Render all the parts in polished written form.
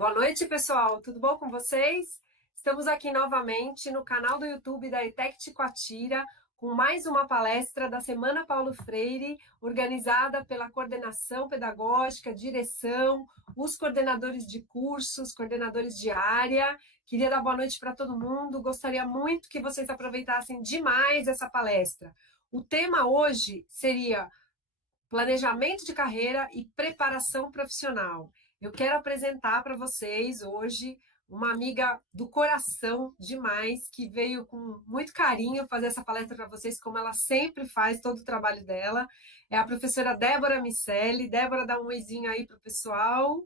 Boa noite, pessoal. Tudo bom com vocês? Estamos aqui novamente no canal do YouTube da ETEC Ticoatira com mais uma palestra da Semana Paulo Freire, organizada pela coordenação pedagógica, direção, os coordenadores de cursos, coordenadores de área. Queria dar boa noite para todo mundo. Gostaria muito que vocês aproveitassem demais essa palestra. O tema hoje seria planejamento de carreira e preparação profissional. Eu quero apresentar para vocês hoje uma amiga do coração demais, que veio com muito carinho fazer essa palestra para vocês, como ela sempre faz todo o trabalho dela. É a professora Débora Miceli. Débora, dá um oizinho aí para o pessoal.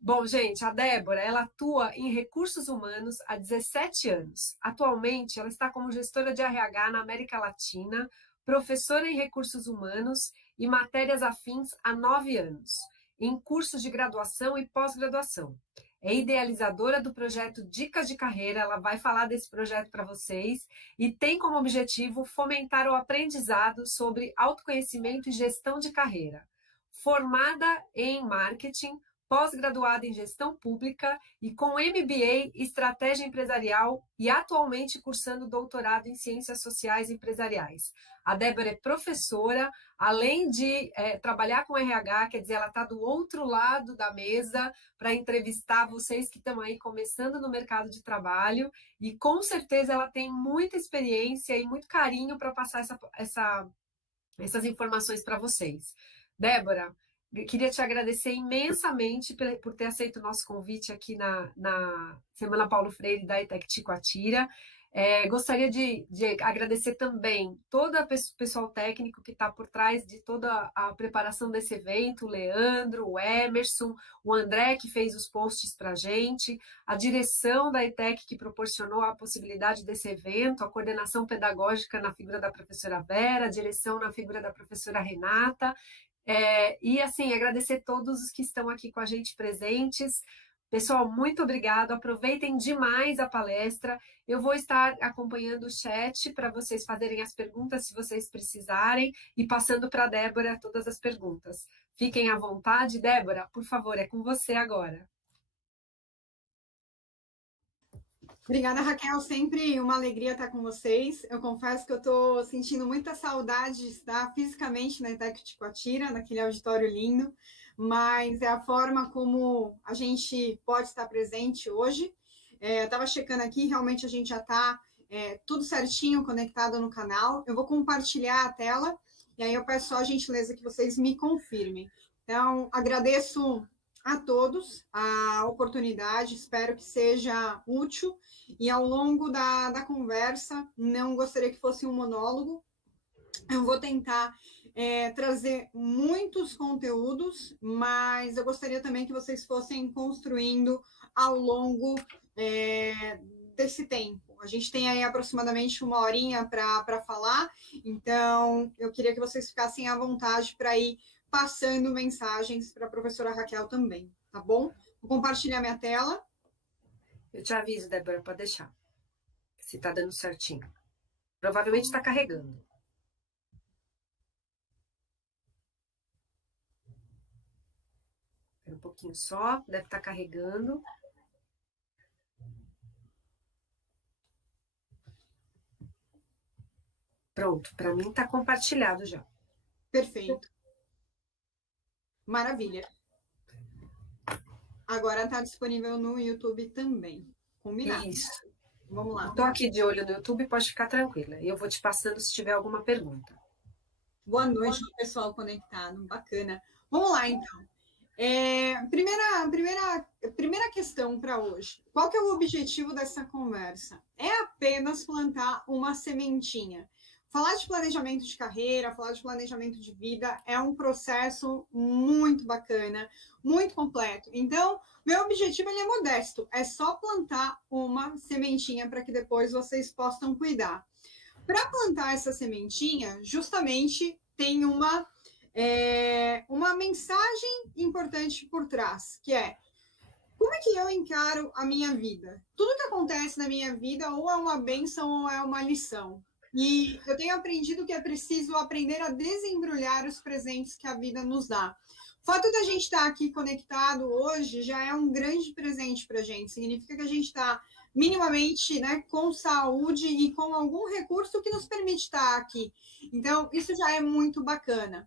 Bom, gente, a Débora, ela atua em recursos humanos há 17 anos. Atualmente, ela está como gestora de RH na América Latina, professora em recursos humanos e matérias afins há 9 anos, em cursos de graduação e pós-graduação. É idealizadora do projeto Dicas de Carreira, ela vai falar desse projeto para vocês, e tem como objetivo fomentar o aprendizado sobre autoconhecimento e gestão de carreira. Formada em marketing, pós-graduada em gestão pública e com MBA Estratégia Empresarial e atualmente cursando doutorado em Ciências Sociais e Empresariais. A Débora é professora, além de trabalhar com RH, quer dizer, ela está do outro lado da mesa para entrevistar vocês que estão aí começando no mercado de trabalho, e com certeza ela tem muita experiência e muito carinho para passar essas informações para vocês. Débora, queria te agradecer imensamente por ter aceito o nosso convite aqui na Semana Paulo Freire da ETEC Ticoatira. Gostaria de agradecer também todo o pessoal técnico que está por trás de toda a preparação desse evento, o Leandro, o Emerson, o André, que fez os posts para a gente, a direção da ETEC, que proporcionou a possibilidade desse evento, a coordenação pedagógica na figura da professora Vera, a direção na figura da professora Renata, e assim, agradecer todos os que estão aqui com a gente presentes. Pessoal, muito obrigado, aproveitem demais a palestra. Eu vou estar acompanhando o chat para vocês fazerem as perguntas se vocês precisarem e passando para a Débora todas as perguntas. Fiquem à vontade. Débora, por favor, é com você agora. Obrigada, Raquel. Sempre uma alegria estar com vocês. Eu confesso que eu estou sentindo muita saudade de estar fisicamente na ETEC Ticoatira, naquele auditório lindo, mas é a forma como a gente pode estar presente hoje. Eu estava checando aqui, realmente a gente já está tudo certinho, conectado no canal. Eu vou compartilhar a tela e aí eu peço só a gentileza que vocês me confirmem. Então, agradeço a todos a oportunidade, espero que seja útil, e ao longo da conversa, não gostaria que fosse um monólogo, eu vou tentar trazer muitos conteúdos, mas eu gostaria também que vocês fossem construindo ao longo desse tempo. A gente tem aí aproximadamente 1 horinha para falar, então eu queria que vocês ficassem à vontade para ir passando mensagens para a professora Raquel também, tá bom? Vou compartilhar minha tela. Eu te aviso, Débora, pode deixar. Se está dando certinho. Provavelmente está carregando. Espera um pouquinho só, deve estar carregando. Pronto, para mim está compartilhado já. Perfeito. Maravilha. Agora está disponível no YouTube também. Combinado. Isso. Vamos lá. Estou aqui de olho no YouTube, pode ficar tranquila. E eu vou te passando se tiver alguma pergunta. Boa noite, pessoal conectado. Bacana. Vamos lá, então. Primeira questão para hoje. Qual que é o objetivo dessa conversa? É apenas plantar uma sementinha. Falar de planejamento de carreira, falar de planejamento de vida é um processo muito bacana, muito completo. Então, meu objetivo ele é modesto, é só plantar uma sementinha para que depois vocês possam cuidar. Para plantar essa sementinha, justamente tem uma mensagem importante por trás, que é: como é que eu encaro a minha vida? Tudo que acontece na minha vida ou é uma bênção ou é uma lição. E eu tenho aprendido que é preciso aprender a desembrulhar os presentes que a vida nos dá. O fato da gente estar aqui conectado hoje já é um grande presente para a gente. Significa que a gente está minimamente, né, com saúde e com algum recurso que nos permite estar aqui. Então, isso já é muito bacana.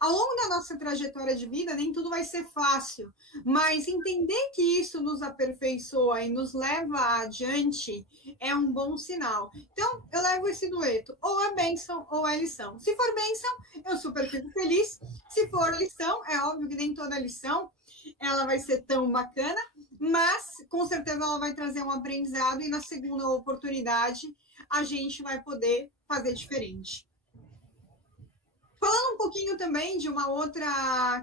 Ao longo da nossa trajetória de vida, nem tudo vai ser fácil, mas entender que isso nos aperfeiçoa e nos leva adiante é um bom sinal. Então, eu levo esse dueto, ou é bênção ou é lição. Se for bênção, eu super fico feliz. Se for lição, é óbvio que nem toda lição ela vai ser tão bacana, mas com certeza ela vai trazer um aprendizado e na segunda oportunidade a gente vai poder fazer diferente. Falando um pouquinho também de uma outra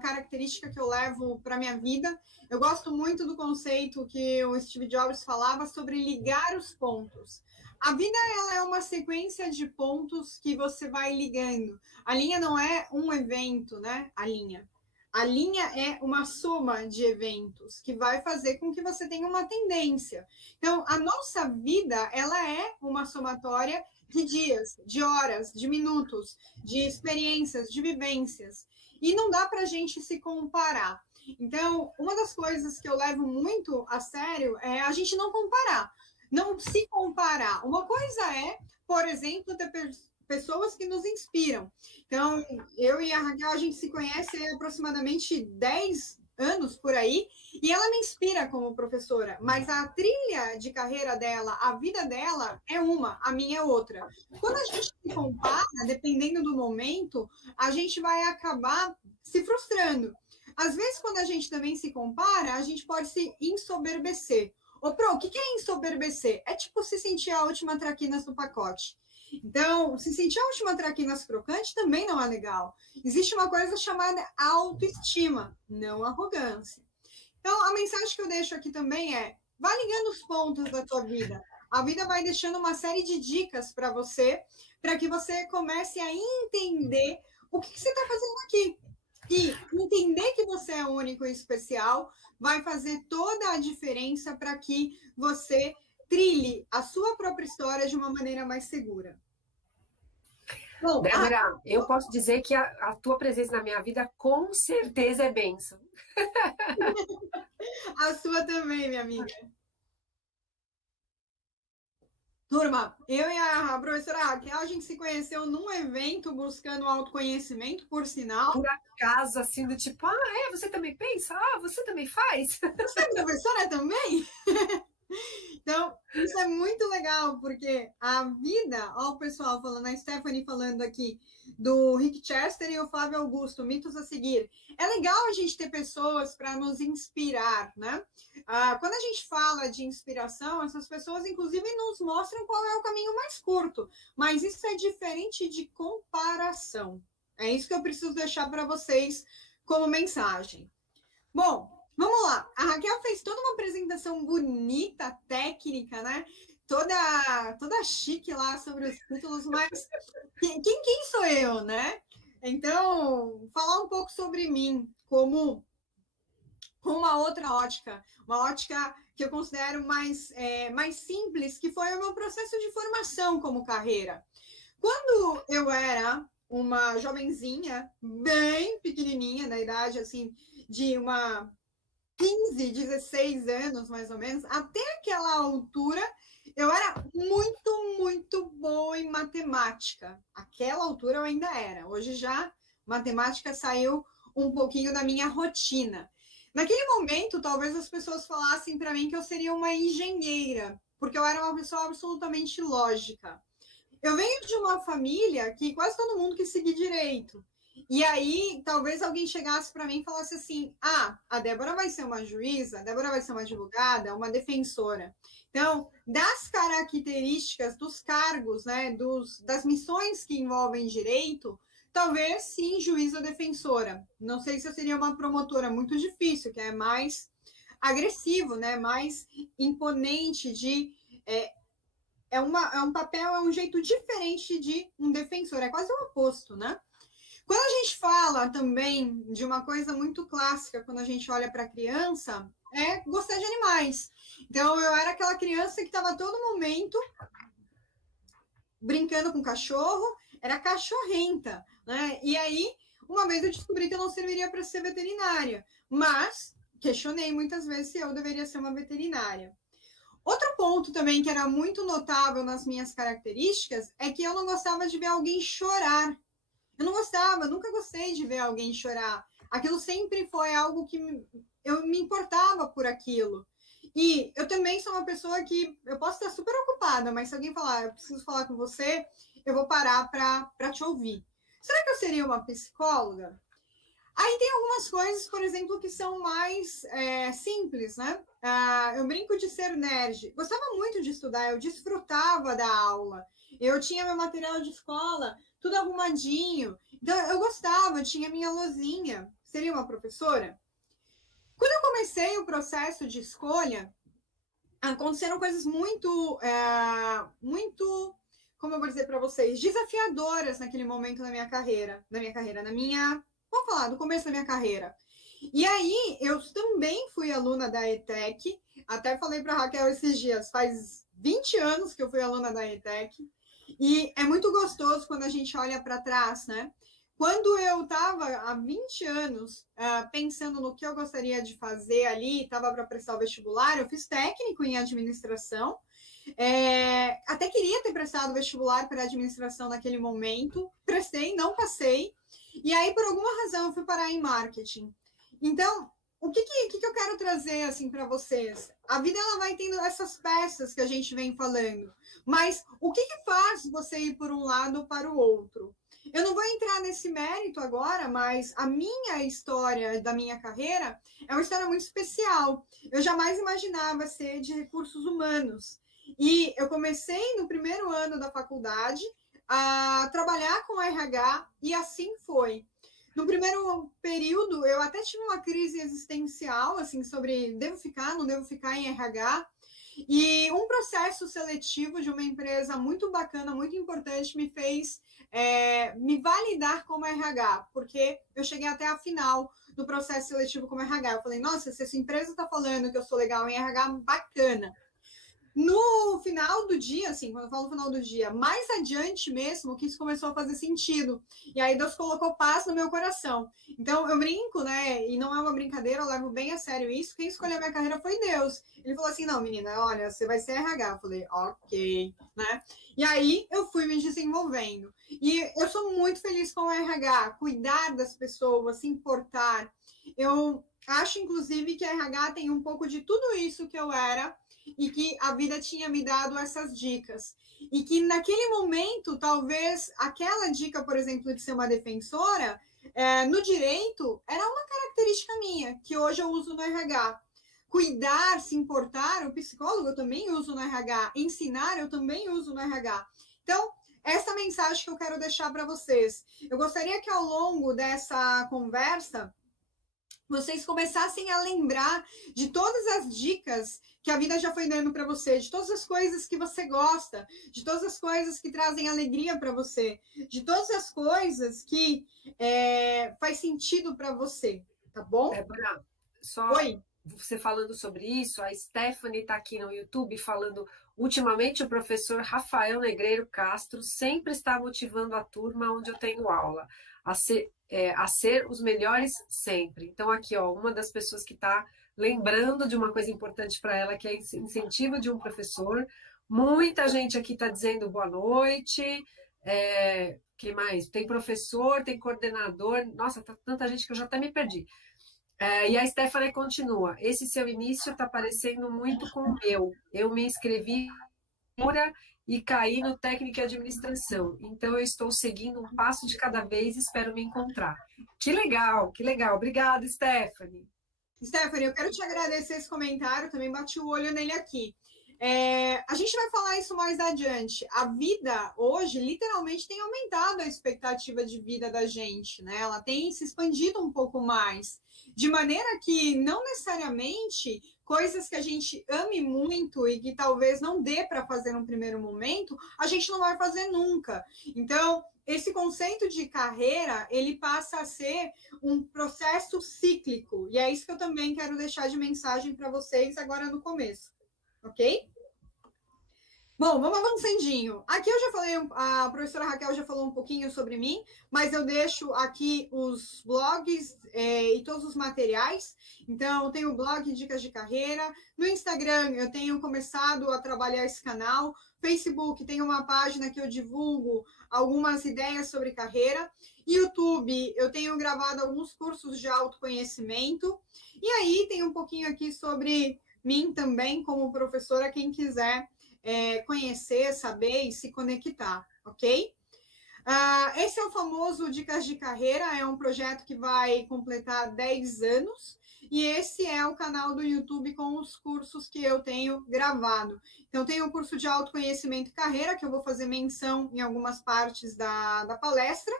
característica que eu levo para a minha vida, eu gosto muito do conceito que o Steve Jobs falava sobre ligar os pontos. A vida ela é uma sequência de pontos que você vai ligando. A linha não é um evento, né? A linha é uma soma de eventos que vai fazer com que você tenha uma tendência. Então, a nossa vida ela é uma somatória de dias, de horas, de minutos, de experiências, de vivências. E não dá para a gente se comparar. Então, uma das coisas que eu levo muito a sério é a gente não comparar. Não se comparar. Uma coisa é, por exemplo, ter pessoas que nos inspiram. Então, eu e a Raquel, a gente se conhece há aproximadamente 10 anos por aí, e ela me inspira como professora, mas a trilha de carreira dela, a vida dela é uma, a minha é outra. Quando a gente se compara, dependendo do momento, a gente vai acabar se frustrando. Às vezes, quando a gente também se compara, a gente pode se ensoberbecer. Ô, Pro, o que é ensoberbecer? É tipo se sentir a última traquinas do pacote. Então, se sentir a última traquinas crocante também não é legal. Existe uma coisa chamada autoestima, não arrogância. Então, a mensagem que eu deixo aqui também é: vá ligando os pontos da tua vida. A vida vai deixando uma série de dicas para que você comece a entender o que você está fazendo aqui. E entender que você é único e especial vai fazer toda a diferença para que você trilhe a sua própria história de uma maneira mais segura. Bom, Débora, eu posso dizer que a tua presença na minha vida com certeza é bênção. A sua também, minha amiga. Turma, eu e a professora Raquel, a gente se conheceu num evento buscando autoconhecimento, por sinal. Por acaso, assim, do tipo, você também pensa? Você também faz? Você é professora também? Então, isso é muito legal, porque a vida, ó, o pessoal falando, a Stephanie falando aqui do Rick Chester e o Flávio Augusto, mitos a seguir. É legal a gente ter pessoas para nos inspirar, né? Quando a gente fala de inspiração, essas pessoas, inclusive, nos mostram qual é o caminho mais curto, mas isso é diferente de comparação. É isso que eu preciso deixar para vocês como mensagem. Bom, vamos lá. A Raquel fez toda uma apresentação bonita, técnica, né? Toda chique lá sobre os títulos, mas quem sou eu, né? Então, falar um pouco sobre mim como uma outra ótica, uma ótica que eu considero mais simples, que foi o meu processo de formação como carreira. Quando eu era uma jovenzinha, bem pequenininha, na idade, assim, de uma 15, 16 anos, mais ou menos, até aquela altura, eu era muito, muito boa em matemática. Aquela altura eu ainda era. Hoje já matemática saiu um pouquinho da minha rotina. Naquele momento, talvez as pessoas falassem para mim que eu seria uma engenheira, porque eu era uma pessoa absolutamente lógica. Eu venho de uma família que quase todo mundo quis seguir direito. E aí, talvez alguém chegasse para mim e falasse assim: a Débora vai ser uma juíza, a Débora vai ser uma advogada, uma defensora. Então, das características dos cargos, né, das missões que envolvem direito, talvez sim, juíza ou defensora. Não sei se eu seria uma promotora, muito difícil, que é mais agressivo, né, mais imponente é um papel, é um jeito diferente de um defensor, é quase o oposto, né? Quando a gente fala também de uma coisa muito clássica, quando a gente olha para a criança, é gostar de animais. Então, eu era aquela criança que estava a todo momento brincando com cachorro, era cachorrenta, né? E aí, uma vez eu descobri que eu não serviria para ser veterinária, mas questionei muitas vezes se eu deveria ser uma veterinária. Outro ponto também que era muito notável nas minhas características é que eu não gostava de ver alguém chorar. Eu não gostava, nunca gostei de ver alguém chorar. Aquilo sempre foi algo que eu me importava por aquilo. E eu também sou uma pessoa que eu posso estar super ocupada, mas se alguém falar, eu preciso falar com você, eu vou parar para te ouvir. Será que eu seria uma psicóloga? Aí tem algumas coisas, por exemplo, que são mais simples, né? Eu brinco de ser nerd. Gostava muito de estudar, eu desfrutava da aula. Eu tinha meu material de escola, tudo arrumadinho. Então, eu gostava, tinha minha lousinha. Seria uma professora? Quando eu comecei o processo de escolha, aconteceram coisas muito, como eu vou dizer para vocês, desafiadoras naquele momento na minha carreira, vamos falar, do começo da minha carreira. E aí, eu também fui aluna da ETEC, até falei para a Raquel esses dias, faz 20 anos que eu fui aluna da ETEC, e é muito gostoso quando a gente olha para trás, né? Quando eu estava há 20 anos pensando no que eu gostaria de fazer ali, estava para prestar o vestibular, eu fiz técnico em administração, até queria ter prestado vestibular para administração naquele momento, prestei, não passei, e aí por alguma razão eu fui parar em marketing. Então, o que eu quero trazer assim para vocês? A vida ela vai tendo essas peças que a gente vem falando, mas o que faz você ir por um lado ou para o outro? Eu não vou entrar nesse mérito agora, mas a minha história da minha carreira é uma história muito especial. Eu jamais imaginava ser de recursos humanos. E eu comecei no primeiro ano da faculdade a trabalhar com RH e assim foi. No primeiro período, eu até tive uma crise existencial, assim, sobre devo ficar, não devo ficar em RH. E um processo seletivo de uma empresa muito bacana, muito importante, me fez me validar como RH, porque eu cheguei até a final do processo seletivo como RH. Eu falei, nossa, se essa empresa está falando que eu sou legal em RH, bacana. No final do dia, assim, quando eu falo no final do dia, mais adiante mesmo, que isso começou a fazer sentido. E aí Deus colocou paz no meu coração. Então eu brinco, né? E não é uma brincadeira, eu levo bem a sério isso. Quem escolheu a minha carreira foi Deus. Ele falou assim: não, menina, olha, você vai ser RH. Eu falei, ok, né? E aí eu fui me desenvolvendo. E eu sou muito feliz com o RH, cuidar das pessoas, se importar. Eu acho, inclusive, que a RH tem um pouco de tudo isso que eu era e que a vida tinha me dado essas dicas. E que naquele momento, talvez aquela dica, por exemplo, de ser uma defensora, no direito, era uma característica minha, que hoje eu uso no RH. Cuidar, se importar, o psicólogo eu também uso no RH. Ensinar, eu também uso no RH. Então, essa mensagem que eu quero deixar para vocês. Eu gostaria que ao longo dessa conversa, vocês começassem a lembrar de todas as dicas que a vida já foi dando para você, de todas as coisas que você gosta, de todas as coisas que trazem alegria para você, de todas as coisas que faz sentido para você, tá bom? Débora, só Oi. você falando sobre isso, a Stephanie está aqui no YouTube falando. Ultimamente, o professor Rafael Negreiro Castro sempre está motivando a turma onde eu tenho aula a ser os melhores sempre. Então, aqui, ó, uma das pessoas que está lembrando de uma coisa importante para ela, que é incentivo de um professor. Muita gente aqui está dizendo boa noite. Que mais? Tem professor, tem coordenador. Nossa, tá tanta gente que eu já até me perdi. E a Stephanie continua. Esse seu início está parecendo muito com o meu. Eu me inscrevi e caí no técnico de administração. Então, eu estou seguindo um passo de cada vez e espero me encontrar. Que legal, que legal. Obrigada, Stephanie. Stephanie, eu quero te agradecer esse comentário, também bati o olho nele aqui. A gente vai falar isso mais adiante. A vida hoje literalmente tem aumentado a expectativa de vida da gente, né? Ela tem se expandido um pouco mais, de maneira que não necessariamente coisas que a gente ame muito e que talvez não dê para fazer no primeiro momento, a gente não vai fazer nunca. Então, esse conceito de carreira, ele passa a ser um processo cíclico. E é isso que eu também quero deixar de mensagem para vocês agora no começo. Ok? Bom, vamos avançandinho. Aqui eu já falei, a professora Raquel já falou um pouquinho sobre mim, mas eu deixo aqui os blogs e todos os materiais. Então, tem o blog Dicas de Carreira. No Instagram, eu tenho começado a trabalhar esse canal. Facebook, tem uma página que eu divulgo algumas ideias sobre carreira. YouTube, eu tenho gravado alguns cursos de autoconhecimento. E aí, tem um pouquinho aqui sobre mim também, como professora, quem quiser conhecer, saber e se conectar, ok? Esse é o famoso Dicas de Carreira, é um projeto que vai completar 10 anos, e esse é o canal do YouTube com os cursos que eu tenho gravado. Então, tem o curso de autoconhecimento e carreira, que eu vou fazer menção em algumas partes da palestra,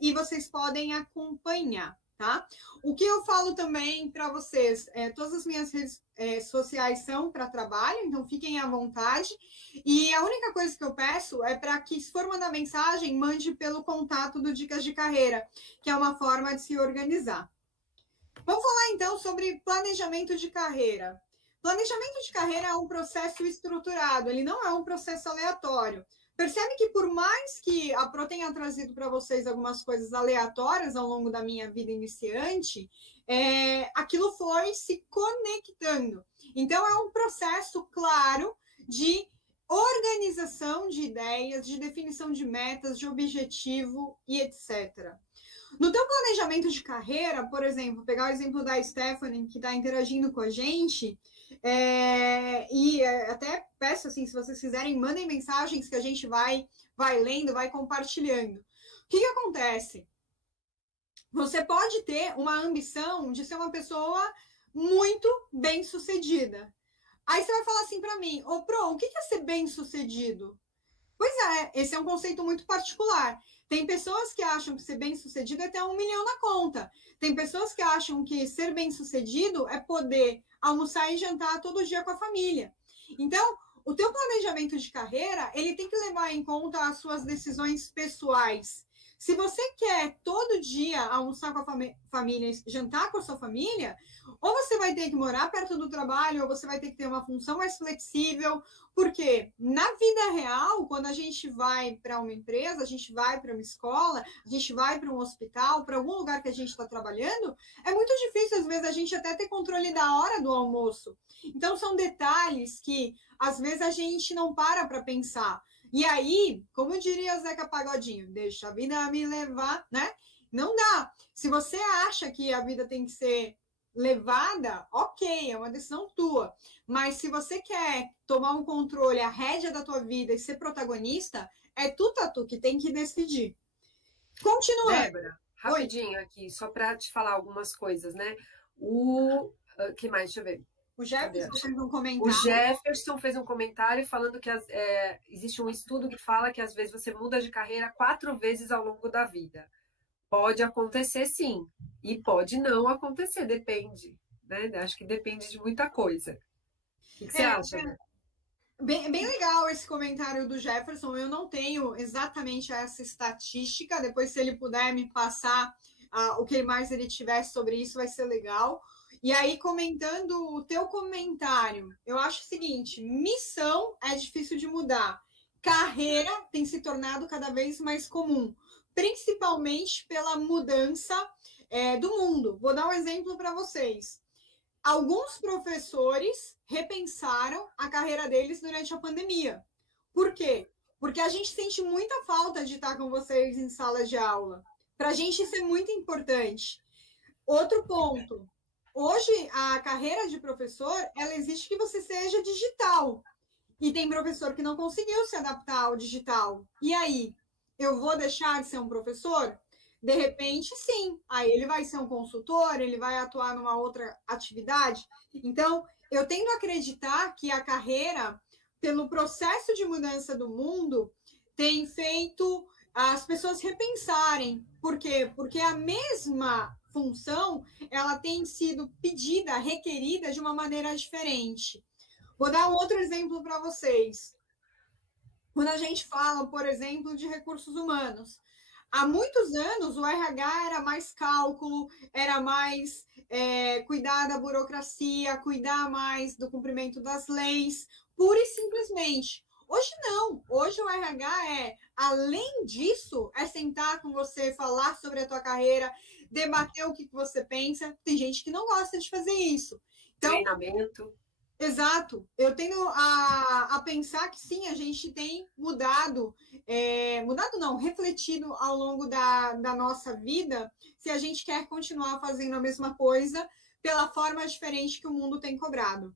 e vocês podem acompanhar, tá? O que eu falo também para vocês, todas as minhas redes sociais são para trabalho, então fiquem à vontade. E a única coisa que eu peço é para que, se for mandar mensagem, mande pelo contato do Dicas de Carreira, que é uma forma de se organizar. Vamos falar então sobre planejamento de carreira. Planejamento de carreira é um processo estruturado, ele não é um processo aleatório. Percebe que por mais que a Pro tenha trazido para vocês algumas coisas aleatórias ao longo da minha vida iniciante, aquilo foi se conectando. Então, é um processo claro de organização de ideias, de definição de metas, de objetivo e etc. No teu planejamento de carreira, por exemplo, pegar o exemplo da Stephanie, que está interagindo com a gente, até peço, assim, se vocês quiserem, mandem mensagens que a gente vai lendo, vai compartilhando. O que acontece? Você pode ter uma ambição de ser uma pessoa muito bem-sucedida. Aí você vai falar assim para mim, Pro, o que é ser bem-sucedido? Pois esse é um conceito muito particular. Tem pessoas que acham que ser bem-sucedido é ter 1 milhão na conta. Tem pessoas que acham que ser bem-sucedido é poder almoçar e jantar todo dia com a família. Então, o teu planejamento de carreira, ele tem que levar em conta as suas decisões pessoais. Se você quer todo dia almoçar com a família, jantar com a sua família, ou você vai ter que morar perto do trabalho, ou você vai ter que ter uma função mais flexível, porque na vida real, quando a gente vai para uma empresa, a gente vai para uma escola, a gente vai para um hospital, para algum lugar que a gente está trabalhando, é muito difícil, às vezes, a gente até ter controle da hora do almoço. Então, são detalhes que, às vezes, a gente não para pensar. E aí, como diria Zeca Pagodinho, deixa a vida me levar, né? Não dá. Se você acha que a vida tem que ser levada, ok, é uma decisão tua. Mas se você quer tomar um controle, a rédea da tua vida e ser protagonista, é tu, Tatu, que tem que decidir. Continuando. Débora, rapidinho aqui, só para te falar algumas coisas, né? O que mais? Deixa eu ver. O Jefferson fez um comentário. O Jefferson fez um comentário falando que existe um estudo que fala que às vezes você muda de carreira 4 vezes ao longo da vida. Pode acontecer sim, e pode não acontecer, depende. Né? Acho que depende de muita coisa. O que você acha? Né? Bem legal esse comentário do Jefferson. Eu não tenho exatamente essa estatística. Depois, se ele puder me passar o que mais ele tiver sobre isso, vai ser legal. E aí, comentando o teu comentário, eu acho o seguinte: missão é difícil de mudar. Carreira tem se tornado cada vez mais comum, principalmente pela mudança do mundo. Vou dar um exemplo para vocês. Alguns professores repensaram a carreira deles durante a pandemia. Por quê? Porque a gente sente muita falta de estar com vocês em sala de aula. Para a gente isso é muito importante. Outro ponto. Hoje, a carreira de professor, ela exige que você seja digital. E tem professor que não conseguiu se adaptar ao digital. E aí, eu vou deixar de ser um professor? De repente, sim. Aí ele vai ser um consultor, ele vai atuar numa outra atividade. Então, eu tendo a acreditar que a carreira, pelo processo de mudança do mundo, tem feito as pessoas repensarem. Por quê? Porque a mesma função, ela tem sido pedida, requerida de uma maneira diferente. Vou dar um outro exemplo para vocês. Quando a gente fala, por exemplo, de recursos humanos, há muitos anos o RH era mais cálculo, era mais cuidar da burocracia, cuidar mais do cumprimento das leis. pura e simplesmente. Hoje não, hoje o RH além disso, é sentar com você, falar sobre a tua carreira, debater o que você pensa. Tem gente que não gosta de fazer isso. Então, Treinamento. exato. Eu tenho a pensar que sim, a gente tem mudado, mudado não, refletido ao longo da nossa vida, se a gente quer continuar fazendo a mesma coisa pela forma diferente que o mundo tem cobrado.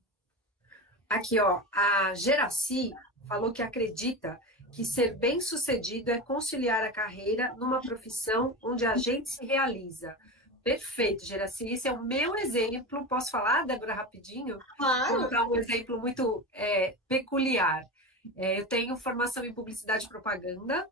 Aqui, ó, a Geraci falou que acredita que ser bem-sucedido é conciliar a carreira numa profissão onde a gente se realiza. Perfeito, Geraci. Esse é o meu exemplo. Posso falar, Débora, rapidinho? Claro. Contar um exemplo muito peculiar. Eu tenho formação em publicidade e propaganda.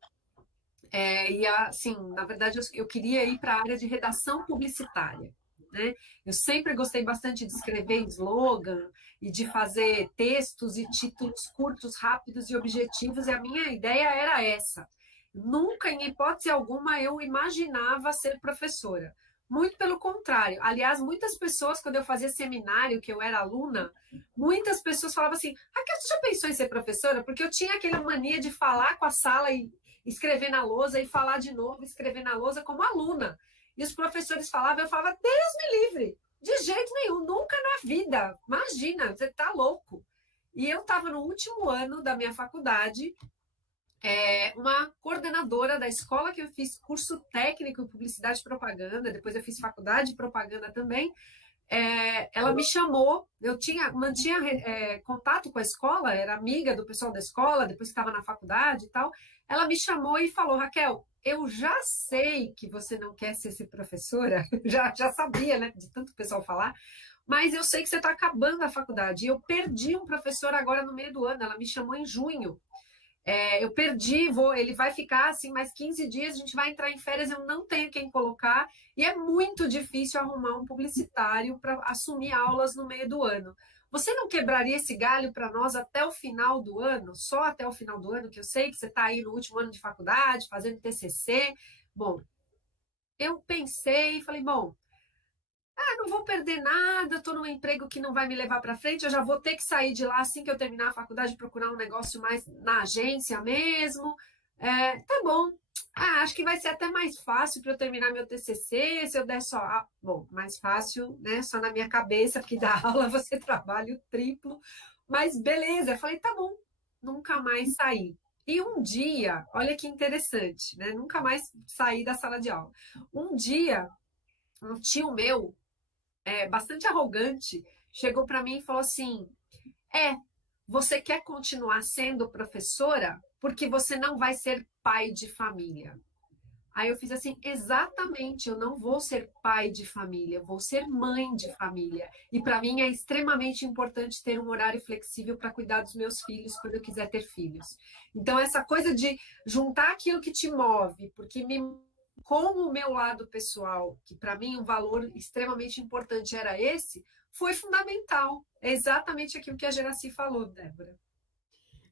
E assim, na verdade, eu queria ir para a área de redação publicitária, né? Eu sempre gostei bastante de escrever slogan e de fazer textos e títulos curtos, rápidos e objetivos, e a minha ideia era essa. Nunca, em hipótese alguma, eu imaginava ser professora. Muito pelo contrário. Aliás, muitas pessoas, quando eu fazia seminário, que eu era aluna, muitas pessoas falavam assim: Raquel, você já pensou em ser professora? Porque eu tinha aquela mania de falar com a sala e escrever na lousa e falar de novo, escrever na lousa como aluna. E os professores falavam, eu falava, Deus me livre, de jeito nenhum, nunca na vida. Imagina, você tá louco. E eu estava no último ano da minha faculdade, uma coordenadora da escola que eu fiz curso técnico em publicidade e propaganda, depois eu fiz faculdade de propaganda também. Ela me chamou, mantinha contato com a escola, era amiga do pessoal da escola, depois estava na faculdade e tal. Ela me chamou e falou: Raquel, eu já sei que você não quer ser professora, já sabia, né, de tanto pessoal falar, mas eu sei que você está acabando a faculdade. E eu perdi um professor agora no meio do ano, ela me chamou em junho. Eu perdi, ele vai ficar assim mais 15 dias, a gente vai entrar em férias, eu não tenho quem colocar, e é muito difícil arrumar um publicitário para assumir aulas no meio do ano. Você não quebraria esse galho para nós até o final do ano? Só até o final do ano, que eu sei que você está aí no último ano de faculdade, fazendo TCC. Bom, eu pensei e falei, bom, não vou perder nada, estou num emprego que não vai me levar para frente, eu já vou ter que sair de lá assim que eu terminar a faculdade e procurar um negócio mais na agência mesmo. Tá bom. Acho que vai ser até mais fácil para eu terminar meu TCC, se eu der só... bom, mais fácil, né? Só na minha cabeça, porque da aula você trabalha o triplo. Mas beleza, eu falei, tá bom, nunca mais saí. E um dia, olha que interessante, né? Nunca mais saí da sala de aula. Um dia, um tio meu bastante arrogante, chegou para mim e falou assim: você quer continuar sendo professora porque você não vai ser pai de família. Aí eu fiz assim, exatamente, eu não vou ser pai de família, eu vou ser mãe de família. E para mim é extremamente importante ter um horário flexível para cuidar dos meus filhos quando eu quiser ter filhos. Então, essa coisa de juntar aquilo que te move, porque com o meu lado pessoal, que para mim um valor extremamente importante era esse, foi fundamental. É exatamente aquilo que a Geraci falou, Débora.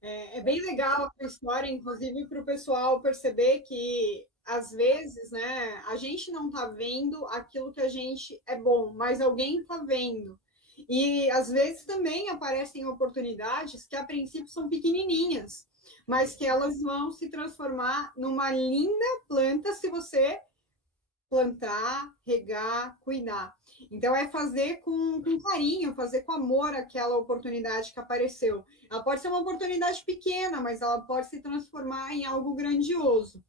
É bem legal a história, inclusive para o pessoal perceber que às vezes, né, a gente não está vendo aquilo que a gente é bom, mas alguém está vendo. E às vezes também aparecem oportunidades que a princípio são pequenininhas, mas que elas vão se transformar numa linda planta se você plantar, regar, cuidar. Então, é fazer com carinho, fazer com amor aquela oportunidade que apareceu. Ela pode ser uma oportunidade pequena, mas ela pode se transformar em algo grandioso.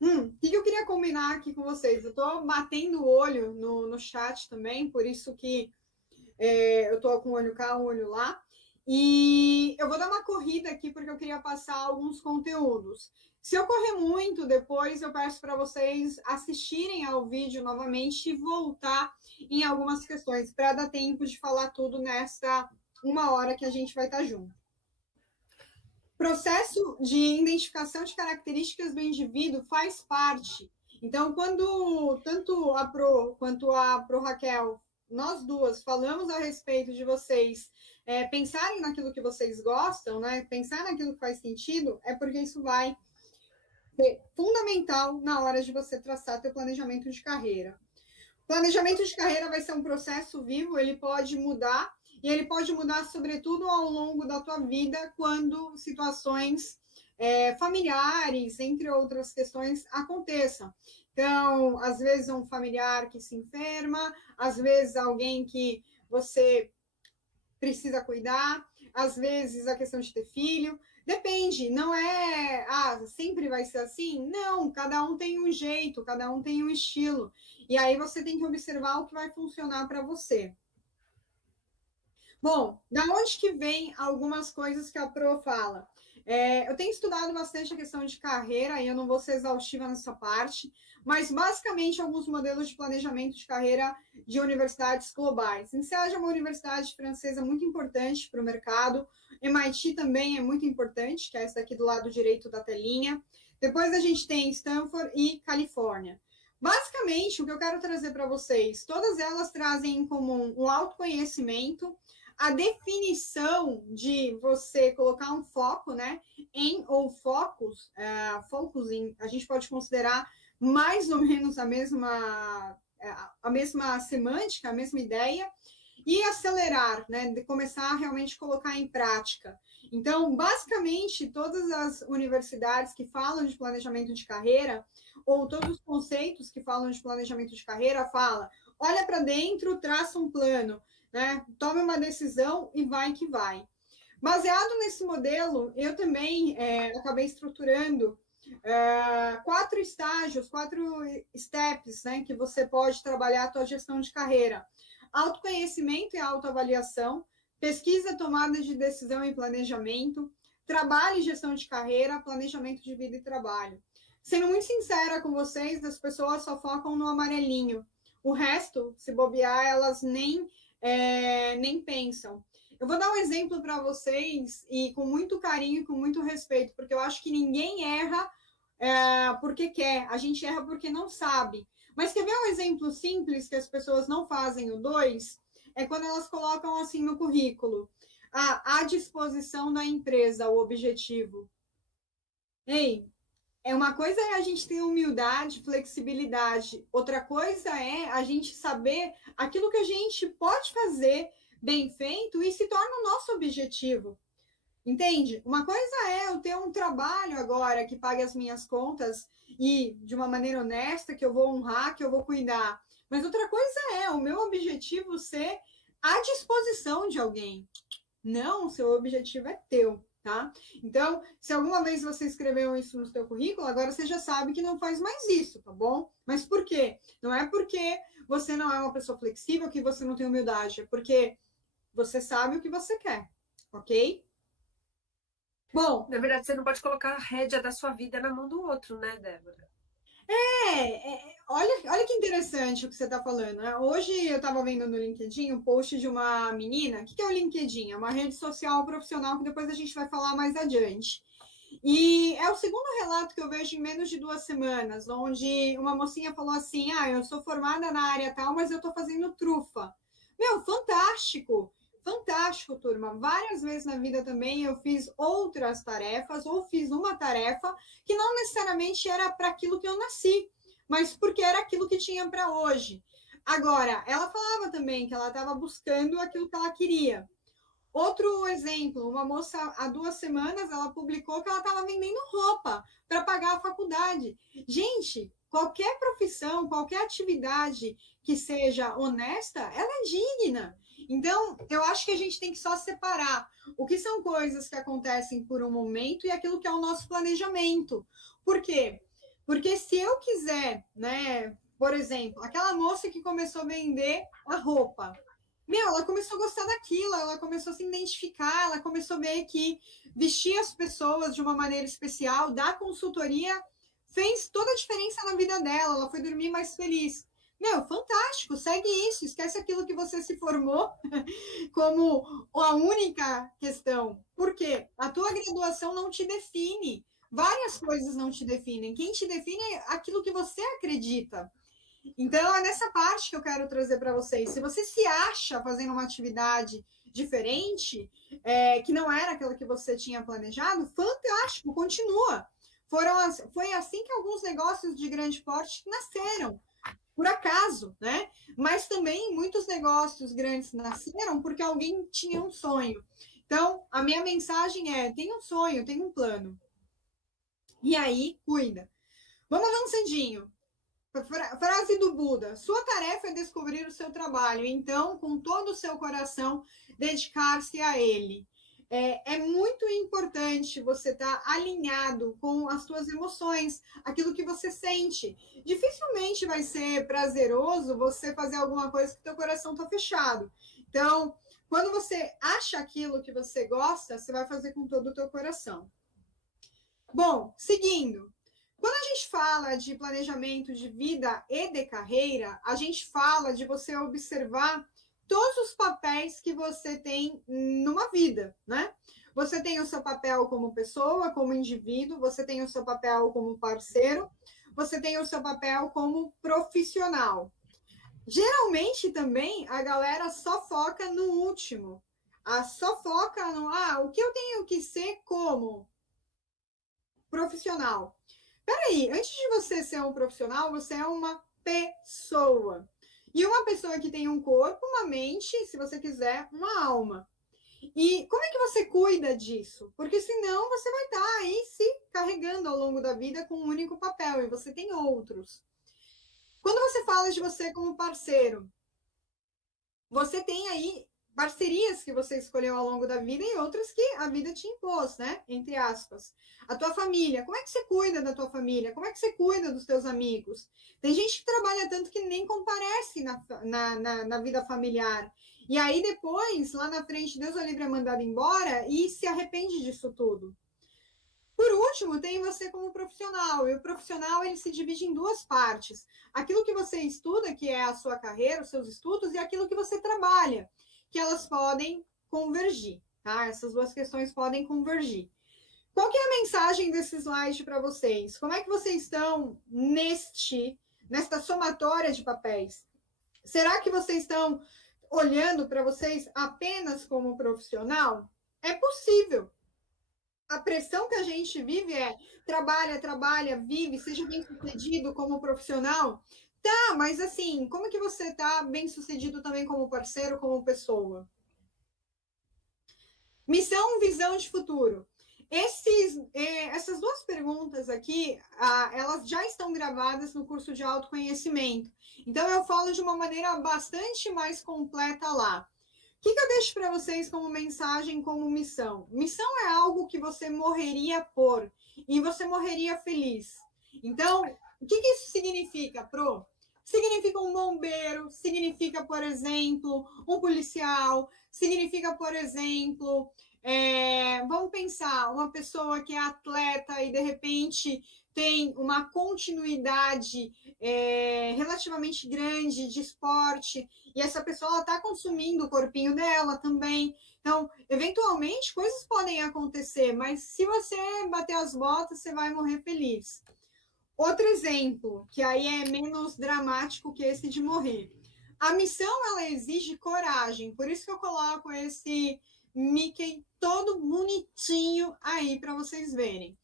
O que eu queria combinar aqui com vocês? Eu estou batendo o olho no chat também, por isso que eu estou com o olho cá, o olho lá. E eu vou dar uma corrida aqui, porque eu queria passar alguns conteúdos. Se eu correr muito, depois eu peço para vocês assistirem ao vídeo novamente e voltar em algumas questões, para dar tempo de falar tudo nessa 1 hora que a gente vai estar junto. Processo de identificação de características do indivíduo faz parte. Então, quando tanto a Pro quanto a Pro Raquel, nós duas falamos a respeito de vocês pensarem naquilo que vocês gostam, né? Pensar naquilo que faz sentido, é porque isso vai ser fundamental na hora de você traçar seu planejamento de carreira. Planejamento de carreira vai ser um processo vivo, ele pode mudar e ele pode mudar, sobretudo, ao longo da tua vida, quando situações familiares, entre outras questões, aconteçam. Então, às vezes, um familiar que se enferma, às vezes, alguém que você precisa cuidar, às vezes, a questão de ter filho. Depende, não é, sempre vai ser assim? Não, cada um tem um jeito, cada um tem um estilo. E aí você tem que observar o que vai funcionar para você. Bom, da onde que vem algumas coisas que a Pro fala? Eu tenho estudado bastante a questão de carreira, e eu não vou ser exaustiva nessa parte, mas basicamente alguns modelos de planejamento de carreira de universidades globais. INSEAD é uma universidade francesa muito importante para o mercado, MIT também é muito importante, que é essa daqui do lado direito da telinha. Depois a gente tem Stanford e Califórnia. Basicamente, o que eu quero trazer para vocês, todas elas trazem em comum o autoconhecimento, a definição de você colocar um foco, né, ou focos, a gente pode considerar mais ou menos a mesma semântica, a mesma ideia, e acelerar, né, de começar a realmente colocar em prática. Então, basicamente, todas as universidades que falam de planejamento de carreira, ou todos os conceitos que falam de planejamento de carreira, fala, olha para dentro, traça um plano, né? Tome uma decisão e vai que vai. Baseado nesse modelo, eu também acabei estruturando 4 estágios, 4 steps, né, que você pode trabalhar a tua gestão de carreira. Autoconhecimento e autoavaliação, pesquisa, tomada de decisão e planejamento, trabalho e gestão de carreira, planejamento de vida e trabalho. Sendo muito sincera com vocês, as pessoas só focam no amarelinho. O resto, se bobear, elas nem pensam. Eu vou dar um exemplo para vocês, e com muito carinho, com muito respeito, porque eu acho que ninguém erra porque quer, a gente erra porque não sabe. Mas quer ver um exemplo simples que as pessoas não fazem o 2? É quando elas colocam assim no currículo, à disposição da empresa, o objetivo. Ei, uma coisa é a gente ter humildade, flexibilidade. Outra coisa é a gente saber aquilo que a gente pode fazer bem feito e se torna o nosso objetivo. Entende? Uma coisa é eu ter um trabalho agora que pague as minhas contas e de uma maneira honesta, que eu vou honrar, que eu vou cuidar. Mas outra coisa é o meu objetivo ser à disposição de alguém. Não, o seu objetivo é teu. Tá? Então, se alguma vez você escreveu isso no seu currículo, agora você já sabe que não faz mais isso, tá bom? Mas por quê? Não é porque você não é uma pessoa flexível que você não tem humildade, é porque você sabe o que você quer, ok? Bom, na verdade, você não pode colocar a rédea da sua vida na mão do outro, né, Débora? Olha que interessante o que você está falando, né? Hoje eu estava vendo no LinkedIn um post de uma menina. O que é o LinkedIn? É uma rede social profissional que depois a gente vai falar mais adiante. E é o segundo relato que eu vejo em menos de 2 semanas, onde uma mocinha falou assim: eu sou formada na área tal, mas eu estou fazendo trufa. Meu, fantástico! Fantástico, turma. Várias vezes na vida também eu fiz outras tarefas, ou fiz uma tarefa que não necessariamente era para aquilo que eu nasci, mas porque era aquilo que tinha para hoje. Agora, ela falava também que ela estava buscando aquilo que ela queria. Outro exemplo, uma moça, há 2 semanas, ela publicou que ela estava vendendo roupa para pagar a faculdade. Gente, qualquer profissão, qualquer atividade que seja honesta, ela é digna. Então, eu acho que a gente tem que só separar o que são coisas que acontecem por um momento e aquilo que é o nosso planejamento. Por quê? Porque se eu quiser, né, por exemplo, aquela moça que começou a vender a roupa, ela começou a gostar daquilo, ela começou a se identificar, ela começou a ver que vestir as pessoas de uma maneira especial, dar consultoria, fez toda a diferença na vida dela, ela foi dormir mais feliz. Fantástico, segue isso, esquece aquilo que você se formou como a única questão. Por quê? A tua graduação não te define, várias coisas não te definem, quem te define é aquilo que você acredita. Então, é nessa parte que eu quero trazer para vocês. Se você se acha fazendo uma atividade diferente, que não era aquela que você tinha planejado, fantástico, continua. Foi assim que alguns negócios de grande porte nasceram. por acaso, né? Mas também muitos negócios grandes nasceram porque alguém tinha um sonho. Então, a minha mensagem é: tem um sonho, tem um plano. E aí, cuida. Vamos avançandinho. Frase do Buda: sua tarefa é descobrir o seu trabalho, então, com todo o seu coração, dedicar-se a ele. É muito importante você estar alinhado com as suas emoções, aquilo que você sente. Dificilmente vai ser prazeroso você fazer alguma coisa que teu coração está fechado. Então, quando você acha aquilo que você gosta, você vai fazer com todo o teu coração. Bom, seguindo. Quando a gente fala de planejamento de vida e de carreira, a gente fala de você observar todos os papéis que você tem numa vida, né? Você tem o seu papel como pessoa, como indivíduo, você tem o seu papel como parceiro, você tem o seu papel como profissional. Geralmente também a galera só foca no último. Só foca no, o que eu tenho que ser como profissional. Peraí, antes de você ser um profissional, você é uma pessoa. E uma pessoa que tem um corpo, uma mente, se você quiser, uma alma. E como é que você cuida disso? Porque senão você vai estar aí se carregando ao longo da vida com um único papel e você tem outros. Quando você fala de você como parceiro, você tem aí parcerias que você escolheu ao longo da vida e outras que a vida te impôs, né? Entre aspas. A tua família, como é que você cuida da tua família? Como é que você cuida dos teus amigos? Tem gente que trabalha tanto que nem comparece na vida familiar. E aí depois, lá na frente, Deus o livre é mandado embora e se arrepende disso tudo. Por último, tem você como profissional. E o profissional, ele se divide em duas partes. Aquilo que você estuda, que é a sua carreira, os seus estudos, e aquilo que você trabalha, que elas podem convergir, tá? Essas duas questões podem convergir. Qual que é a mensagem desse slide para vocês? Como é que vocês estão nesta somatória de papéis? Será que vocês estão olhando para vocês apenas como profissional? É possível. A pressão que a gente vive é trabalha, vive, seja bem sucedido como profissional. Tá, mas assim, como que você tá bem sucedido também como parceiro, como pessoa? Missão, visão de futuro. Essas duas perguntas aqui, elas já estão gravadas no curso de autoconhecimento. Então, eu falo de uma maneira bastante mais completa lá. O que eu deixo para vocês como mensagem, como missão? Missão é algo que você morreria por e você morreria feliz. Então, o que isso significa, Pro? Significa um bombeiro, significa, por exemplo, um policial, significa, por exemplo, vamos pensar, uma pessoa que é atleta e de repente tem uma continuidade relativamente grande de esporte e essa pessoa está consumindo o corpinho dela também. Então, eventualmente, coisas podem acontecer, mas se você bater as botas, você vai morrer feliz. Outro exemplo, que aí é menos dramático que esse de morrer. A missão, ela exige coragem, por isso que eu coloco esse Mickey todo bonitinho aí para vocês verem.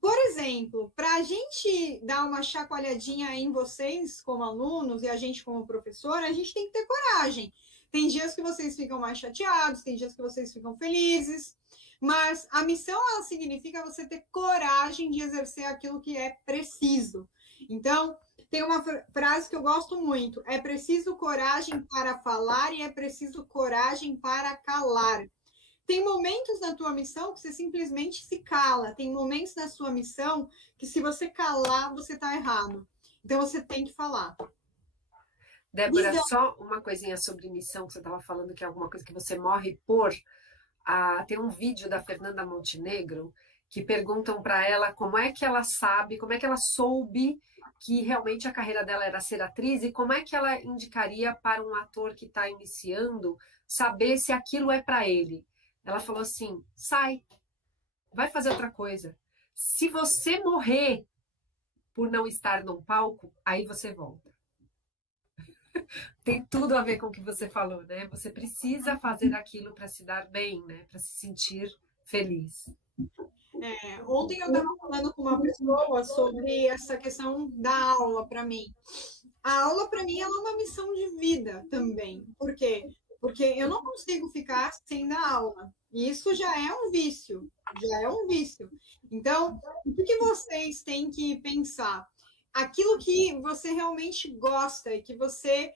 Por exemplo, para a gente dar uma chacoalhadinha em vocês como alunos e a gente como professor, a gente tem que ter coragem. Tem dias que vocês ficam mais chateados, tem dias que vocês ficam felizes, mas a missão, ela significa você ter coragem de exercer aquilo que é preciso. Então, tem uma frase que eu gosto muito: é preciso coragem para falar e é preciso coragem para calar. Tem momentos na tua missão que você simplesmente se cala. Tem momentos na sua missão que, se você calar, você está errado. Então, você tem que falar. Débora, só uma coisinha sobre missão que você estava falando, que é alguma coisa que você morre por. Tem um vídeo da Fernanda Montenegro que perguntam para ela como é que ela sabe, como é que ela soube que realmente a carreira dela era ser atriz e como é que ela indicaria para um ator que está iniciando saber se aquilo é para ele. Ela falou assim: sai, vai fazer outra coisa. Se você morrer por não estar num palco, aí você volta. Tem tudo a ver com o que você falou, né? Você precisa fazer aquilo para se dar bem, né? Para se sentir feliz. Ontem eu estava falando com uma pessoa sobre essa questão da aula para mim. A aula, para mim, ela é uma missão de vida também. Por quê? Porque eu não consigo ficar sem dar aula. E isso já é um vício. Já é um vício. Então, o que vocês têm que pensar? Aquilo que você realmente gosta e que você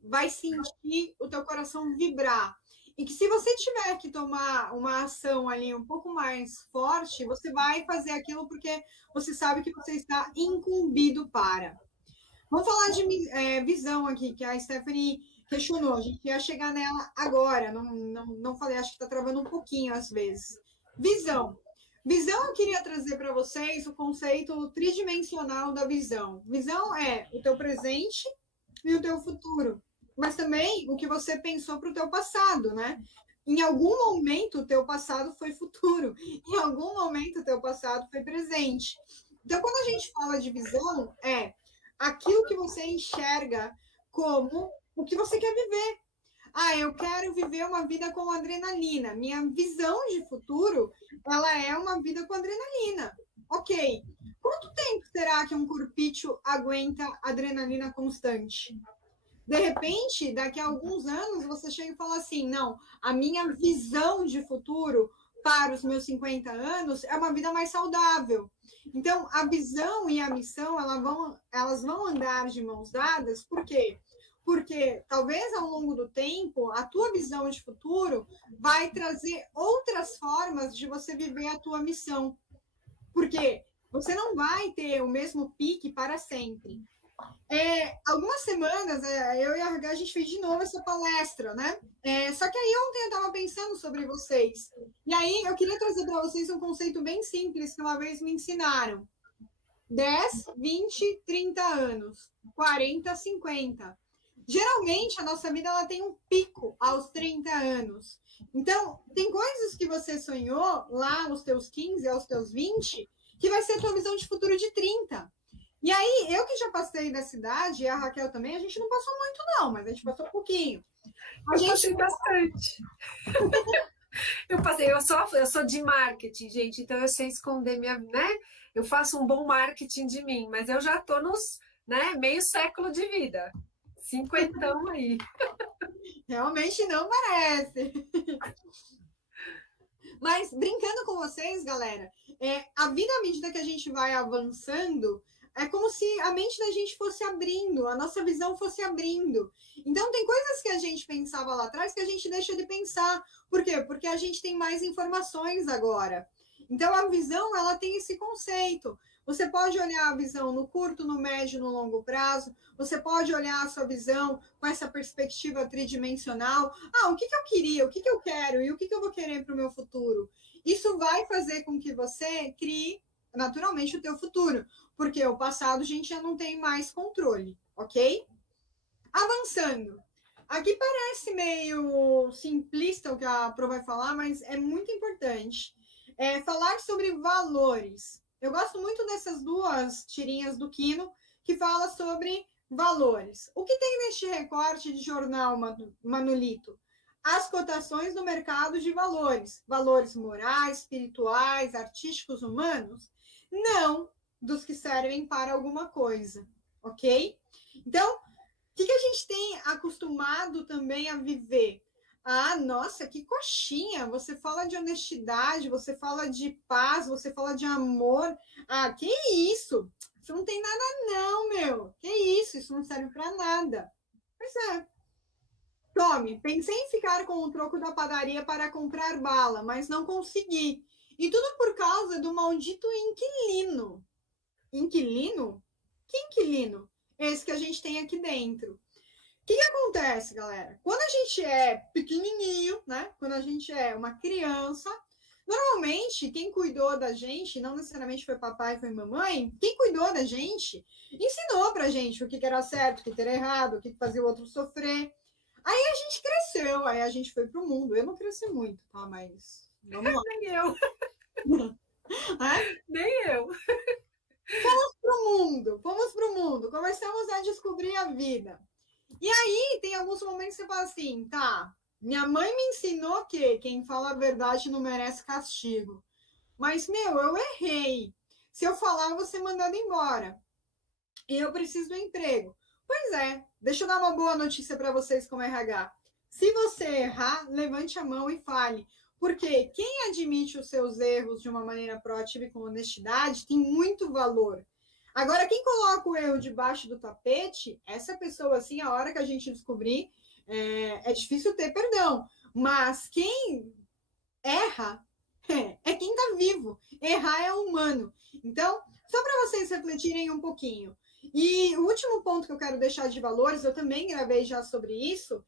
vai sentir o teu coração vibrar. E que se você tiver que tomar uma ação ali um pouco mais forte, você vai fazer aquilo porque você sabe que você está incumbido para. Vamos falar de visão aqui, que a Stephanie questionou. A gente ia chegar nela agora. Não falei, acho que está travando um pouquinho às vezes. Visão. Visão, eu queria trazer para vocês o conceito tridimensional da visão. Visão é o teu presente e o teu futuro, mas também o que você pensou para o teu passado, né? Em algum momento, o teu passado foi futuro. Em algum momento, o teu passado foi presente. Então, quando a gente fala de visão, é aquilo que você enxerga como o que você quer viver. Ah, eu quero viver uma vida com adrenalina. Minha visão de futuro, ela é uma vida com adrenalina. Ok. Quanto tempo será que um corpício aguenta adrenalina constante? De repente, daqui a alguns anos, você chega e fala assim, não, a minha visão de futuro para os meus 50 anos é uma vida mais saudável. Então, a visão e a missão, elas vão andar de mãos dadas, por quê? Porque talvez ao longo do tempo, a tua visão de futuro vai trazer outras formas de você viver a tua missão. Porque você não vai ter o mesmo pique para sempre. Algumas semanas, eu e a H, a gente fez de novo essa palestra, né? Só que aí ontem eu estava pensando sobre vocês. E aí eu queria trazer para vocês um conceito bem simples que uma vez me ensinaram. 10, 20, 30 anos. 40, 50. Geralmente, a nossa vida ela tem um pico aos 30 anos. Então, tem coisas que você sonhou lá aos teus 15, aos teus 20, que vai ser a tua visão de futuro de 30. E aí, eu que já passei da cidade, e a Raquel também, a gente não passou muito não, mas a gente passou um pouquinho. Passei bastante. Eu sou de marketing, gente, então eu sei esconder minha, né? Eu faço um bom marketing de mim, mas eu já tô nos, né, meio século de vida. 50 aí. Realmente não parece. Mas brincando com vocês, galera, a vida à medida que a gente vai avançando, é como se a mente da gente fosse abrindo, a nossa visão fosse abrindo. Então, tem coisas que a gente pensava lá atrás que a gente deixa de pensar. Por quê? Porque a gente tem mais informações agora. Então, a visão, ela tem esse conceito. Você pode olhar a visão no curto, no médio, no longo prazo. Você pode olhar a sua visão com essa perspectiva tridimensional. Ah, o que eu queria, o que eu quero e o que eu vou querer para o meu futuro. Isso vai fazer com que você crie naturalmente o teu futuro, porque o passado a gente já não tem mais controle, ok? Avançando. Aqui parece meio simplista o que a Pro vai falar, mas é muito importante. Falar sobre valores. Eu gosto muito dessas duas tirinhas do Quino que fala sobre valores. O que tem neste recorte de jornal, Manolito? As cotações do mercado de valores. Valores morais, espirituais, artísticos, humanos? Não dos que servem para alguma coisa, ok? Então, o que a gente tem acostumado também a viver? Ah, nossa, que coxinha! Você fala de honestidade, você fala de paz, você fala de amor. Ah, que isso? Isso não tem nada não, meu. Que isso? Isso não serve para nada. Pois é. Tome, pensei em ficar com o troco da padaria para comprar bala, mas não consegui. E tudo por causa do maldito inquilino. Inquilino? Que inquilino? Esse que a gente tem aqui dentro. O que acontece, galera? Quando a gente é pequenininho, né? Quando a gente é uma criança, normalmente quem cuidou da gente, não necessariamente foi papai, foi mamãe, quem cuidou da gente ensinou pra gente o que era certo, o que era errado, o que fazia o outro sofrer. Aí a gente cresceu, aí a gente foi pro mundo. Eu não cresci muito, tá? Mas vamos lá. Nem eu. Nem eu. Fomos pro mundo, começamos a descobrir a vida. E aí tem alguns momentos que você fala assim, tá, minha mãe me ensinou que quem fala a verdade não merece castigo. Mas, meu, eu errei. Se eu falar, eu vou ser mandado embora. e eu preciso do emprego. Pois é, deixa eu dar uma boa notícia para vocês como RH. Se você errar, levante a mão e fale. Porque quem admite os seus erros de uma maneira proativa e com honestidade tem muito valor. Agora, quem coloca o erro debaixo do tapete, essa pessoa, assim, a hora que a gente descobrir, é difícil ter perdão. Mas quem erra é quem está vivo. Errar é humano. Então, só para vocês refletirem um pouquinho. E o último ponto que eu quero deixar de valores, eu também gravei já sobre isso,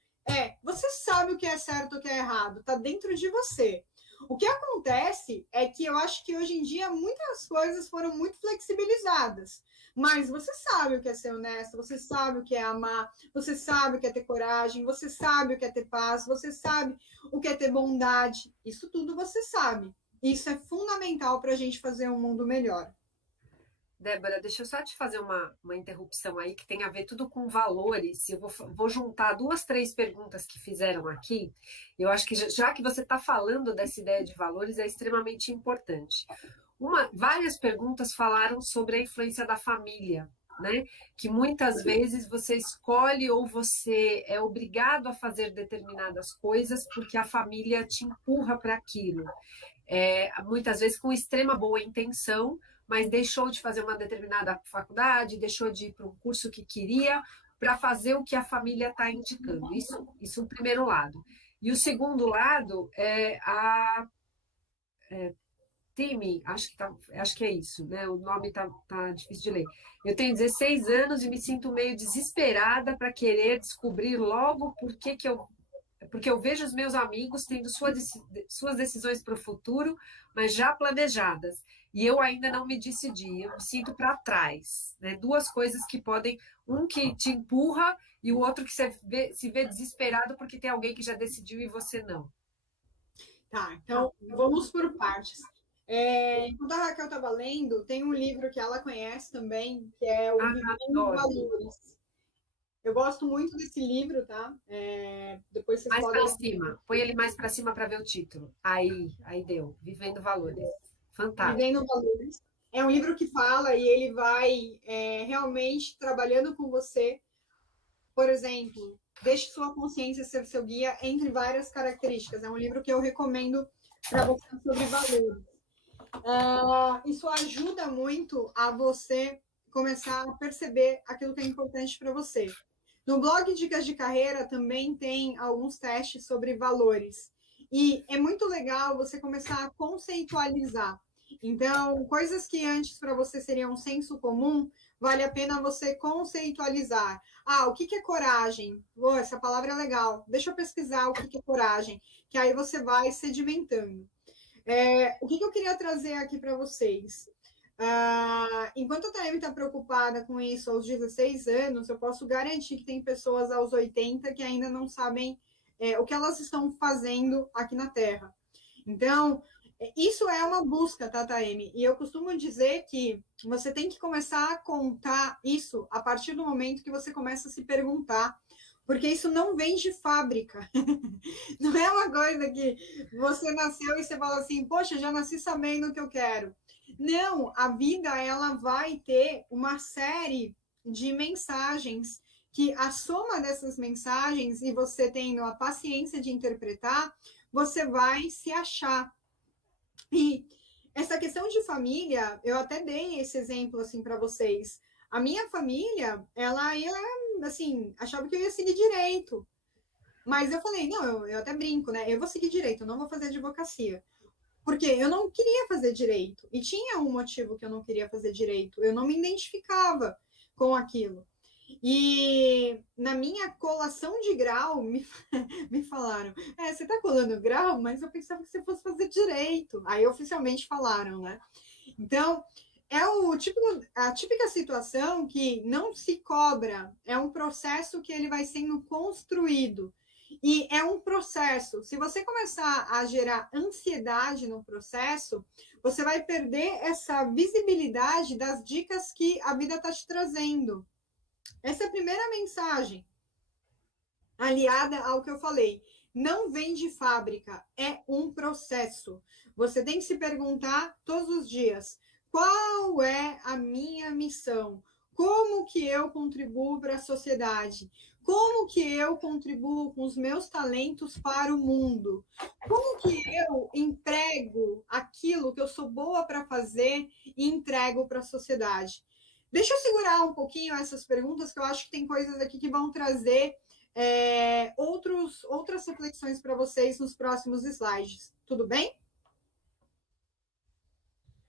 você sabe o que é certo e o que é errado, está dentro de você. O que acontece é que eu acho que hoje em dia muitas coisas foram muito flexibilizadas. Mas você sabe o que é ser honesto, você sabe o que é amar, você sabe o que é ter coragem, você sabe o que é ter paz, você sabe o que é ter bondade. Isso tudo você sabe. Isso é fundamental para a gente fazer um mundo melhor. Débora, deixa eu só te fazer uma interrupção aí que tem a ver tudo com valores. Eu vou juntar duas, três perguntas que fizeram aqui. Eu acho que já que você está falando dessa ideia de valores, é extremamente importante. Várias perguntas falaram sobre a influência da família, né? Que muitas vezes você escolhe ou você é obrigado a fazer determinadas coisas porque a família te empurra para aquilo. Muitas vezes com extrema boa intenção, mas deixou de fazer uma determinada faculdade, deixou de ir para um curso que queria para fazer o que a família está indicando. Isso é o primeiro lado. E o segundo lado é a Timi, acho que é isso, né? O nome tá difícil de ler. Eu tenho 16 anos e me sinto meio desesperada para querer descobrir logo porque eu vejo os meus amigos tendo suas decisões para o futuro, mas já planejadas. E eu ainda não me decidi, eu me sinto para trás. Né? Duas coisas que podem, um que te empurra e o outro que se vê desesperado porque tem alguém que já decidiu e você não. Tá, então vamos por partes. Enquanto a Raquel estava lendo, tem um livro que ela conhece também, que é o Vivendo Adoro. Valores. Eu gosto muito desse livro, tá? Depois vocês Mais podem. para cima. Põe ele mais para cima para ver o título. Aí deu. Vivendo Valores. Fantástico. Vivendo Valores. É um livro que fala e ele vai realmente trabalhando com você. Por exemplo, Deixe Sua Consciência Ser Seu Guia, entre várias características. É um livro que eu recomendo para você sobre valores. Isso ajuda muito a você começar a perceber aquilo que é importante para você. No blog Dicas de Carreira também tem alguns testes sobre valores. E é muito legal você começar a conceitualizar. Então, coisas que antes para você seriam um senso comum, vale a pena você conceitualizar. O que é coragem? Essa palavra é legal. Deixa eu pesquisar o que é coragem, que aí você vai sedimentando. O que eu queria trazer aqui para vocês? Enquanto a Taeme está preocupada com isso aos 16 anos, eu posso garantir que tem pessoas aos 80 que ainda não sabem o que elas estão fazendo aqui na Terra. Então, isso é uma busca, tá, Taeme? E eu costumo dizer que você tem que começar a contar isso a partir do momento que você começa a se perguntar, porque isso não vem de fábrica. Não é uma coisa que você nasceu e você fala assim, poxa, já nasci sabendo o que eu quero. Não, a vida ela vai ter uma série de mensagens que a soma dessas mensagens e você tendo a paciência de interpretar, você vai se achar. E essa questão de família, eu até dei esse exemplo assim para vocês. A minha família, ela assim, achava que eu ia seguir direito. Mas eu falei, não, eu até brinco, né? Eu vou seguir direito, eu não vou fazer advocacia. Porque eu não queria fazer direito. E tinha um motivo que eu não queria fazer direito. Eu não me identificava com aquilo. E na minha colação de grau, me falaram, você tá colando grau, mas eu pensava que você fosse fazer direito. Aí oficialmente falaram, né? Então, é a típica situação que não se cobra, é um processo que ele vai sendo construído. E é um processo. Se você começar a gerar ansiedade no processo, você vai perder essa visibilidade das dicas que a vida está te trazendo. Essa é a primeira mensagem, aliada ao que eu falei. Não vem de fábrica, é um processo. Você tem que se perguntar todos os dias: qual é a minha missão? Como que eu contribuo para a sociedade? Como que eu contribuo com os meus talentos para o mundo? Como que eu emprego aquilo que eu sou boa para fazer e entrego para a sociedade? Deixa eu segurar um pouquinho essas perguntas, que eu acho que tem coisas aqui que vão trazer outras reflexões para vocês nos próximos slides. Tudo bem?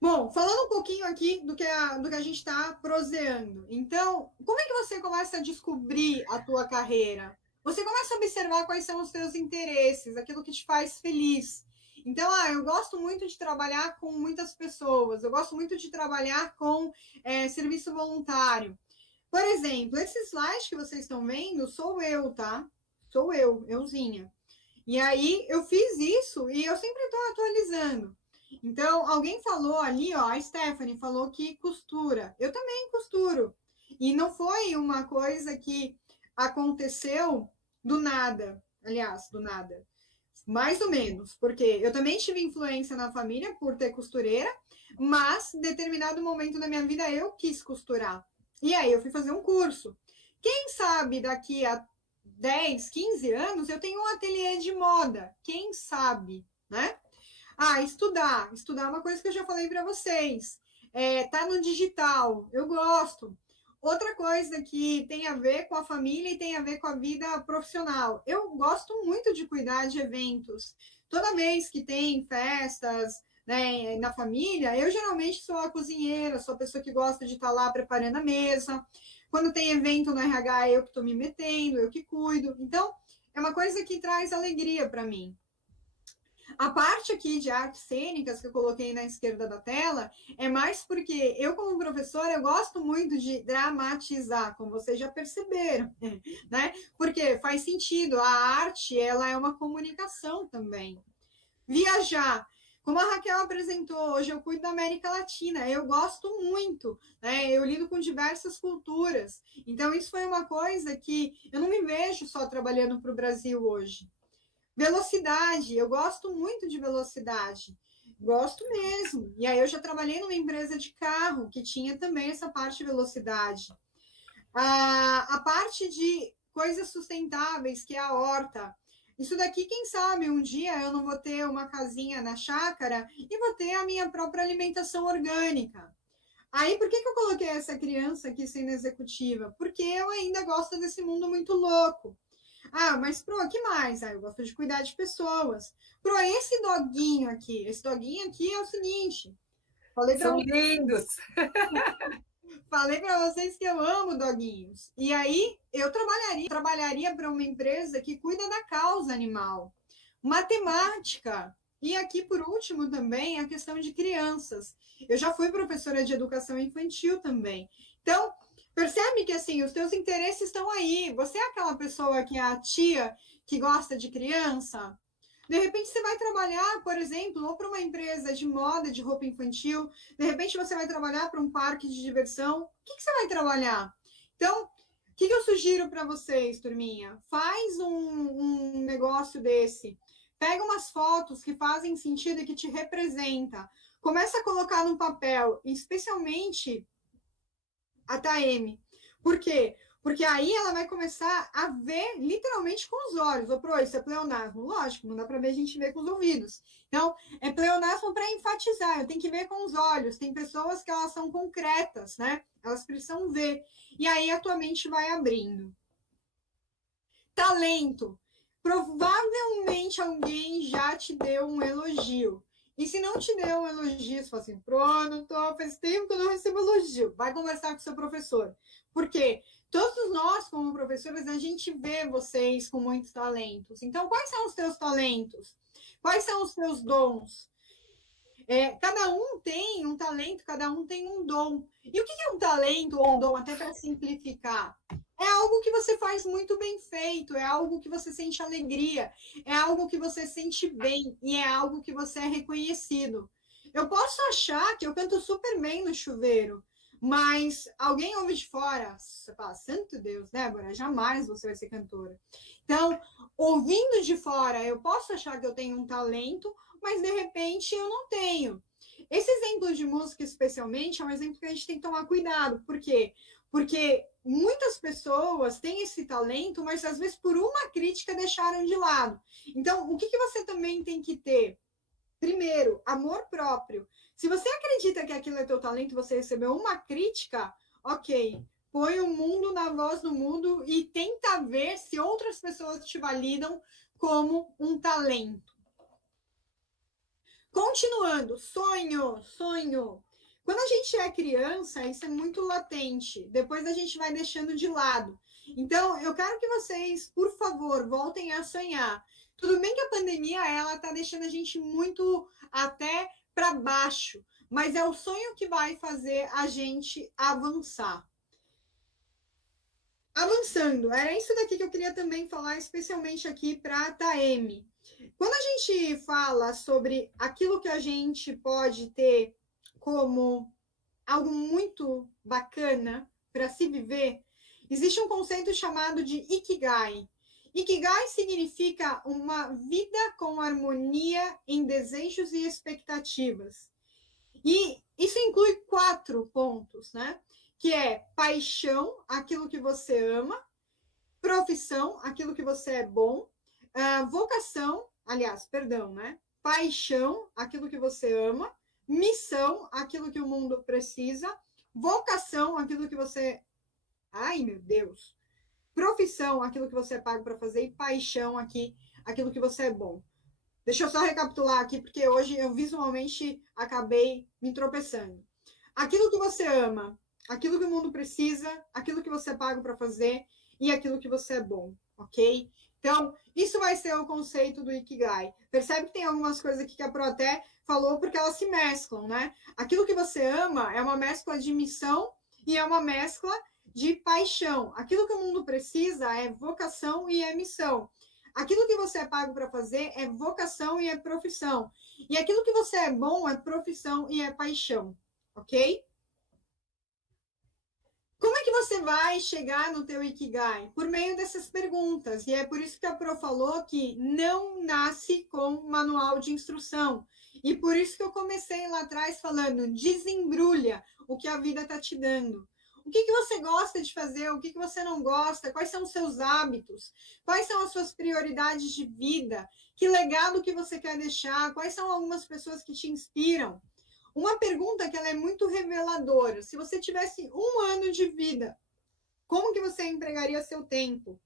Bom, falando um pouquinho aqui do que a gente está proseando. Então, como é que você começa a descobrir a tua carreira? Você começa a observar quais são os teus interesses, aquilo que te faz feliz. Então, eu gosto muito de trabalhar com muitas pessoas, eu gosto muito de trabalhar com serviço voluntário. Por exemplo, esse slide que vocês estão vendo sou eu, tá? Sou euzinha. E aí, eu fiz isso e eu sempre estou atualizando. Então, alguém falou ali, ó, a Stephanie falou que costura. Eu também costuro. E não foi uma coisa que aconteceu do nada. Aliás, do nada. Mais ou menos, porque eu também tive influência na família por ter costureira, mas em determinado momento da minha vida eu quis costurar. E aí eu fui fazer um curso. Quem sabe daqui a 10, 15 anos eu tenho um ateliê de moda. Quem sabe, né? Estudar. Estudar é uma coisa que eu já falei para vocês. Tá no digital. Eu gosto. Outra coisa que tem a ver com a família e tem a ver com a vida profissional. Eu gosto muito de cuidar de eventos. Toda vez que tem festas, né, na família, eu geralmente sou a cozinheira, sou a pessoa que gosta de estar lá preparando a mesa. Quando tem evento no RH, eu que estou me metendo, eu que cuido. Então, é uma coisa que traz alegria para mim. A parte aqui de artes cênicas que eu coloquei na esquerda da tela é mais porque eu, como professora, eu gosto muito de dramatizar, como vocês já perceberam, né? Porque faz sentido, a arte, ela é uma comunicação também. Viajar. Como a Raquel apresentou, hoje eu cuido da América Latina, eu gosto muito, né? Eu lido com diversas culturas. Então, isso foi uma coisa que eu não me vejo só trabalhando para o Brasil hoje. Velocidade, eu gosto muito de velocidade, gosto mesmo. E aí eu já trabalhei numa empresa de carro que tinha também essa parte de velocidade. A parte de coisas sustentáveis, que é a horta. Isso daqui, quem sabe, um dia eu não vou ter uma casinha na chácara e vou ter a minha própria alimentação orgânica. Aí, por que eu coloquei essa criança aqui sendo executiva? Porque eu ainda gosto desse mundo muito louco. Mas, Pro, que mais? Eu gosto de cuidar de pessoas. Pro, esse doguinho aqui é o seguinte. São lindos! Falei para vocês que eu amo doguinhos. E aí, eu trabalharia para uma empresa que cuida da causa animal. Matemática. E aqui, por último, também, a questão de crianças. Eu já fui professora de educação infantil também. Então, percebe que, assim, os teus interesses estão aí. Você é aquela pessoa que é a tia que gosta de criança? De repente, você vai trabalhar, por exemplo, ou para uma empresa de moda, de roupa infantil. De repente, você vai trabalhar para um parque de diversão. O que você vai trabalhar? Então, o que eu sugiro para vocês, turminha? Faz um negócio desse. Pega umas fotos que fazem sentido e que te representa. Começa a colocar no papel, especialmente a Taeme. Por quê? Porque aí ela vai começar a ver literalmente com os olhos. Ô, Pro, isso é pleonasmo? Lógico, não dá para ver, a gente vê com os ouvidos. Então, é pleonasmo para enfatizar, eu tenho que ver com os olhos. Tem pessoas que elas são concretas, né? Elas precisam ver. E aí a tua mente vai abrindo. Talento. Provavelmente alguém já te deu um elogio. E se não te deu um elogio, você fala assim, pronto, faz tempo que eu não recebo elogio. Vai conversar com o seu professor. Por quê? Todos nós, como professores, a gente vê vocês com muitos talentos. Então, quais são os teus talentos? Quais são os teus dons? Cada um tem um talento, cada um tem um dom. E o que é um talento ou um dom, até para simplificar? É algo que você faz muito bem feito, é algo que você sente alegria, é algo que você sente bem e é algo que você é reconhecido. Eu posso achar que eu canto super bem no chuveiro, mas alguém ouve de fora, você fala, santo Deus, Débora, jamais você vai ser cantora. Então, ouvindo de fora, eu posso achar que eu tenho um talento, mas de repente eu não tenho. Esse exemplo de música, especialmente, é um exemplo que a gente tem que tomar cuidado. Por quê? Porque muitas pessoas têm esse talento, mas às vezes por uma crítica deixaram de lado. Então, o que você também tem que ter? Primeiro, amor próprio. Se você acredita que aquilo é teu talento, você recebeu uma crítica, ok, põe o mundo na voz do mundo e tenta ver se outras pessoas te validam como um talento. Continuando, sonho. Quando a gente é criança, isso é muito latente. Depois a gente vai deixando de lado. Então, eu quero que vocês, por favor, voltem a sonhar. Tudo bem que a pandemia, ela tá deixando a gente muito até para baixo, mas é o sonho que vai fazer a gente avançar. Avançando, era isso daqui que eu queria também falar, especialmente aqui para a Taeme. Quando a gente fala sobre aquilo que a gente pode ter como algo muito bacana para se viver, existe um conceito chamado de Ikigai. Ikigai significa uma vida com harmonia em desejos e expectativas. E isso inclui 4 pontos, né? Que é paixão, aquilo que você ama, profissão, aquilo que você é bom, vocação, aliás, perdão, né? Paixão, aquilo que você ama, missão, aquilo que o mundo precisa, vocação, aquilo que você. Ai, meu Deus! Profissão, aquilo que você é pago para fazer, e paixão, aqui, aquilo que você é bom. Deixa eu só recapitular aqui, porque hoje eu visualmente acabei me tropeçando. Aquilo que você ama, aquilo que o mundo precisa, aquilo que você é pago para fazer e aquilo que você é bom, ok? Então, isso vai ser o conceito do Ikigai. Percebe que tem algumas coisas aqui que a Pro até falou porque elas se mesclam, né? Aquilo que você ama é uma mescla de missão e é uma mescla de paixão. Aquilo que o mundo precisa é vocação e é missão. Aquilo que você é pago para fazer é vocação e é profissão. E aquilo que você é bom é profissão e é paixão, ok? Como é que você vai chegar no teu Ikigai? Por meio dessas perguntas. E é por isso que a Pro falou que não nasce com manual de instrução. E por isso que eu comecei lá atrás falando, desembrulha o que a vida está te dando. O que você gosta de fazer? O que você não gosta? Quais são os seus hábitos? Quais são as suas prioridades de vida? Que legado que você quer deixar? Quais são algumas pessoas que te inspiram? Uma pergunta que ela é muito reveladora. Se você tivesse 1 ano de vida, como que você empregaria seu tempo?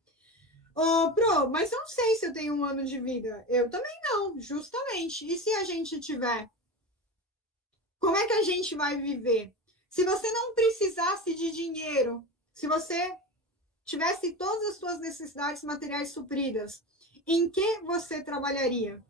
Pro, mas eu não sei se eu tenho 1 ano de vida. Eu também não, justamente. E se a gente tiver? Como é que a gente vai viver? Se você não precisasse de dinheiro, se você tivesse todas as suas necessidades materiais supridas, em que você trabalharia?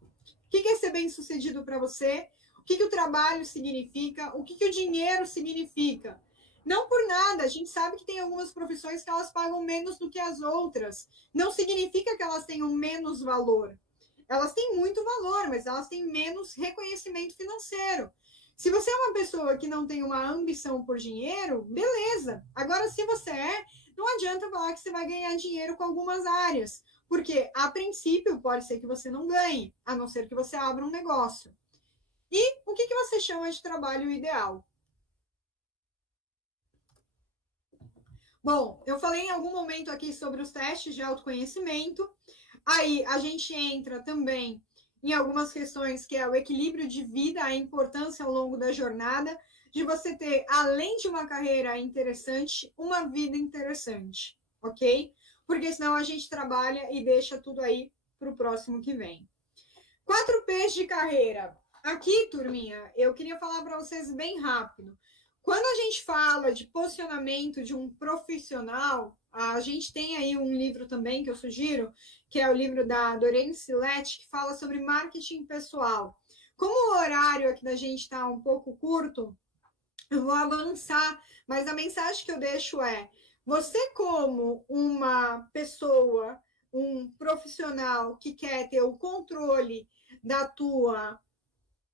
O que é ser bem-sucedido para você? O que o trabalho significa? O que o dinheiro significa? Não por nada, a gente sabe que tem algumas profissões que elas pagam menos do que as outras. Não significa que elas tenham menos valor. Elas têm muito valor, mas elas têm menos reconhecimento financeiro. Se você é uma pessoa que não tem uma ambição por dinheiro, beleza. Agora, se você não adianta falar que você vai ganhar dinheiro com algumas áreas, porque, a princípio, pode ser que você não ganhe, a não ser que você abra um negócio. E o que você chama de trabalho ideal? Bom, eu falei em algum momento aqui sobre os testes de autoconhecimento. Aí, a gente entra também em algumas questões que é o equilíbrio de vida, a importância ao longo da jornada, de você ter, além de uma carreira interessante, uma vida interessante, ok? Porque senão a gente trabalha e deixa tudo aí para o próximo que vem. 4 P's de carreira. Aqui, turminha, eu queria falar para vocês bem rápido. Quando a gente fala de posicionamento de um profissional, a gente tem aí um livro também que eu sugiro, que é o livro da Doreen Silete, que fala sobre marketing pessoal. Como o horário aqui da gente está um pouco curto, eu vou avançar, mas a mensagem que eu deixo é: você, como uma pessoa, um profissional que quer ter o controle da tua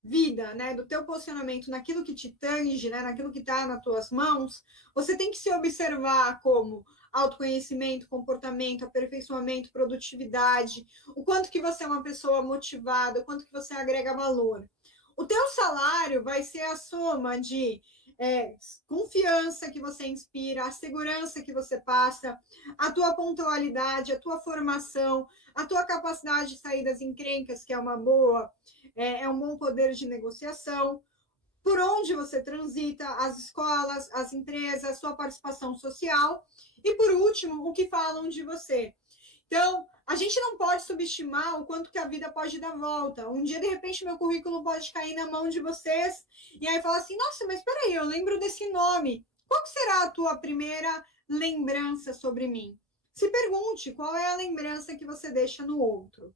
vida, né, do teu posicionamento naquilo que te tange, né, naquilo que está nas tuas mãos, você tem que se observar como autoconhecimento, comportamento, aperfeiçoamento, produtividade, o quanto que você é uma pessoa motivada, o quanto que você agrega valor. O teu salário vai ser a soma de confiança que você inspira, a segurança que você passa, a tua pontualidade, a tua formação, a tua capacidade de sair das encrencas, que é uma boa, é um bom poder de negociação, por onde você transita, as escolas, as empresas, sua participação social, e por último, o que falam de você. Então, a gente não pode subestimar o quanto que a vida pode dar volta. Um dia, de repente, meu currículo pode cair na mão de vocês e aí falar assim, nossa, mas peraí, eu lembro desse nome. Qual será a tua primeira lembrança sobre mim? Se pergunte qual é a lembrança que você deixa no outro.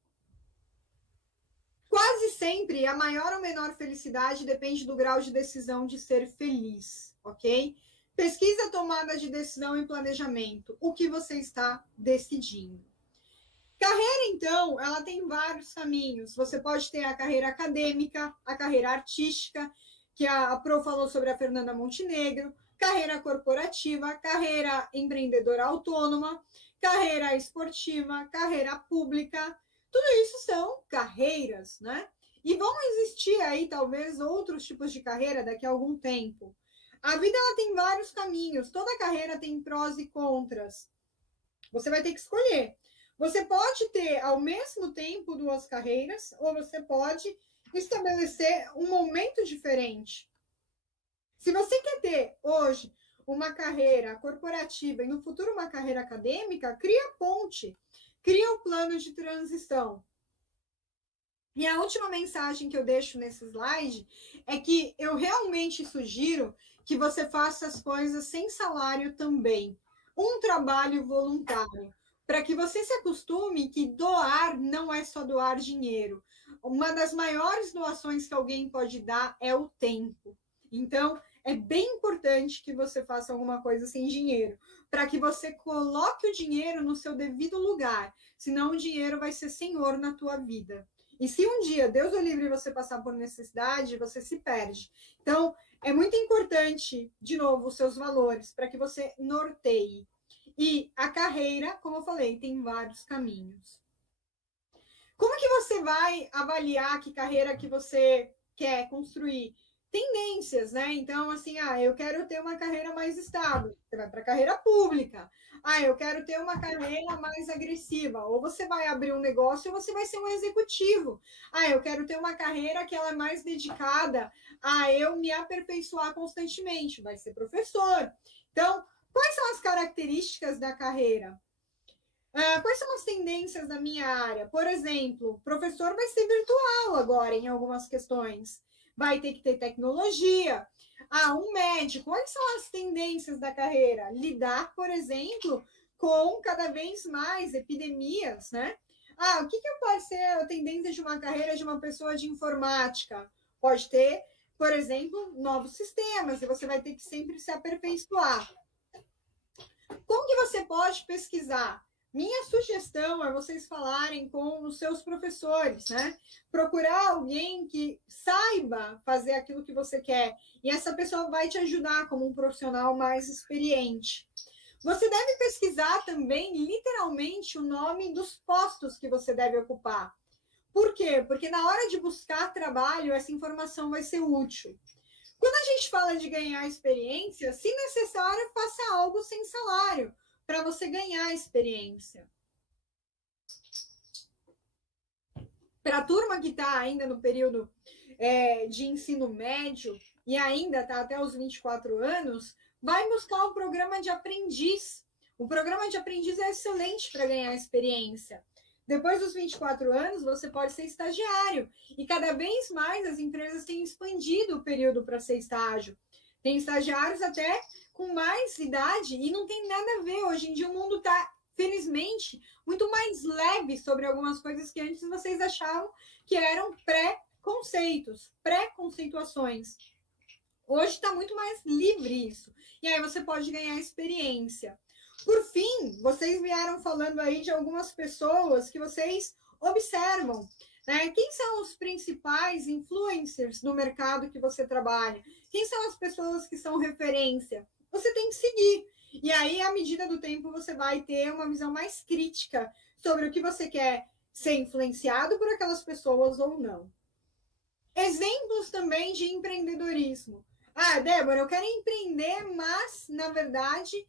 Quase sempre, a maior ou menor felicidade depende do grau de decisão de ser feliz, ok? Pesquisa, tomada de decisão e planejamento. O que você está decidindo? Carreira, então, ela tem vários caminhos. Você pode ter a carreira acadêmica, a carreira artística, que a Pro falou sobre a Fernanda Montenegro, carreira corporativa, carreira empreendedora autônoma, carreira esportiva, carreira pública. Tudo isso são carreiras, né? E vão existir aí, talvez, outros tipos de carreira daqui a algum tempo. A vida ela tem vários caminhos, toda carreira tem prós e contras. Você vai ter que escolher. Você pode ter, ao mesmo tempo, duas carreiras, ou você pode estabelecer um momento diferente. Se você quer ter, hoje, uma carreira corporativa e no futuro uma carreira acadêmica, cria ponte, cria o plano de transição. E a última mensagem que eu deixo nesse slide é que eu realmente sugiro que você faça as coisas sem salário também. Um trabalho voluntário, para que você se acostume que doar não é só doar dinheiro. Uma das maiores doações que alguém pode dar é o tempo. Então, é bem importante que você faça alguma coisa sem dinheiro, para que você coloque o dinheiro no seu devido lugar, senão o dinheiro vai ser senhor na tua vida. E se um dia, Deus o livre, você passar por necessidade, você se perde. Então, é muito importante, de novo, os seus valores, para que você norteie. E a carreira, como eu falei, tem vários caminhos. Como que você vai avaliar que carreira que você quer construir? Tendências, né? Então, assim, eu quero ter uma carreira mais estável. Você vai para a carreira pública. Eu quero ter uma carreira mais agressiva. Ou você vai abrir um negócio ou você vai ser um executivo. Eu quero ter uma carreira que ela é mais dedicada a eu me aperfeiçoar constantemente. Vai ser professor. Então, quais são as características da carreira? Quais são as tendências da minha área? Por exemplo, professor vai ser virtual agora em algumas questões. Vai ter que ter tecnologia. Um médico, quais são as tendências da carreira? Lidar, por exemplo, com cada vez mais epidemias, né? O que pode ser a tendência de uma carreira de uma pessoa de informática? Pode ter, por exemplo, novos sistemas, e você vai ter que sempre se aperfeiçoar. Como que você pode pesquisar? Minha sugestão é vocês falarem com os seus professores, né? Procurar alguém que saiba fazer aquilo que você quer. E essa pessoa vai te ajudar como um profissional mais experiente. Você deve pesquisar também, literalmente, o nome dos postos que você deve ocupar. Por quê? Porque na hora de buscar trabalho, essa informação vai ser útil. Quando a gente fala de ganhar experiência, se necessário, faça algo sem salário, para você ganhar experiência. Para a turma que está ainda no período de ensino médio e ainda está até os 24 anos, vai buscar o programa de aprendiz. O programa de aprendiz é excelente para ganhar experiência. Depois dos 24 anos, você pode ser estagiário. E cada vez mais as empresas têm expandido o período para ser estágio. Tem estagiários até com mais idade e não tem nada a ver. Hoje em dia o mundo está, felizmente, muito mais leve sobre algumas coisas que antes vocês achavam que eram pré-conceitos, pré-conceituações. Hoje está muito mais livre isso. E aí você pode ganhar experiência. Por fim, vocês vieram falando aí de algumas pessoas que vocês observam, né? Quem são os principais influencers no mercado que você trabalha? Quem são as pessoas que são referência? Você tem que seguir. E aí, à medida do tempo, você vai ter uma visão mais crítica sobre o que você quer ser influenciado por aquelas pessoas ou não. Exemplos também de empreendedorismo. Ah, Débora, eu quero empreender, mas, na verdade,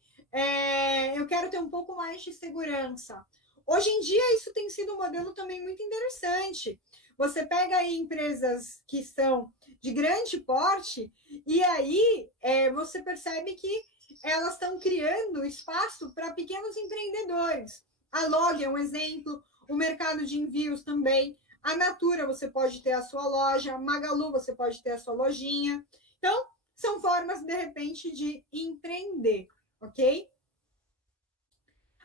eu quero ter um pouco mais de segurança. Hoje em dia, isso tem sido um modelo também muito interessante. Você pega aí empresas que são de grande porte, e aí você percebe que elas estão criando espaço para pequenos empreendedores. A Log é um exemplo, o mercado de envios também. A Natura, você pode ter a sua loja, a Magalu, você pode ter a sua lojinha. Então, são formas, de repente, de empreender, ok?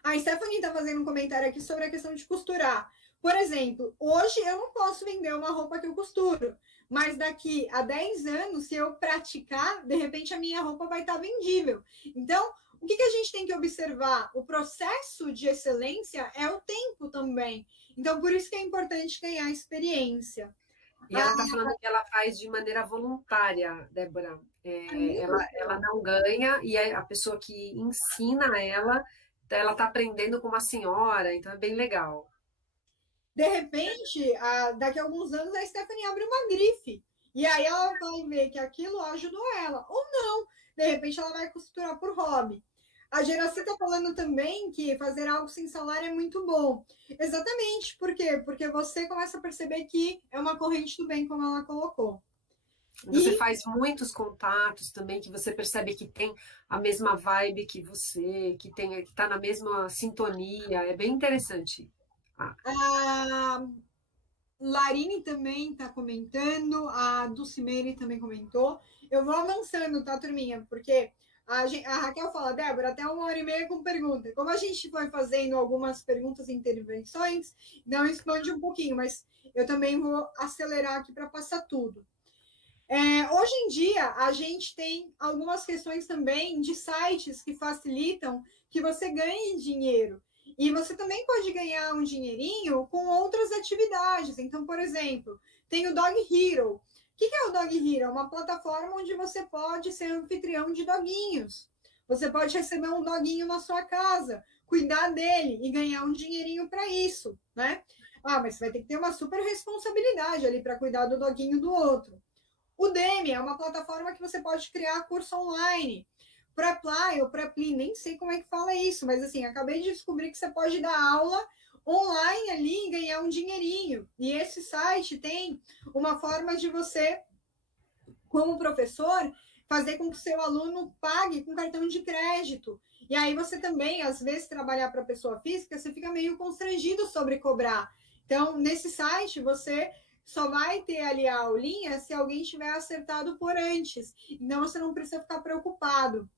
A Stephanie está fazendo um comentário aqui sobre a questão de costurar. Por exemplo, hoje eu não posso vender uma roupa que eu costuro, mas daqui a 10 anos, se eu praticar, de repente a minha roupa vai estar vendível. Então, o que a gente tem que observar? O processo de excelência é o tempo também. Então, por isso que é importante ganhar experiência. E ela está falando que ela faz de maneira voluntária, Débora. Ela não ganha, e a pessoa que ensina ela está aprendendo com uma senhora, então é bem legal. De repente, daqui a alguns anos, a Stephanie abre uma grife. E aí ela vai ver que aquilo ajudou ela. Ou não. De repente, ela vai costurar por hobby. A Geraci está falando também que fazer algo sem salário é muito bom. Exatamente. Por quê? Porque você começa a perceber que é uma corrente do bem, como ela colocou. Você faz muitos contatos também, que você percebe que tem a mesma vibe que você, que está na mesma sintonia. É bem interessante. A Larine também está comentando, a Dulcimeire também comentou. Eu vou avançando, tá, turminha? Porque a Raquel fala, Débora, até 1h30 com pergunta. Como a gente foi fazendo algumas perguntas e intervenções, não expande um pouquinho, mas eu também vou acelerar aqui para passar tudo. Hoje em dia, a gente tem algumas questões também de sites que facilitam que você ganhe dinheiro. E você também pode ganhar um dinheirinho com outras atividades. Então, por exemplo, tem o Dog Hero. O que é o Dog Hero? É uma plataforma onde você pode ser anfitrião de doguinhos. Você pode receber um doguinho na sua casa, cuidar dele e ganhar um dinheirinho para isso, né? Ah, mas você vai ter que ter uma super responsabilidade ali para cuidar do doguinho do outro. O Udemy é uma plataforma que você pode criar curso online. Preply ou Preply, nem sei como é que fala isso, mas assim, acabei de descobrir que você pode dar aula online ali e ganhar um dinheirinho. E esse site tem uma forma de você, como professor, fazer com que o seu aluno pague com cartão de crédito. E aí você também, às vezes, trabalhar para pessoa física, você fica meio constrangido sobre cobrar. Então, nesse site, você só vai ter ali a aulinha se alguém tiver acertado por antes. Então, você não precisa ficar preocupado.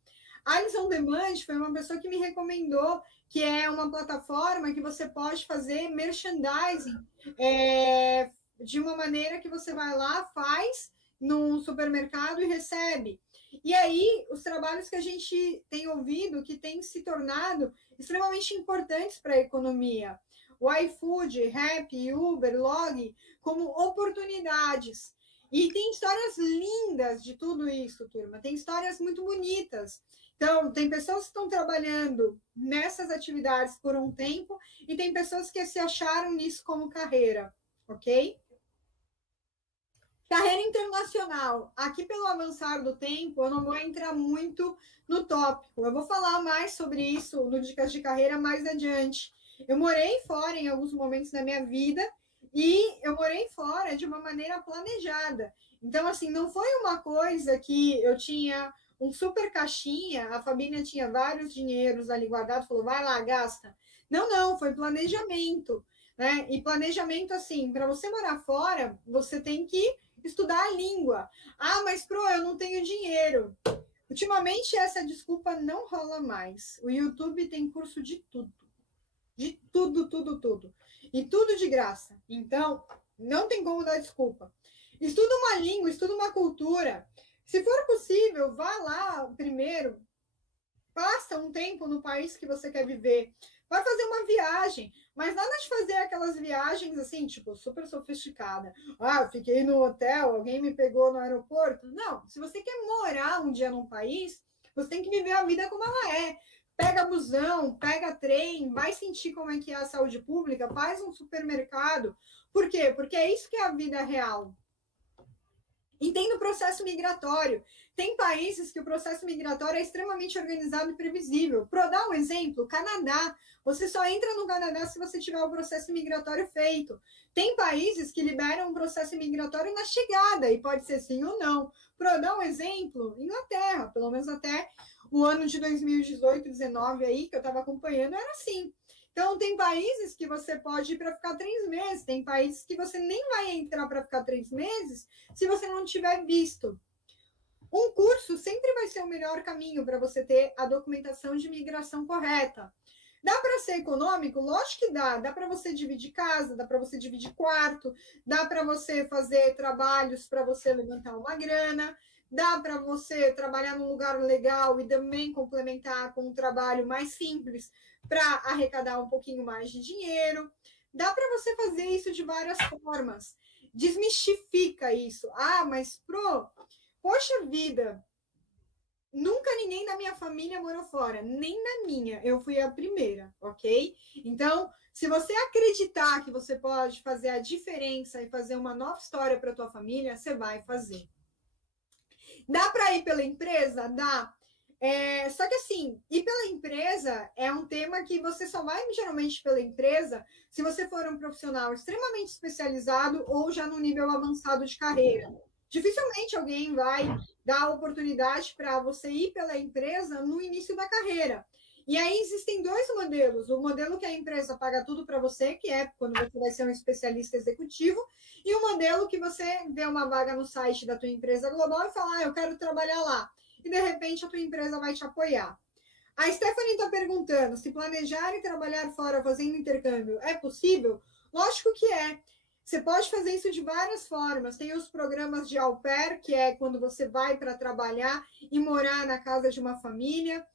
A Alice On Demand foi uma pessoa que me recomendou, que é uma plataforma que você pode fazer merchandising de uma maneira que você vai lá, faz num supermercado e recebe. E aí, os trabalhos que a gente tem ouvido, que têm se tornado extremamente importantes para a economia. O iFood, Rappi, Uber, Log, como oportunidades. E tem histórias lindas de tudo isso, turma. Tem histórias muito bonitas. Então, tem pessoas que estão trabalhando nessas atividades por um tempo e tem pessoas que se acharam nisso como carreira, ok? Carreira internacional. Aqui, pelo avançar do tempo, eu não vou entrar muito no tópico. Eu vou falar mais sobre isso no Dicas de Carreira mais adiante. Eu morei fora em alguns momentos da minha vida e eu morei fora de uma maneira planejada. Então, assim, não foi uma coisa que eu tinha um super caixinha, a família tinha vários dinheiros ali guardados, falou, vai lá, gasta. Não, foi planejamento, né? E planejamento, assim, para você morar fora, você tem que estudar a língua. Ah, mas, Pro, eu não tenho dinheiro. Ultimamente, essa desculpa não rola mais. O YouTube tem curso de tudo. De tudo, tudo, tudo. E tudo de graça. Então, não tem como dar desculpa. Estuda uma língua, estuda uma cultura. Se for possível, vá lá primeiro, passa um tempo no país que você quer viver. Vai fazer uma viagem, mas nada de fazer aquelas viagens assim, tipo, super sofisticada. Ah, fiquei no hotel, alguém me pegou no aeroporto. Não, se você quer morar um dia num país, você tem que viver a vida como ela é. Pega busão, pega trem, vai sentir como é que é a saúde pública, faz um supermercado. Por quê? Porque é isso que é a vida real. Entenda o processo migratório. Tem países que o processo migratório é extremamente organizado e previsível. Para dar um exemplo, Canadá. Você só entra no Canadá se você tiver o processo migratório feito. Tem países que liberam um processo migratório na chegada, e pode ser sim ou não. Para dar um exemplo, Inglaterra, pelo menos até o ano de 2018, 2019 aí, que eu estava acompanhando, era assim. Então, tem países que você pode ir para ficar 3 meses, tem países que você nem vai entrar para ficar 3 meses se você não tiver visto. Um curso sempre vai ser o melhor caminho para você ter a documentação de migração correta. Dá para ser econômico? Lógico que dá. Dá para você dividir casa, dá para você dividir quarto, dá para você fazer trabalhos para você levantar uma grana, dá para você trabalhar num lugar legal e também complementar com um trabalho mais simples para arrecadar um pouquinho mais de dinheiro. Dá para você fazer isso de várias formas. Desmistifica isso. Ah, mas poxa vida, nunca ninguém da minha família morou fora, nem na minha. Eu fui a primeira, ok? Então, se você acreditar que você pode fazer a diferença e fazer uma nova história para tua família, você vai fazer. Dá para ir pela empresa? Dá. Só que assim, ir pela empresa é um tema que você só vai geralmente pela empresa se você for um profissional extremamente especializado ou já no nível avançado de carreira. Dificilmente alguém vai dar oportunidade para você ir pela empresa no início da carreira. E aí existem dois modelos. O modelo que a empresa paga tudo para você, que é quando você vai ser um especialista executivo, e o modelo que você vê uma vaga no site da tua empresa global e fala, eu quero trabalhar lá. E de repente a tua empresa vai te apoiar. A Stephanie está perguntando se planejar e trabalhar fora fazendo intercâmbio é possível? Lógico que é. Você pode fazer isso de várias formas. Tem os programas de au pair, que é quando você vai para trabalhar e morar na casa de uma família.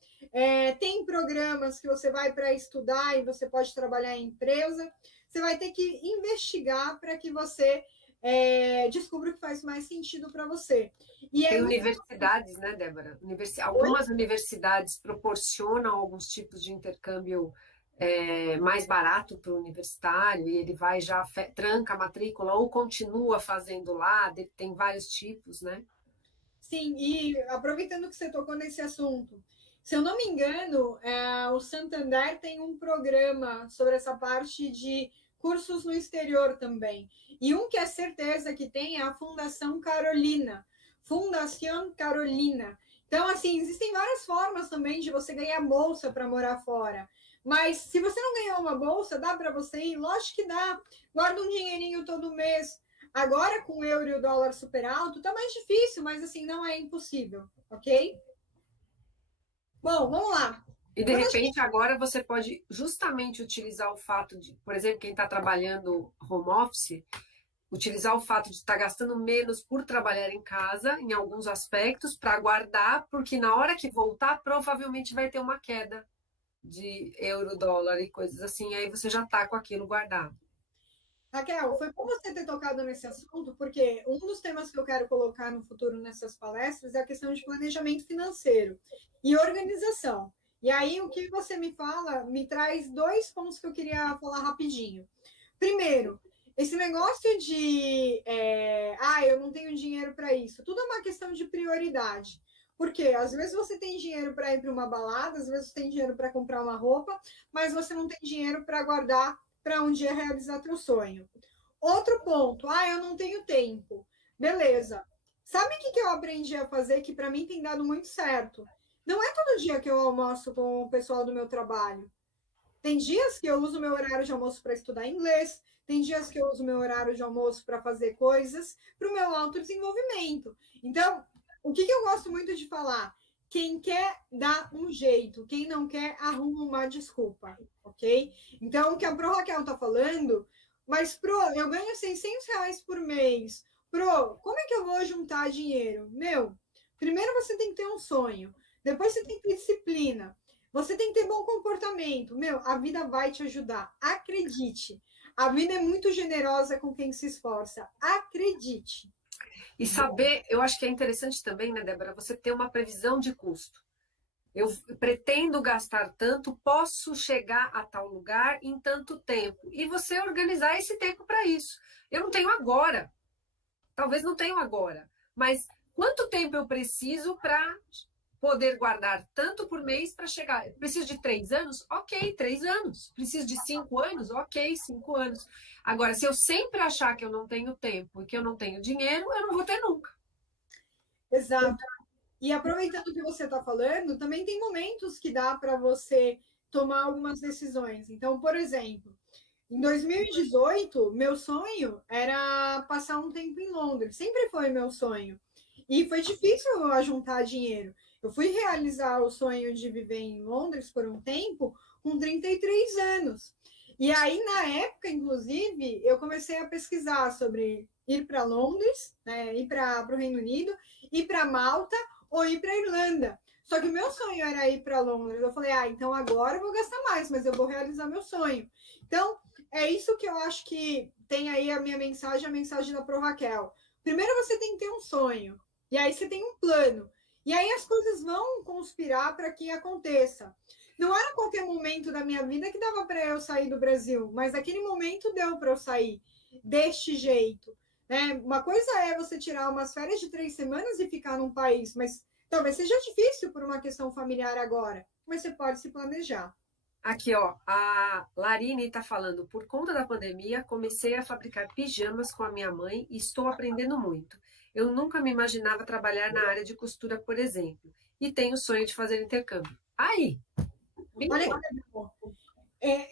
Tem programas que você vai para estudar e você pode trabalhar em empresa. Você vai ter que investigar para que você descubra o que faz mais sentido para você. E tem universidades, né, Débora? Algumas universidades proporcionam alguns tipos de intercâmbio mais barato para o universitário, e ele vai já tranca a matrícula ou continua fazendo lá, tem vários tipos, né? Sim, e aproveitando que você tocou nesse assunto, se eu não me engano, o Santander tem um programa sobre essa parte de cursos no exterior também. E um que é certeza que tem é a Fundação Carolina. Fundação Carolina. Então, assim, existem várias formas também de você ganhar bolsa para morar fora. Mas se você não ganhou uma bolsa, dá para você ir? Lógico que dá. Guarda um dinheirinho todo mês. Agora, com o euro e o dólar super alto, tá mais difícil, mas assim, não é impossível, ok? Bom, vamos lá. E de repente, agora você pode justamente utilizar o fato de, por exemplo, quem está trabalhando home office, utilizar o fato de estar gastando menos por trabalhar em casa, em alguns aspectos, para guardar, porque na hora que voltar, provavelmente vai ter uma queda de euro, dólar e coisas assim, aí você já está com aquilo guardado. Raquel, foi bom você ter tocado nesse assunto, porque um dos temas que eu quero colocar no futuro nessas palestras é a questão de planejamento financeiro e organização. E aí, o que você me fala me traz dois pontos que eu queria falar rapidinho. Primeiro, esse negócio de eu não tenho dinheiro para isso, tudo é uma questão de prioridade. Porque às vezes você tem dinheiro para ir para uma balada, às vezes você tem dinheiro para comprar uma roupa, mas você não tem dinheiro para guardar para um dia realizar teu sonho. Outro ponto, eu não tenho tempo. Beleza. Sabe o que eu aprendi a fazer que para mim tem dado muito certo? Não é todo dia que eu almoço com o pessoal do meu trabalho. Tem dias que eu uso meu horário de almoço para estudar inglês, tem dias que eu uso meu horário de almoço para fazer coisas para o meu autodesenvolvimento. Então, o que eu gosto muito de falar? Quem quer dá um jeito, quem não quer arruma uma desculpa, ok? Então, o que a Pro Raquel está falando, mas Pro, eu ganho R$ 600 por mês. Pro, como é que eu vou juntar dinheiro? Meu, primeiro você tem que ter um sonho, depois você tem que ter disciplina, você tem que ter bom comportamento. Meu, a vida vai te ajudar, acredite. A vida é muito generosa com quem se esforça, acredite. E saber, eu acho que é interessante também, né, Débora, você ter uma previsão de custo. Eu pretendo gastar tanto, posso chegar a tal lugar em tanto tempo. E você organizar esse tempo para isso. Eu não tenho agora. Talvez não tenha agora. Mas quanto tempo eu preciso para poder guardar tanto por mês para chegar? Preciso de 3 anos? Ok, 3 anos. Preciso de 5 anos? Ok, 5 anos. Agora, se eu sempre achar que eu não tenho tempo e que eu não tenho dinheiro, eu não vou ter nunca. Exato. E aproveitando o que você está falando, também tem momentos que dá para você tomar algumas decisões. Então, por exemplo, em 2018, meu sonho era passar um tempo em Londres. Sempre foi meu sonho. E foi difícil eu ajuntar dinheiro. Eu fui realizar o sonho de viver em Londres por um tempo com 33 anos. E aí, na época, inclusive, eu comecei a pesquisar sobre ir para Londres, né, ir para o Reino Unido, ir para Malta ou ir para Irlanda. Só que o meu sonho era ir para Londres. Eu falei, então agora eu vou gastar mais, mas eu vou realizar meu sonho. Então, é isso que eu acho que tem aí a minha mensagem, a mensagem da Pro Raquel. Primeiro você tem que ter um sonho, e aí você tem um plano. E aí as coisas vão conspirar para que aconteça. Não era qualquer momento da minha vida que dava para eu sair do Brasil, mas naquele momento deu para eu sair deste jeito. Né? Uma coisa é você tirar umas férias de 3 semanas e ficar num país, mas talvez seja difícil por uma questão familiar agora, mas você pode se planejar. Aqui, ó, a Larine está falando, por conta da pandemia, comecei a fabricar pijamas com a minha mãe e estou aprendendo muito. Eu nunca me imaginava trabalhar na área de costura, por exemplo, e tenho o sonho de fazer intercâmbio. Aí, Olha bingo! que bom.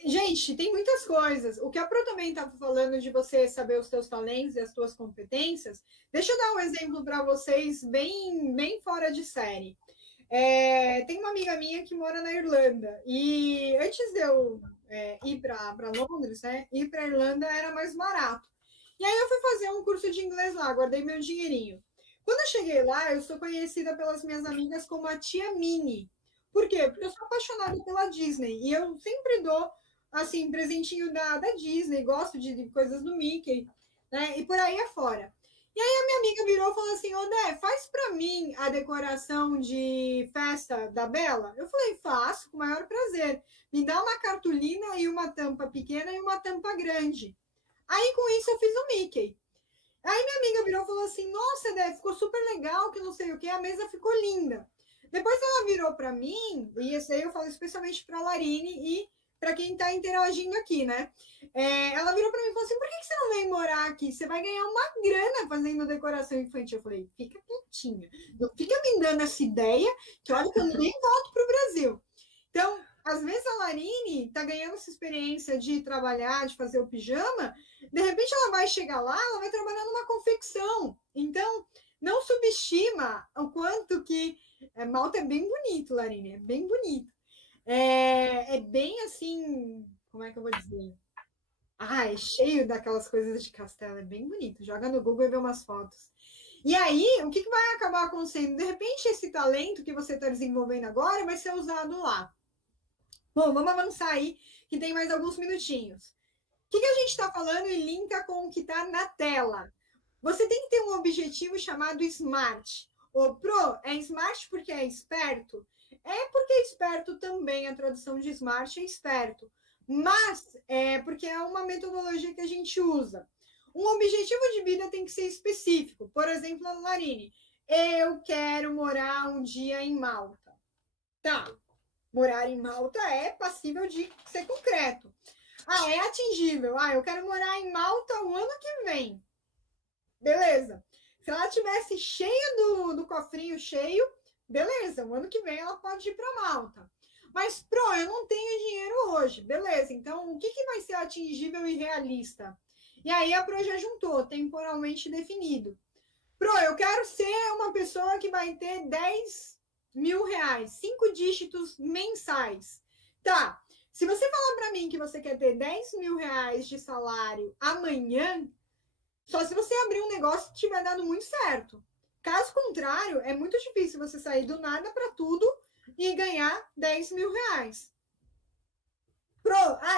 Gente, tem muitas coisas. O que a Pro também estava falando de você saber os seus talentos e as suas competências, deixa eu dar um exemplo para vocês bem, bem fora de série. Tem uma amiga minha que mora na Irlanda e antes de eu ir para Londres, né, ir para Irlanda era mais barato. E aí eu fui fazer um curso de inglês lá, guardei meu dinheirinho. Quando eu cheguei lá, eu sou conhecida pelas minhas amigas como a tia Mini. Por quê? Porque eu sou apaixonada pela Disney e eu sempre dou assim presentinho da Disney, gosto de coisas do Mickey, né? E por aí afora. E aí a minha amiga virou e falou assim: Ô Dé, faz para mim a decoração de festa da Bela? Eu falei: faço, com o maior prazer. Me dá uma cartolina e uma tampa pequena e uma tampa grande. Aí com isso eu fiz o Mickey. Aí minha amiga virou e falou assim: Nossa, Dé, ficou super legal, que não sei o que, a mesa ficou linda. Depois ela virou para mim, e esse aí eu falo especialmente para a Larine e para quem está interagindo aqui, né? Ela virou para mim e falou assim: Por que você não vem morar aqui? Você vai ganhar uma grana fazendo decoração infantil. Eu falei: Fica quietinha, não fica me dando essa ideia, que olha que eu nem volto para o Brasil. Então, às vezes a Larine está ganhando essa experiência de trabalhar, de fazer o pijama, de repente ela vai chegar lá, ela vai trabalhar numa confecção. Então, não subestima o quanto que Malta é bem bonito, Larine, é bem bonito. É bem assim, como é que eu vou dizer? É cheio daquelas coisas de castelo, é bem bonito. Joga no Google e vê umas fotos. E aí, o que vai acabar acontecendo? De repente, esse talento que você está desenvolvendo agora vai ser usado lá. Bom, vamos avançar aí, que tem mais alguns minutinhos. O que a gente está falando e linka com o que está na tela? Você tem que ter um objetivo chamado SMART. O PRO é SMART porque é esperto? É porque é esperto também, a tradução de SMART é esperto. Mas é porque é uma metodologia que a gente usa. Um objetivo de vida tem que ser específico. Por exemplo, a Larine, eu quero morar um dia em Malta. Tá, morar em Malta é passível de ser concreto. É atingível. Eu quero morar em Malta o ano que vem. Beleza. Se ela tivesse cheia do cofrinho cheio, beleza. O ano que vem ela pode ir para Malta. Mas, eu não tenho dinheiro hoje. Beleza. Então, o que vai ser atingível e realista? E aí a Pro já juntou, temporalmente definido. Eu quero ser uma pessoa que vai ter 10 mil reais, 5 dígitos mensais. Tá, se você falar para mim que você quer ter 10 mil reais de salário amanhã, só se você abrir um negócio que tiver dado muito certo. Caso contrário, é muito difícil você sair do nada para tudo e ganhar 10 mil reais.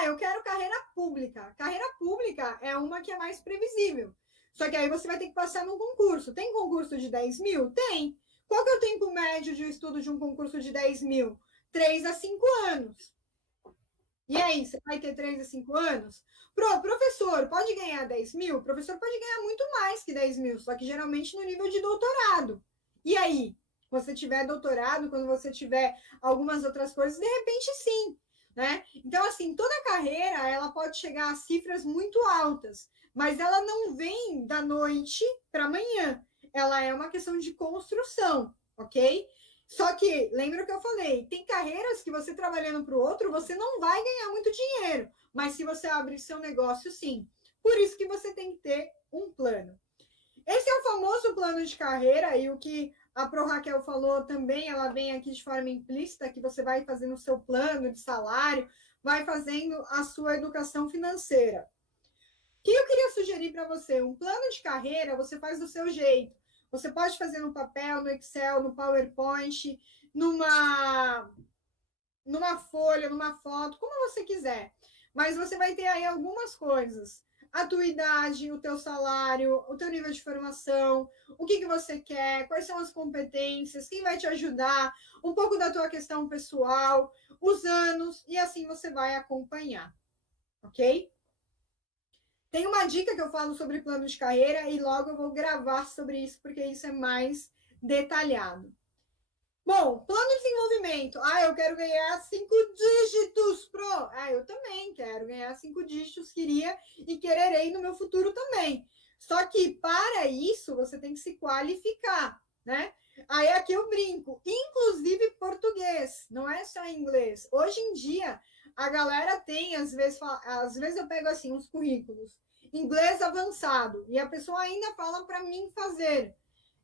Eu quero carreira pública. Carreira pública é uma que é mais previsível. Só que aí você vai ter que passar num concurso. Tem concurso de 10 mil? Tem. Qual que é o tempo médio de estudo de um concurso de 10 mil? 3 a 5 anos. E aí, você vai ter 3 a 5 anos? Professor, pode ganhar 10 mil? O professor pode ganhar muito mais que 10 mil, só que geralmente no nível de doutorado. E aí? Quando você tiver doutorado, quando você tiver algumas outras coisas, de repente sim, né? Então, assim, toda carreira, ela pode chegar a cifras muito altas, mas ela não vem da noite para amanhã. Ela é uma questão de construção, ok? Só que, lembra o que eu falei, tem carreiras que você trabalhando para o outro, você não vai ganhar muito dinheiro, mas se você abrir seu negócio, sim. Por isso que você tem que ter um plano. Esse é o famoso plano de carreira, e o que a Pro Raquel falou também, ela vem aqui de forma implícita, que você vai fazendo o seu plano de salário, vai fazendo a sua educação financeira. O que eu queria sugerir para você? Um plano de carreira você faz do seu jeito. Você pode fazer no papel, no Excel, no PowerPoint, numa folha, numa foto, como você quiser. Mas você vai ter aí algumas coisas. A tua idade, o teu salário, o teu nível de formação, o que você quer, quais são as competências, quem vai te ajudar, um pouco da tua questão pessoal, os anos, e assim você vai acompanhar, ok? Tem uma dica que eu falo sobre plano de carreira e logo eu vou gravar sobre isso, porque isso é mais detalhado. Bom, plano de desenvolvimento. Eu quero ganhar 5 dígitos, Pro. Eu também quero ganhar 5 dígitos, queria e quererei no meu futuro também. Só que para isso você tem que se qualificar, né? Aí aqui eu brinco, inclusive português, não é só inglês. Hoje em dia a galera tem, às vezes eu pego assim uns currículos, inglês avançado, e a pessoa ainda fala para mim fazer.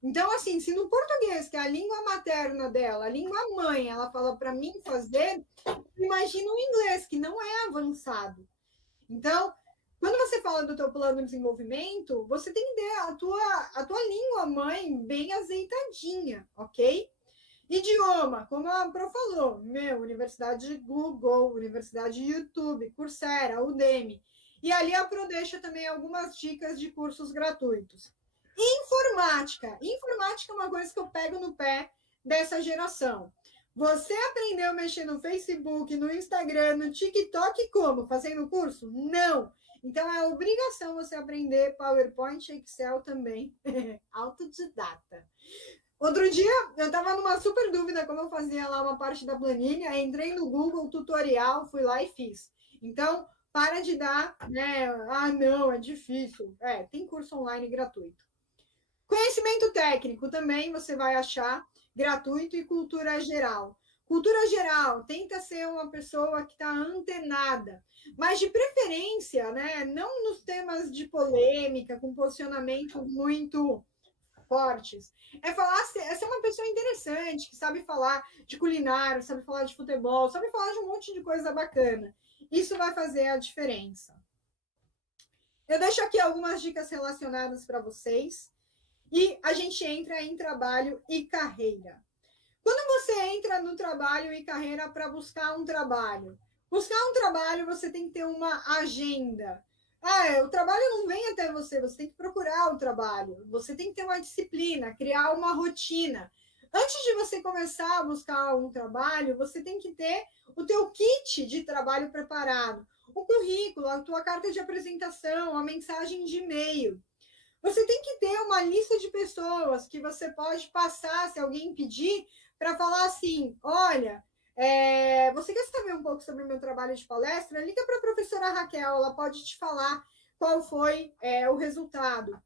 Então, assim, se no português, que é a língua materna dela, a língua mãe, ela fala para mim fazer, imagina o inglês, que não é avançado. Então, quando você fala do teu plano de desenvolvimento, você tem que ter a tua língua mãe bem azeitadinha, ok? Idioma, como a Pro falou, Universidade Google, Universidade YouTube, Coursera, Udemy. E ali a Pro deixa também algumas dicas de cursos gratuitos. Informática. Informática é uma coisa que eu pego no pé dessa geração. Você aprendeu a mexer no Facebook, no Instagram, no TikTok como? Fazendo curso? Não. Então é obrigação você aprender PowerPoint e Excel também. Autodidata. Outro dia eu estava numa super dúvida como eu fazia lá uma parte da planilha, entrei no Google tutorial, fui lá e fiz. Então, para de dar, né? Não, é difícil. Tem curso online gratuito. Conhecimento técnico também você vai achar gratuito e cultura geral. Cultura geral, tenta ser uma pessoa que está antenada, mas de preferência, né, não nos temas de polêmica, com posicionamentos muito fortes. É ser uma pessoa interessante, que sabe falar de culinária, sabe falar de futebol, sabe falar de um monte de coisa bacana. Isso vai fazer a diferença. Eu deixo aqui algumas dicas relacionadas para vocês. E a gente entra em trabalho e carreira. Quando você entra no trabalho e carreira para buscar um trabalho, você tem que ter uma agenda. O trabalho não vem até você, você tem que procurar o trabalho. Você tem que ter uma disciplina, criar uma rotina. Antes de você começar a buscar um trabalho, você tem que ter o teu kit de trabalho preparado. O currículo, a tua carta de apresentação, a mensagem de e-mail. Você tem que ter uma lista de pessoas que você pode passar, se alguém pedir, para falar assim, olha, você quer saber um pouco sobre o meu trabalho de palestra? Liga para a professora Raquel, ela pode te falar qual foi o resultado.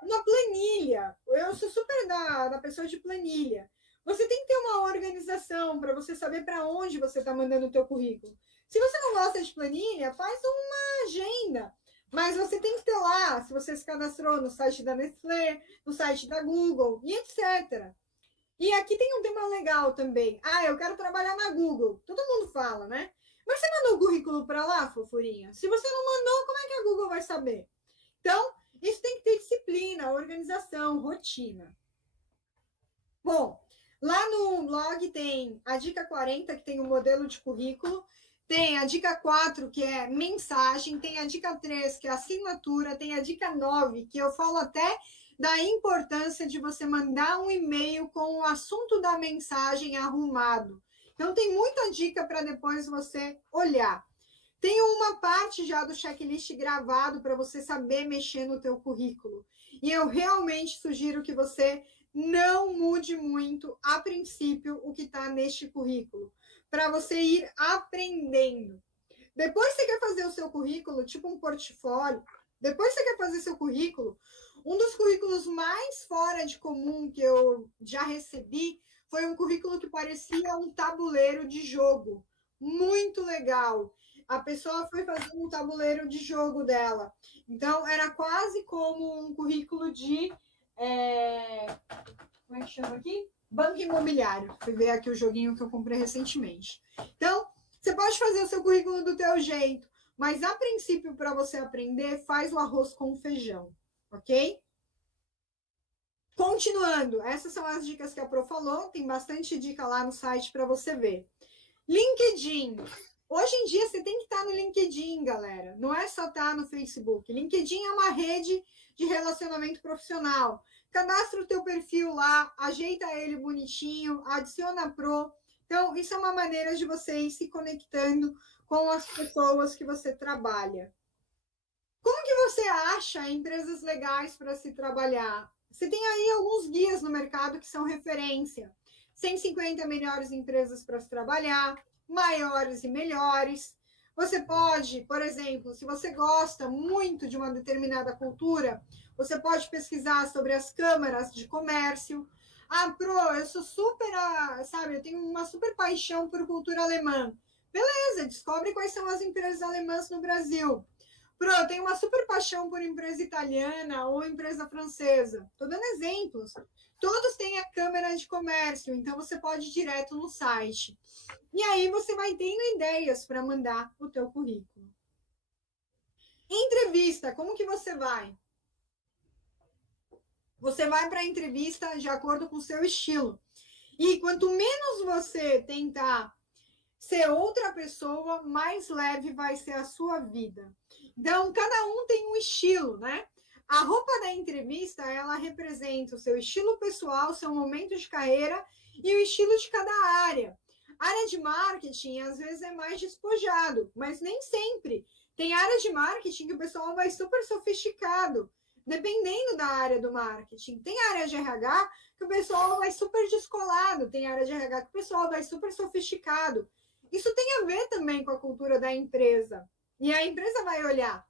Uma planilha, eu sou super da pessoa de planilha. Você tem que ter uma organização para você saber para onde você está mandando o teu currículo. Se você não gosta de planilha, faz uma agenda. Mas você tem que ter lá, se você se cadastrou no site da Nestlé, no site da Google e etc. E aqui tem um tema legal também. Eu quero trabalhar na Google. Todo mundo fala, né? Mas você mandou o currículo para lá, fofurinha? Se você não mandou, como é que a Google vai saber? Então, isso tem que ter disciplina, organização, rotina. Bom, lá no blog tem a dica 40, que tem o modelo de currículo. Tem a dica 4, que é mensagem, tem a dica 3, que é assinatura, tem a dica 9, que eu falo até da importância de você mandar um e-mail com o assunto da mensagem arrumado. Então, tem muita dica para depois você olhar. Tem uma parte já do checklist gravado para você saber mexer no teu currículo. E eu realmente sugiro que você não mude muito, a princípio, o que está neste currículo, para você ir aprendendo. Depois você quer fazer o seu currículo, tipo um portfólio, depois você quer fazer seu currículo, um dos currículos mais fora de comum que eu já recebi foi um currículo que parecia um tabuleiro de jogo. Muito legal. A pessoa foi fazer um tabuleiro de jogo dela. Então, era quase como um currículo de... como é que chama aqui? Banco imobiliário. Fui ver aqui o joguinho que eu comprei recentemente. Então, você pode fazer o seu currículo do teu jeito, mas a princípio, para você aprender, faz o arroz com feijão, ok? Continuando, essas são as dicas que a Pro falou, tem bastante dica lá no site para você ver. LinkedIn. Hoje em dia você tem que estar no LinkedIn, galera. Não é só estar no Facebook. LinkedIn é uma rede de relacionamento profissional. Cadastra o teu perfil lá, ajeita ele bonitinho, adiciona a Pro. Então, isso é uma maneira de você ir se conectando com as pessoas que você trabalha. Como que você acha empresas legais para se trabalhar? Você tem aí alguns guias no mercado que são referência. 150 melhores empresas para se trabalhar, maiores e melhores. Você pode, por exemplo, se você gosta muito de uma determinada cultura, você pode pesquisar sobre as câmaras de comércio. Ah, Pro, eu sou super, sabe, eu tenho uma super paixão por cultura alemã. Beleza, descobre quais são as empresas alemãs no Brasil. Pro, eu tenho uma super paixão por empresa italiana ou empresa francesa. Estou dando exemplos. Todos têm a câmara de comércio, então você pode ir direto no site. E aí você vai tendo ideias para mandar o teu currículo. Entrevista, como que você vai? Você vai para a entrevista de acordo com o seu estilo. E quanto menos você tentar ser outra pessoa, mais leve vai ser a sua vida. Então, cada um tem um estilo, né? A roupa da entrevista, ela representa o seu estilo pessoal, seu momento de carreira e o estilo de cada área. A área de marketing, às vezes, é mais despojado, mas nem sempre. Tem área de marketing que o pessoal vai super sofisticado, dependendo da área do marketing. Tem área de RH que o pessoal vai super descolado, tem área de RH que o pessoal vai super sofisticado. Isso tem a ver também com a cultura da empresa. E a empresa vai olhar.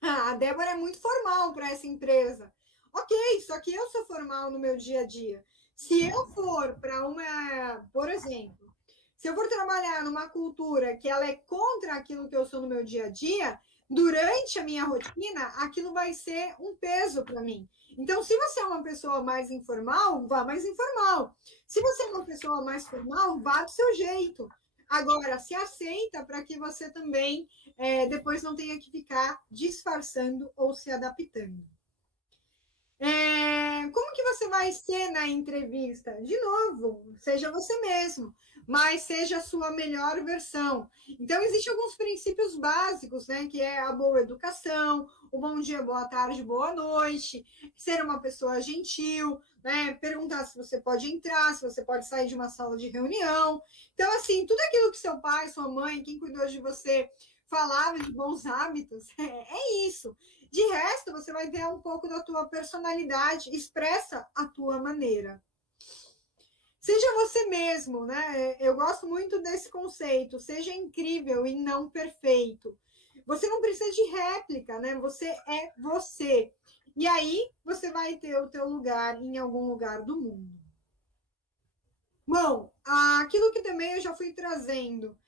Ah, a Débora é muito formal para essa empresa. Ok, só que eu sou formal no meu dia a dia. Se eu for para uma, por exemplo, se eu for trabalhar numa cultura que ela é contra aquilo que eu sou no meu dia a dia, durante a minha rotina, aquilo vai ser um peso para mim. Então, se você é uma pessoa mais informal, vá mais informal. Se você é uma pessoa mais formal, vá do seu jeito. Agora, se aceita para que você também depois não tenha que ficar disfarçando ou se adaptando. Como que você vai ser na entrevista? De novo, seja você mesmo, mas seja a sua melhor versão. Então, existem alguns princípios básicos, né? Que é a boa educação, o bom dia, boa tarde, boa noite, ser uma pessoa gentil, né? Perguntar se você pode entrar, se você pode sair de uma sala de reunião. Então, assim, tudo aquilo que seu pai, sua mãe, quem cuidou de você falava de bons hábitos, é isso. De resto, você vai ter um pouco da tua personalidade, expressa a tua maneira. Seja você mesmo, né? Eu gosto muito desse conceito. Seja incrível e não perfeito. Você não precisa de réplica, né? Você é você. E aí, você vai ter o teu lugar em algum lugar do mundo. Bom, aquilo que também eu já fui trazendo.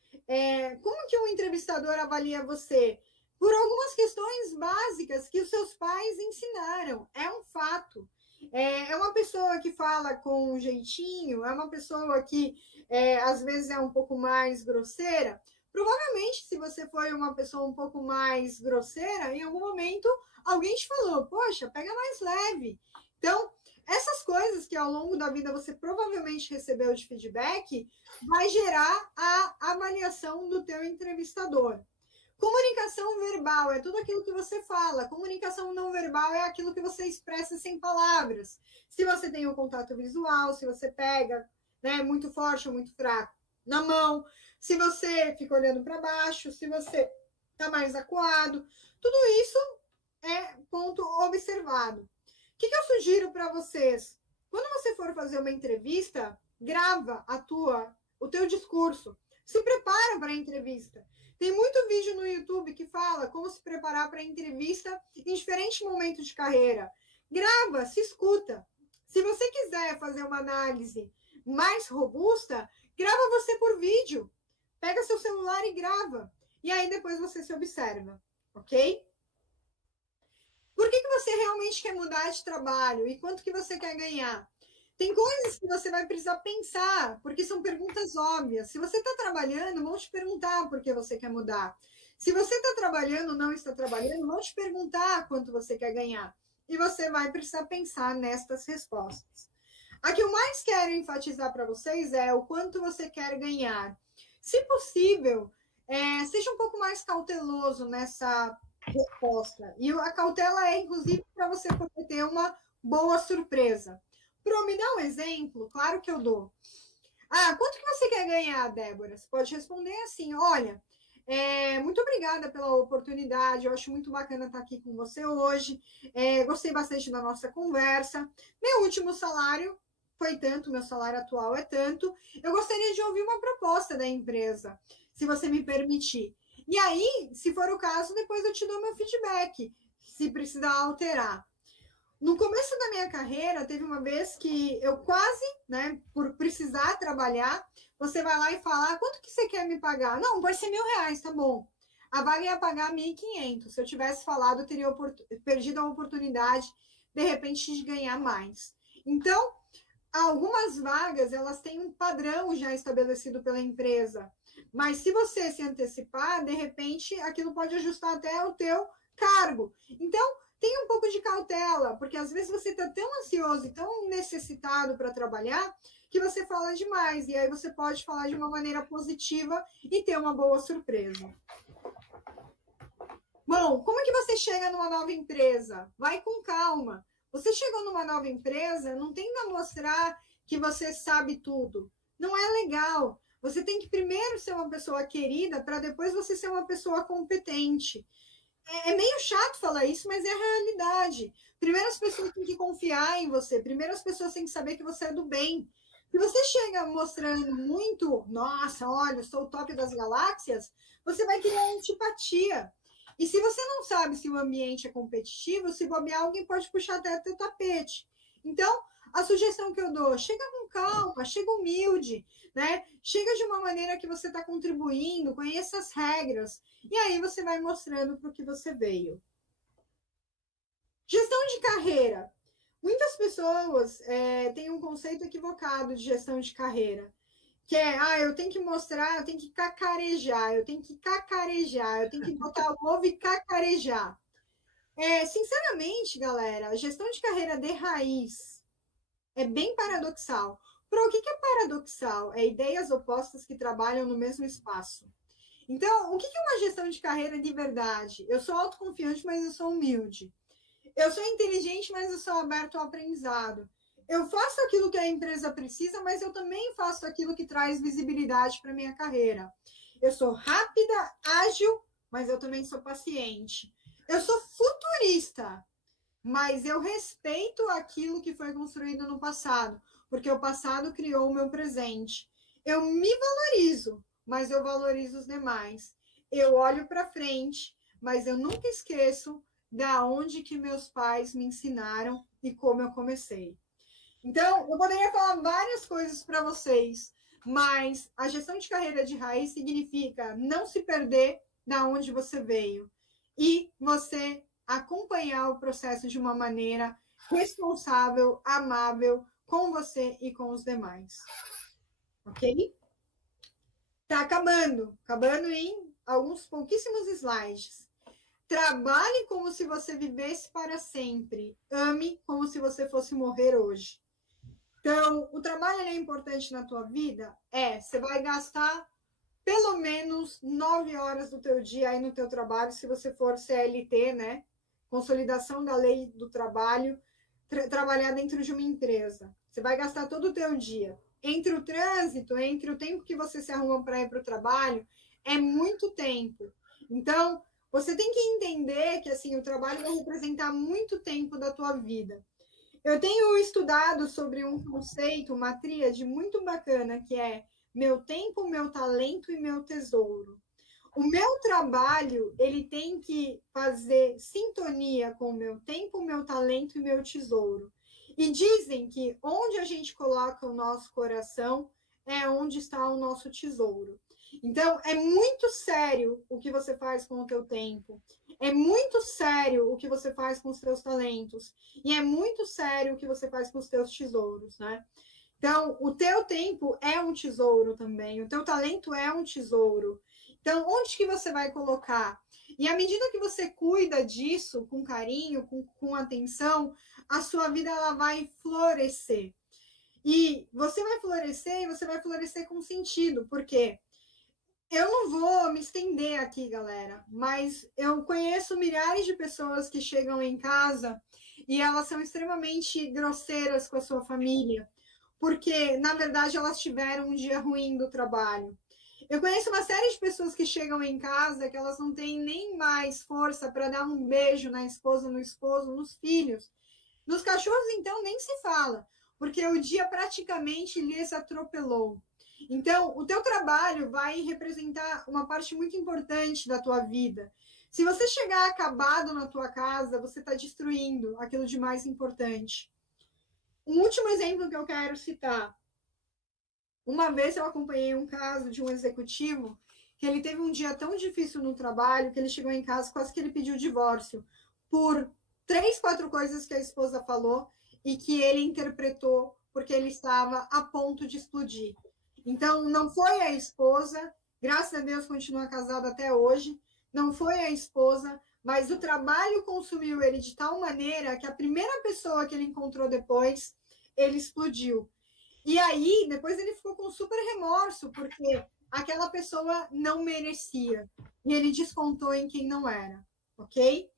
Como que um entrevistador avalia você? Por algumas questões básicas que os seus pais ensinaram. É um fato. É uma pessoa que fala com um jeitinho, é uma pessoa que às vezes é um pouco mais grosseira. Provavelmente, se você foi uma pessoa um pouco mais grosseira, em algum momento alguém te falou, poxa, pega mais leve. Então, essas coisas que ao longo da vida você provavelmente recebeu de feedback, vai gerar a avaliação do teu entrevistador. Comunicação verbal é tudo aquilo que você fala. Comunicação não verbal é aquilo que você expressa sem palavras. Se você tem o contato visual, se você pega, né, muito forte ou muito fraco na mão, se você fica olhando para baixo, se você está mais acuado. Tudo isso é ponto observado. O que eu sugiro para vocês? Quando você for fazer uma entrevista, grava o teu discurso. Se prepara para a entrevista. Tem muito vídeo no YouTube que fala como se preparar para a entrevista em diferentes momentos de carreira. Grava, se escuta. Se você quiser fazer uma análise mais robusta, grava você por vídeo. Pega seu celular e grava. E aí depois você se observa, ok? Por que você realmente quer mudar de trabalho? E quanto que você quer ganhar? Tem coisas que você vai precisar pensar, porque são perguntas óbvias. Se você está trabalhando, vão te perguntar por que você quer mudar. Se você está trabalhando ou não está trabalhando, vão te perguntar quanto você quer ganhar. E você vai precisar pensar nestas respostas. A que eu mais quero enfatizar para vocês é o quanto você quer ganhar. Se possível, seja um pouco mais cauteloso nessa resposta. E a cautela é, inclusive, para você poder ter uma boa surpresa. Pro, me dá um exemplo? Claro que eu dou. Quanto que você quer ganhar, Débora? Você pode responder assim, olha, muito obrigada pela oportunidade, eu acho muito bacana estar aqui com você hoje, gostei bastante da nossa conversa, meu último salário foi tanto, meu salário atual é tanto, eu gostaria de ouvir uma proposta da empresa, se você me permitir. E aí, se for o caso, depois eu te dou meu feedback, se precisar alterar. No começo da minha carreira, teve uma vez que eu quase, né, por precisar trabalhar, você vai lá e fala, quanto que você quer me pagar? Não, pode ser R$1.000, tá bom. A vaga ia pagar 1.500. Se eu tivesse falado, eu teria perdido a oportunidade, de repente, de ganhar mais. Então, algumas vagas, elas têm um padrão já estabelecido pela empresa. Mas se você se antecipar, de repente, aquilo pode ajustar até o teu cargo. Então, tenha um pouco de cautela, porque às vezes você está tão ansioso e tão necessitado para trabalhar que você fala demais. E aí você pode falar de uma maneira positiva e ter uma boa surpresa. Bom, como é que você chega numa nova empresa? Vai com calma. Você chegou numa nova empresa, não tenta mostrar que você sabe tudo. Não é legal. Você tem que primeiro ser uma pessoa querida para depois você ser uma pessoa competente. É meio chato falar isso, mas é a realidade. Primeiro as pessoas têm que confiar em você. Primeiro as pessoas têm que saber que você é do bem. Se você chega mostrando muito, nossa, olha, eu sou o top das galáxias, você vai criar antipatia. E se você não sabe se o ambiente é competitivo, se bobear, alguém pode puxar até teu tapete. Então, a sugestão que eu dou, chega com calma, chega humilde, né? Chega de uma maneira que você está contribuindo, conheça as regras, e aí você vai mostrando para o que você veio. Gestão de carreira. Muitas pessoas têm um conceito equivocado de gestão de carreira, que é, eu tenho que mostrar, eu tenho que cacarejar, eu tenho que botar o ovo e cacarejar. Sinceramente, galera, a gestão de carreira de raiz é bem paradoxal. O que é paradoxal? É ideias opostas que trabalham no mesmo espaço. Então, o que é uma gestão de carreira de verdade? Eu sou autoconfiante, mas eu sou humilde. Eu sou inteligente, mas eu sou aberto ao aprendizado. Eu faço aquilo que a empresa precisa, mas eu também faço aquilo que traz visibilidade para a minha carreira. Eu sou rápida, ágil, mas eu também sou paciente. Eu sou futurista, mas eu respeito aquilo que foi construído no passado, porque o passado criou o meu presente. Eu me valorizo, mas eu valorizo os demais. Eu olho para frente, mas eu nunca esqueço da onde que meus pais me ensinaram e como eu comecei. Então, eu poderia falar várias coisas para vocês, mas a gestão de carreira de raiz significa não se perder da onde você veio e você acompanhar o processo de uma maneira responsável, amável com você e com os demais. Ok? Tá acabando em alguns pouquíssimos slides. Trabalhe como se você vivesse para sempre. Ame como se você fosse morrer hoje. Então, o trabalho é importante na tua vida? Você vai gastar pelo menos 9 horas do teu dia aí no teu trabalho, se você for CLT, né? Consolidação da lei do trabalho, trabalhar dentro de uma empresa. Você vai gastar todo o teu dia. Entre o trânsito, entre o tempo que você se arruma para ir para o trabalho, é muito tempo. Então, você tem que entender que assim o trabalho vai representar muito tempo da tua vida. Eu tenho estudado sobre um conceito, uma tríade muito bacana, que é meu tempo, meu talento e meu tesouro. O meu trabalho, ele tem que fazer sintonia com o meu tempo, o meu talento e meu tesouro. E dizem que onde a gente coloca o nosso coração é onde está o nosso tesouro. Então, é muito sério o que você faz com o teu tempo. É muito sério o que você faz com os teus talentos. E é muito sério o que você faz com os teus tesouros, né? Então, o teu tempo é um tesouro também. O teu talento é um tesouro. Então, onde que você vai colocar? E à medida que você cuida disso com carinho, com atenção, a sua vida ela vai florescer. E você vai florescer com sentido, porque eu não vou me estender aqui, galera, mas eu conheço milhares de pessoas que chegam em casa e elas são extremamente grosseiras com a sua família, porque, na verdade, elas tiveram um dia ruim do trabalho. Eu conheço uma série de pessoas que chegam em casa que elas não têm nem mais força para dar um beijo na esposa, no esposo, nos filhos. Nos cachorros, então, nem se fala, porque o dia praticamente lhes atropelou. Então, o teu trabalho vai representar uma parte muito importante da tua vida. Se você chegar acabado na tua casa, você está destruindo aquilo de mais importante. Um último exemplo que eu quero citar. Uma vez eu acompanhei um caso de um executivo que ele teve um dia tão difícil no trabalho que ele chegou em casa quase que ele pediu divórcio por 3, 4 coisas que a esposa falou e que ele interpretou porque ele estava a ponto de explodir. Então, não foi a esposa, graças a Deus continua casado até hoje, não foi a esposa, mas o trabalho consumiu ele de tal maneira que a primeira pessoa que ele encontrou depois, ele explodiu. E aí, depois ele ficou com super remorso, porque aquela pessoa não merecia. E ele descontou em quem não era, ok?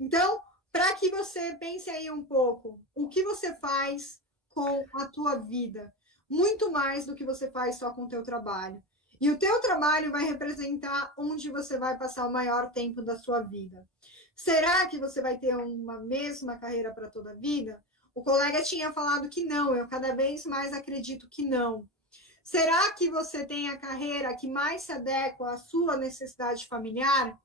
Então, para que você pense aí um pouco, o que você faz com a tua vida? Muito mais do que você faz só com o teu trabalho. E o teu trabalho vai representar onde você vai passar o maior tempo da sua vida. Será que você vai ter uma mesma carreira para toda a vida? O colega tinha falado que não, eu cada vez mais acredito que não. Será que você tem a carreira que mais se adequa à sua necessidade familiar?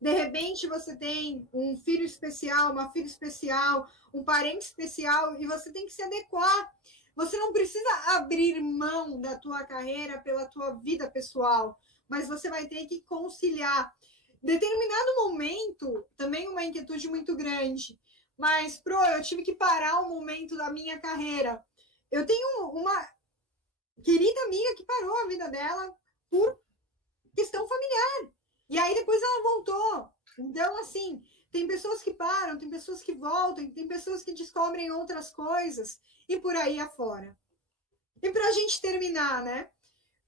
De repente você tem um filho especial, uma filha especial, um parente especial e você tem que se adequar. Você não precisa abrir mão da tua carreira pela tua vida pessoal, mas você vai ter que conciliar. Determinado momento, também uma inquietude muito grande. Mas, eu tive que parar um momento da minha carreira. Eu tenho uma querida amiga que parou a vida dela por questão familiar. E aí depois ela voltou. Então, assim, tem pessoas que param, tem pessoas que voltam, tem pessoas que descobrem outras coisas e por aí afora. E para a gente terminar, né?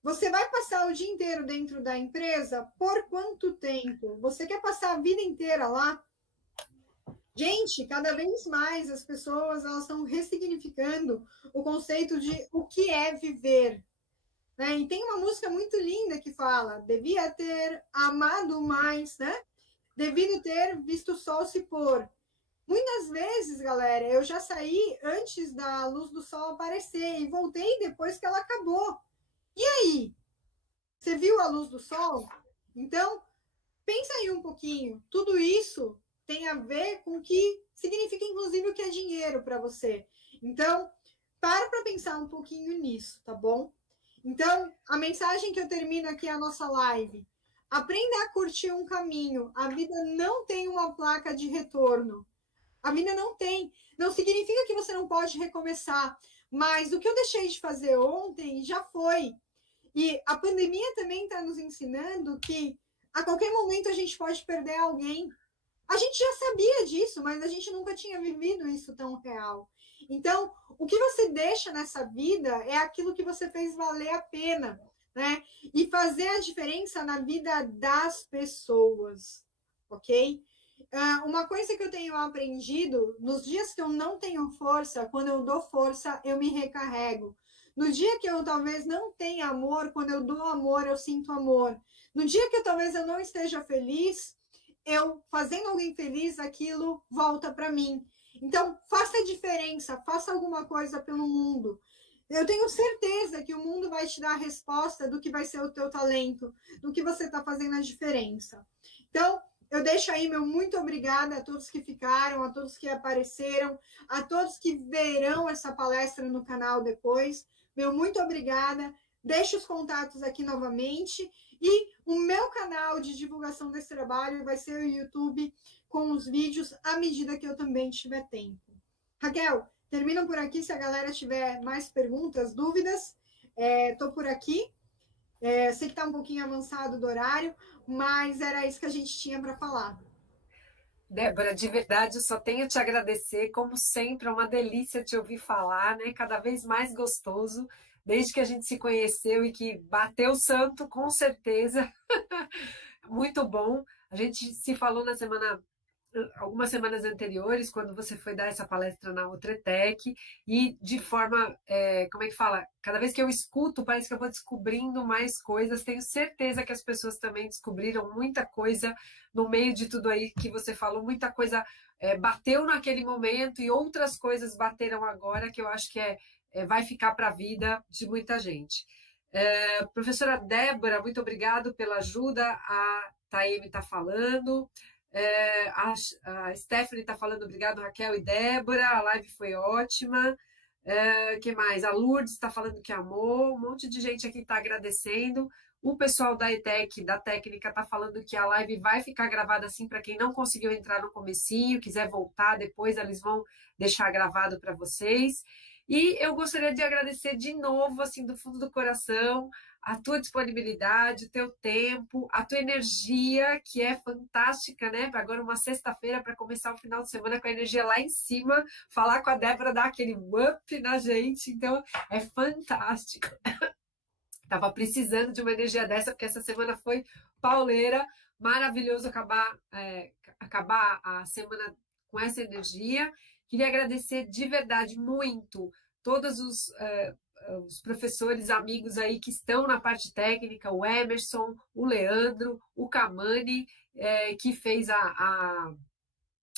Você vai passar o dia inteiro dentro da empresa por quanto tempo? Você quer passar a vida inteira lá? Gente, cada vez mais as pessoas elas estão ressignificando o conceito de o que é viver. Né? E tem uma música muito linda que fala: devia ter amado mais, né? Devido ter visto o sol se pôr. Muitas vezes, galera, eu já saí antes da luz do sol aparecer e voltei depois que ela acabou. E aí? Você viu a luz do sol? Então, pensa aí um pouquinho. Tudo isso tem a ver com o que significa, inclusive, o que é dinheiro para você. Então, para pensar um pouquinho nisso, tá bom? Então, a mensagem que eu termino aqui a nossa live. Aprenda a curtir um caminho. A vida não tem uma placa de retorno. A vida não tem. Não significa que você não pode recomeçar. Mas o que eu deixei de fazer ontem já foi. E a pandemia também está nos ensinando que a qualquer momento a gente pode perder alguém. A gente já sabia disso, mas a gente nunca tinha vivido isso tão real. Então, o que você deixa nessa vida é aquilo que você fez valer a pena, né? E fazer a diferença na vida das pessoas, ok? Uma coisa que eu tenho aprendido, nos dias que eu não tenho força, quando eu dou força, eu me recarrego. No dia que eu talvez não tenha amor, quando eu dou amor, eu sinto amor. No dia que talvez eu não esteja feliz, eu fazendo alguém feliz, aquilo volta para mim. Então, faça a diferença, faça alguma coisa pelo mundo. Eu tenho certeza que o mundo vai te dar a resposta do que vai ser o teu talento, do que você está fazendo a diferença. Então, eu deixo aí meu muito obrigada a todos que ficaram, a todos que apareceram, a todos que verão essa palestra no canal depois. Meu muito obrigada. Deixo os contatos aqui novamente. E o meu canal de divulgação desse trabalho vai ser o YouTube com os vídeos à medida que eu também tiver tempo. Raquel, termino por aqui. Se a galera tiver mais perguntas, dúvidas, estou por aqui. Sei que está um pouquinho avançado do horário, mas era isso que a gente tinha para falar. Débora, de verdade, eu só tenho a te agradecer. Como sempre, é uma delícia te ouvir falar, né? Cada vez mais gostoso, desde que a gente se conheceu e que bateu o santo, com certeza. Muito bom. A gente se falou algumas semanas anteriores, quando você foi dar essa palestra na Utretec, e de forma, como é que fala? Cada vez que eu escuto, parece que eu vou descobrindo mais coisas. Tenho certeza que as pessoas também descobriram muita coisa no meio de tudo aí que você falou, muita coisa bateu naquele momento e outras coisas bateram agora, que eu acho que vai ficar para a vida de muita gente. Professora Débora, muito obrigado pela ajuda. A Taeme está falando. A Stephanie está falando obrigado, Raquel e Débora. A live foi ótima. Que mais? A Lourdes está falando que amou. Um monte de gente aqui está agradecendo. O pessoal da ETEC, da técnica, está falando que a live vai ficar gravada assim para quem não conseguiu entrar no comecinho, quiser voltar depois, eles vão deixar gravado para vocês. E eu gostaria de agradecer de novo, assim, do fundo do coração, a tua disponibilidade, o teu tempo, a tua energia, que é fantástica, né? Agora uma sexta-feira para começar o final de semana com a energia lá em cima, falar com a Débora dá aquele up na gente, então é fantástico. Tava precisando de uma energia dessa, porque essa semana foi pauleira, maravilhoso acabar a semana com essa energia. Queria agradecer de verdade muito todos os professores, amigos aí que estão na parte técnica, o Emerson, o Leandro, o Camani, que fez a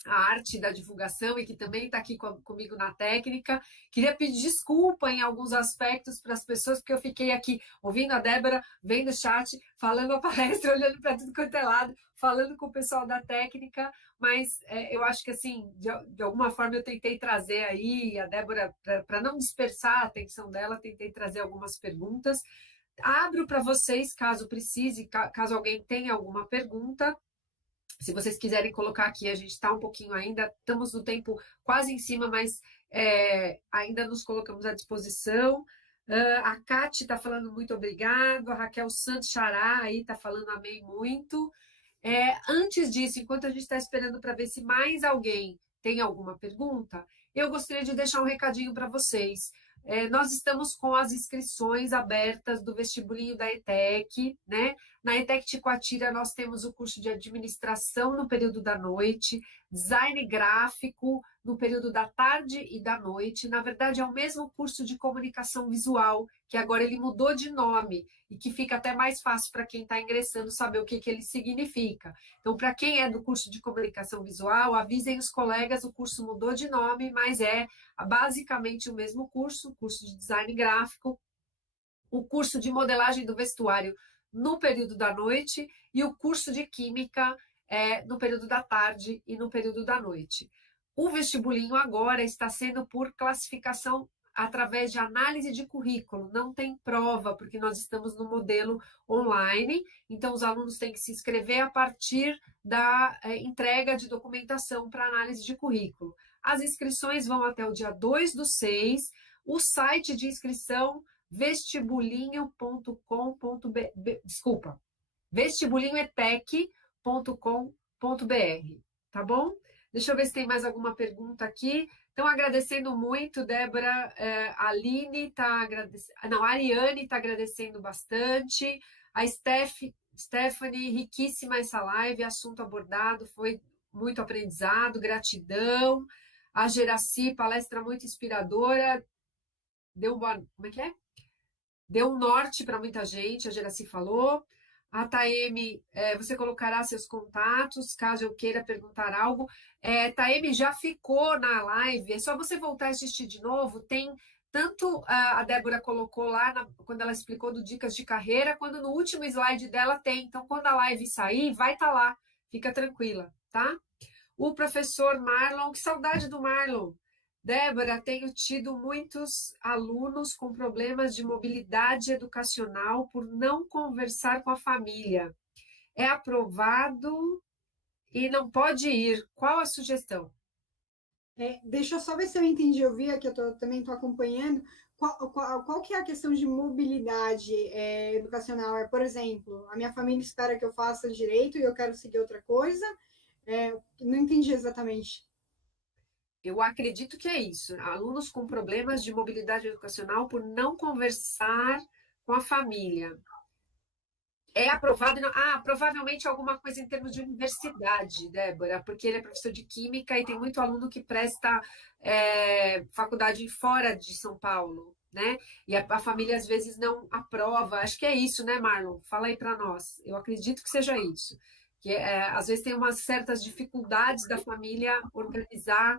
arte da divulgação e que também está aqui comigo na técnica. Queria pedir desculpa em alguns aspectos para as pessoas, porque eu fiquei aqui ouvindo a Débora, vendo o chat, falando a palestra, olhando para tudo quanto é lado, falando com o pessoal da técnica, mas eu acho que, assim, de alguma forma eu tentei trazer aí, a Débora, para não dispersar a atenção dela, tentei trazer algumas perguntas. Abro para vocês, caso precise, caso alguém tenha alguma pergunta. Se vocês quiserem colocar aqui, a gente está um pouquinho ainda, estamos no tempo quase em cima, mas ainda nos colocamos à disposição. A Cati está falando muito obrigado, a Raquel Santos Xará aí está falando amém muito. Antes disso, enquanto a gente está esperando para ver se mais alguém tem alguma pergunta, eu gostaria de deixar um recadinho para vocês. Nós estamos com as inscrições abertas do vestibulinho da ETEC, né? Na ETEC Ticoatira, nós temos o curso de administração no período da noite, design gráfico no período da tarde e da noite. Na verdade, é o mesmo curso de comunicação visual, que agora ele mudou de nome e que fica até mais fácil para quem está ingressando saber o que ele significa. Então, para quem é do curso de comunicação visual, avisem os colegas, o curso mudou de nome, mas é basicamente o mesmo curso, o curso de design gráfico, o curso de modelagem do vestuário no período da noite e o curso de química no período da tarde e no período da noite. O vestibulinho agora está sendo por classificação através de análise de currículo, não tem prova, porque nós estamos no modelo online, então os alunos têm que se inscrever a partir da entrega de documentação para análise de currículo. As inscrições vão até o dia 2/6, o site de inscrição vestibulinhoetec.com.br, tá bom? Deixa eu ver se tem mais alguma pergunta aqui. Então, agradecendo muito, Débora, a Aline está agradecendo, não, a Ariane está agradecendo bastante, a Stephanie, riquíssima essa live, assunto abordado, foi muito aprendizado, gratidão. A Geraci, palestra muito inspiradora, como é que é? Deu um norte para muita gente, a Geraci falou. A Taeme, você colocará seus contatos, caso eu queira perguntar algo. Taeme já ficou na live, é só você voltar a assistir de novo. Tem tanto a Débora colocou lá quando ela explicou do Dicas de Carreira, quando no último slide dela tem. Então, quando a live sair, vai estar lá. Fica tranquila, tá? O professor Marlon, que saudade do Marlon. Débora, tenho tido muitos alunos com problemas de mobilidade educacional por não conversar com a família. É aprovado e não pode ir. Qual a sugestão? Deixa eu só ver se eu entendi, eu vi aqui, também estou acompanhando. Qual que é a questão de mobilidade educacional? Por exemplo, a minha família espera que eu faça direito e eu quero seguir outra coisa. Não entendi exatamente. Eu acredito que é isso. Alunos com problemas de mobilidade educacional por não conversar com a família. É aprovado. Provavelmente alguma coisa em termos de universidade, Débora, porque ele é professor de química e tem muito aluno que presta faculdade fora de São Paulo, né? E a família às vezes não aprova. Acho que é isso, né, Marlon? Fala aí para nós. Eu acredito que seja isso. Que às vezes tem umas certas dificuldades da família organizar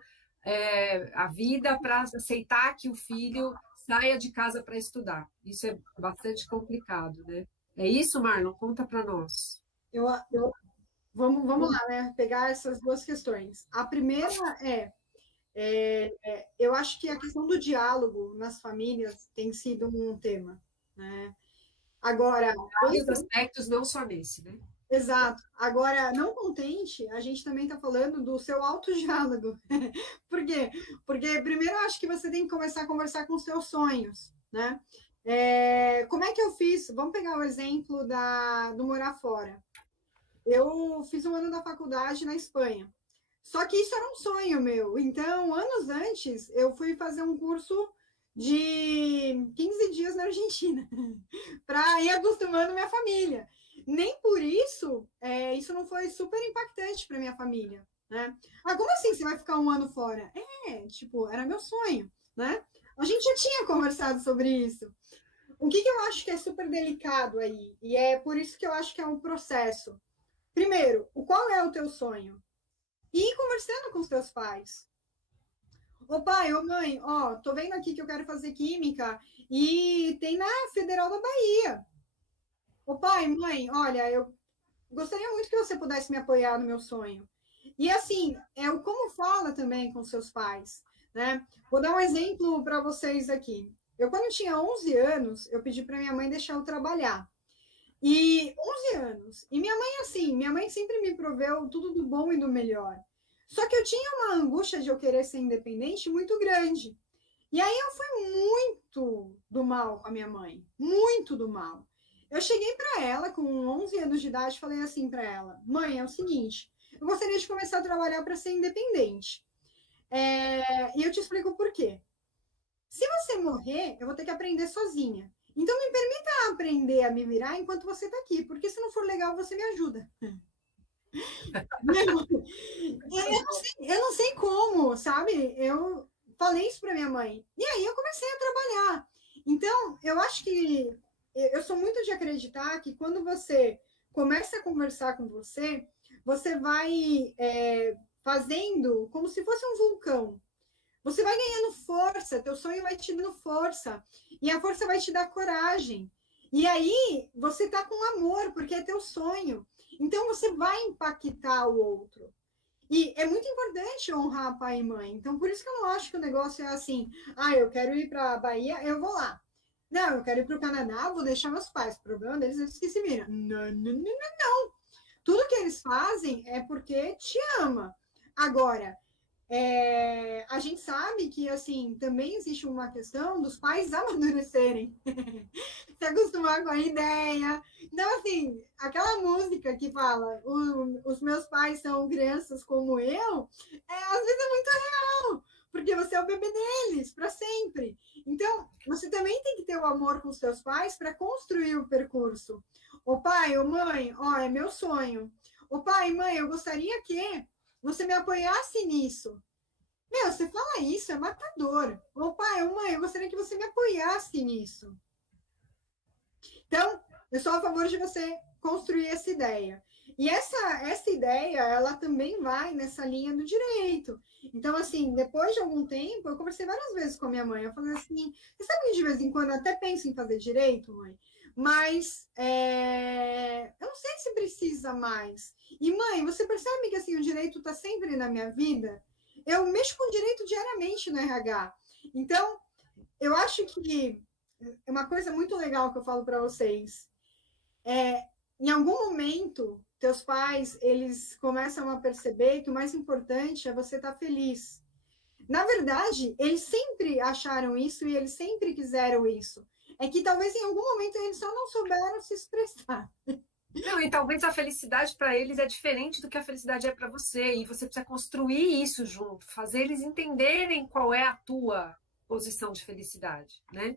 a vida para aceitar que o filho saia de casa para estudar. Isso é bastante complicado, né? É isso, Marlon? Conta para nós. Vamos lá, né? Pegar essas duas questões. A primeira eu acho que a questão do diálogo nas famílias tem sido um tema, né? Agora, Vários aspectos, não só nesse, né? exato. Agora, não contente, a gente também está falando do seu autodiálogo. Por quê? Porque primeiro eu acho que você tem que começar a conversar com os seus sonhos, né? Como é que eu fiz? Vamos pegar o exemplo do morar fora. Eu fiz um ano da faculdade na Espanha. Só que isso era um sonho meu. Então, anos antes, eu fui fazer um curso de 15 dias na Argentina para ir acostumando minha família. Nem por isso, isso não foi super impactante para minha família, né? Como assim você vai ficar um ano fora? Tipo, era meu sonho, né? A gente já tinha conversado sobre isso. O que eu acho que é super delicado aí, e é por isso que eu acho que é um processo. Primeiro, qual é o teu sonho? E ir conversando com os teus pais. Ô pai, ô mãe, ó, tô vendo aqui que eu quero fazer química e tem na Federal da Bahia. Ô pai, mãe, olha, eu gostaria muito que você pudesse me apoiar no meu sonho. E assim, o como fala também com seus pais, né? Vou dar um exemplo para vocês aqui. Eu, quando tinha 11 anos, eu pedi para minha mãe deixar eu trabalhar. E 11 anos. E minha mãe, assim, minha mãe sempre me proveu tudo do bom e do melhor. Só que eu tinha uma angústia de eu querer ser independente muito grande. E aí eu fui muito do mal com a minha mãe, muito do mal. Eu cheguei para ela com 11 anos de idade e falei assim para ela: mãe, é o seguinte, eu gostaria de começar a trabalhar para ser independente. E eu te explico por quê. Se você morrer, eu vou ter que aprender sozinha. Então me permita aprender a me virar enquanto você está aqui, porque se não for legal, você me ajuda. Eu não sei como, sabe? Eu falei isso para minha mãe. E aí eu comecei a trabalhar. Então, eu acho que eu sou muito de acreditar que quando você começa a conversar com você, você vai fazendo como se fosse um vulcão. Você vai ganhando força, teu sonho vai te dando força. E a força vai te dar coragem. E aí você tá com amor, porque é teu sonho. Então você vai impactar o outro. E é muito importante honrar pai e mãe. Então, por isso que eu não acho que o negócio é assim, eu quero ir para a Bahia, eu vou lá. Não, eu quero ir para o Canadá, vou deixar meus pais. O problema deles é eles que se viram. Não, não, não, não. Tudo que eles fazem é porque te ama. Agora, a gente sabe que, assim, também existe uma questão dos pais amadurecerem, se acostumar com a ideia. Então, assim, aquela música que fala os meus pais são crianças como eu, às vezes é muito real, porque você é o bebê deles, para sempre. Então, você também tem que ter o amor com os seus pais para construir o percurso. Ô pai, ô mãe, ó, é meu sonho. Ô pai, mãe, eu gostaria que você me apoiasse nisso. Meu, você fala isso, é matador. Ô pai, ô mãe, eu gostaria que você me apoiasse nisso. Então, eu sou a favor de você construir essa ideia. E essa ideia, ela também vai nessa linha do direito. Então, assim, depois de algum tempo, eu conversei várias vezes com a minha mãe. Eu falei assim, você sabe que de vez em quando eu até penso em fazer direito, mãe? Mas eu não sei se precisa mais. E, mãe, você percebe que assim, o direito está sempre na minha vida? Eu mexo com direito diariamente no RH. Então, eu acho que é uma coisa muito legal que eu falo para vocês. Em algum momento, teus pais, eles começam a perceber que o mais importante é você estar feliz. Na verdade, eles sempre acharam isso e eles sempre quiseram isso. É que talvez em algum momento eles só não souberam se expressar. Não, e talvez a felicidade para eles é diferente do que a felicidade é para você, e você precisa construir isso junto, fazer eles entenderem qual é a tua posição de felicidade, né?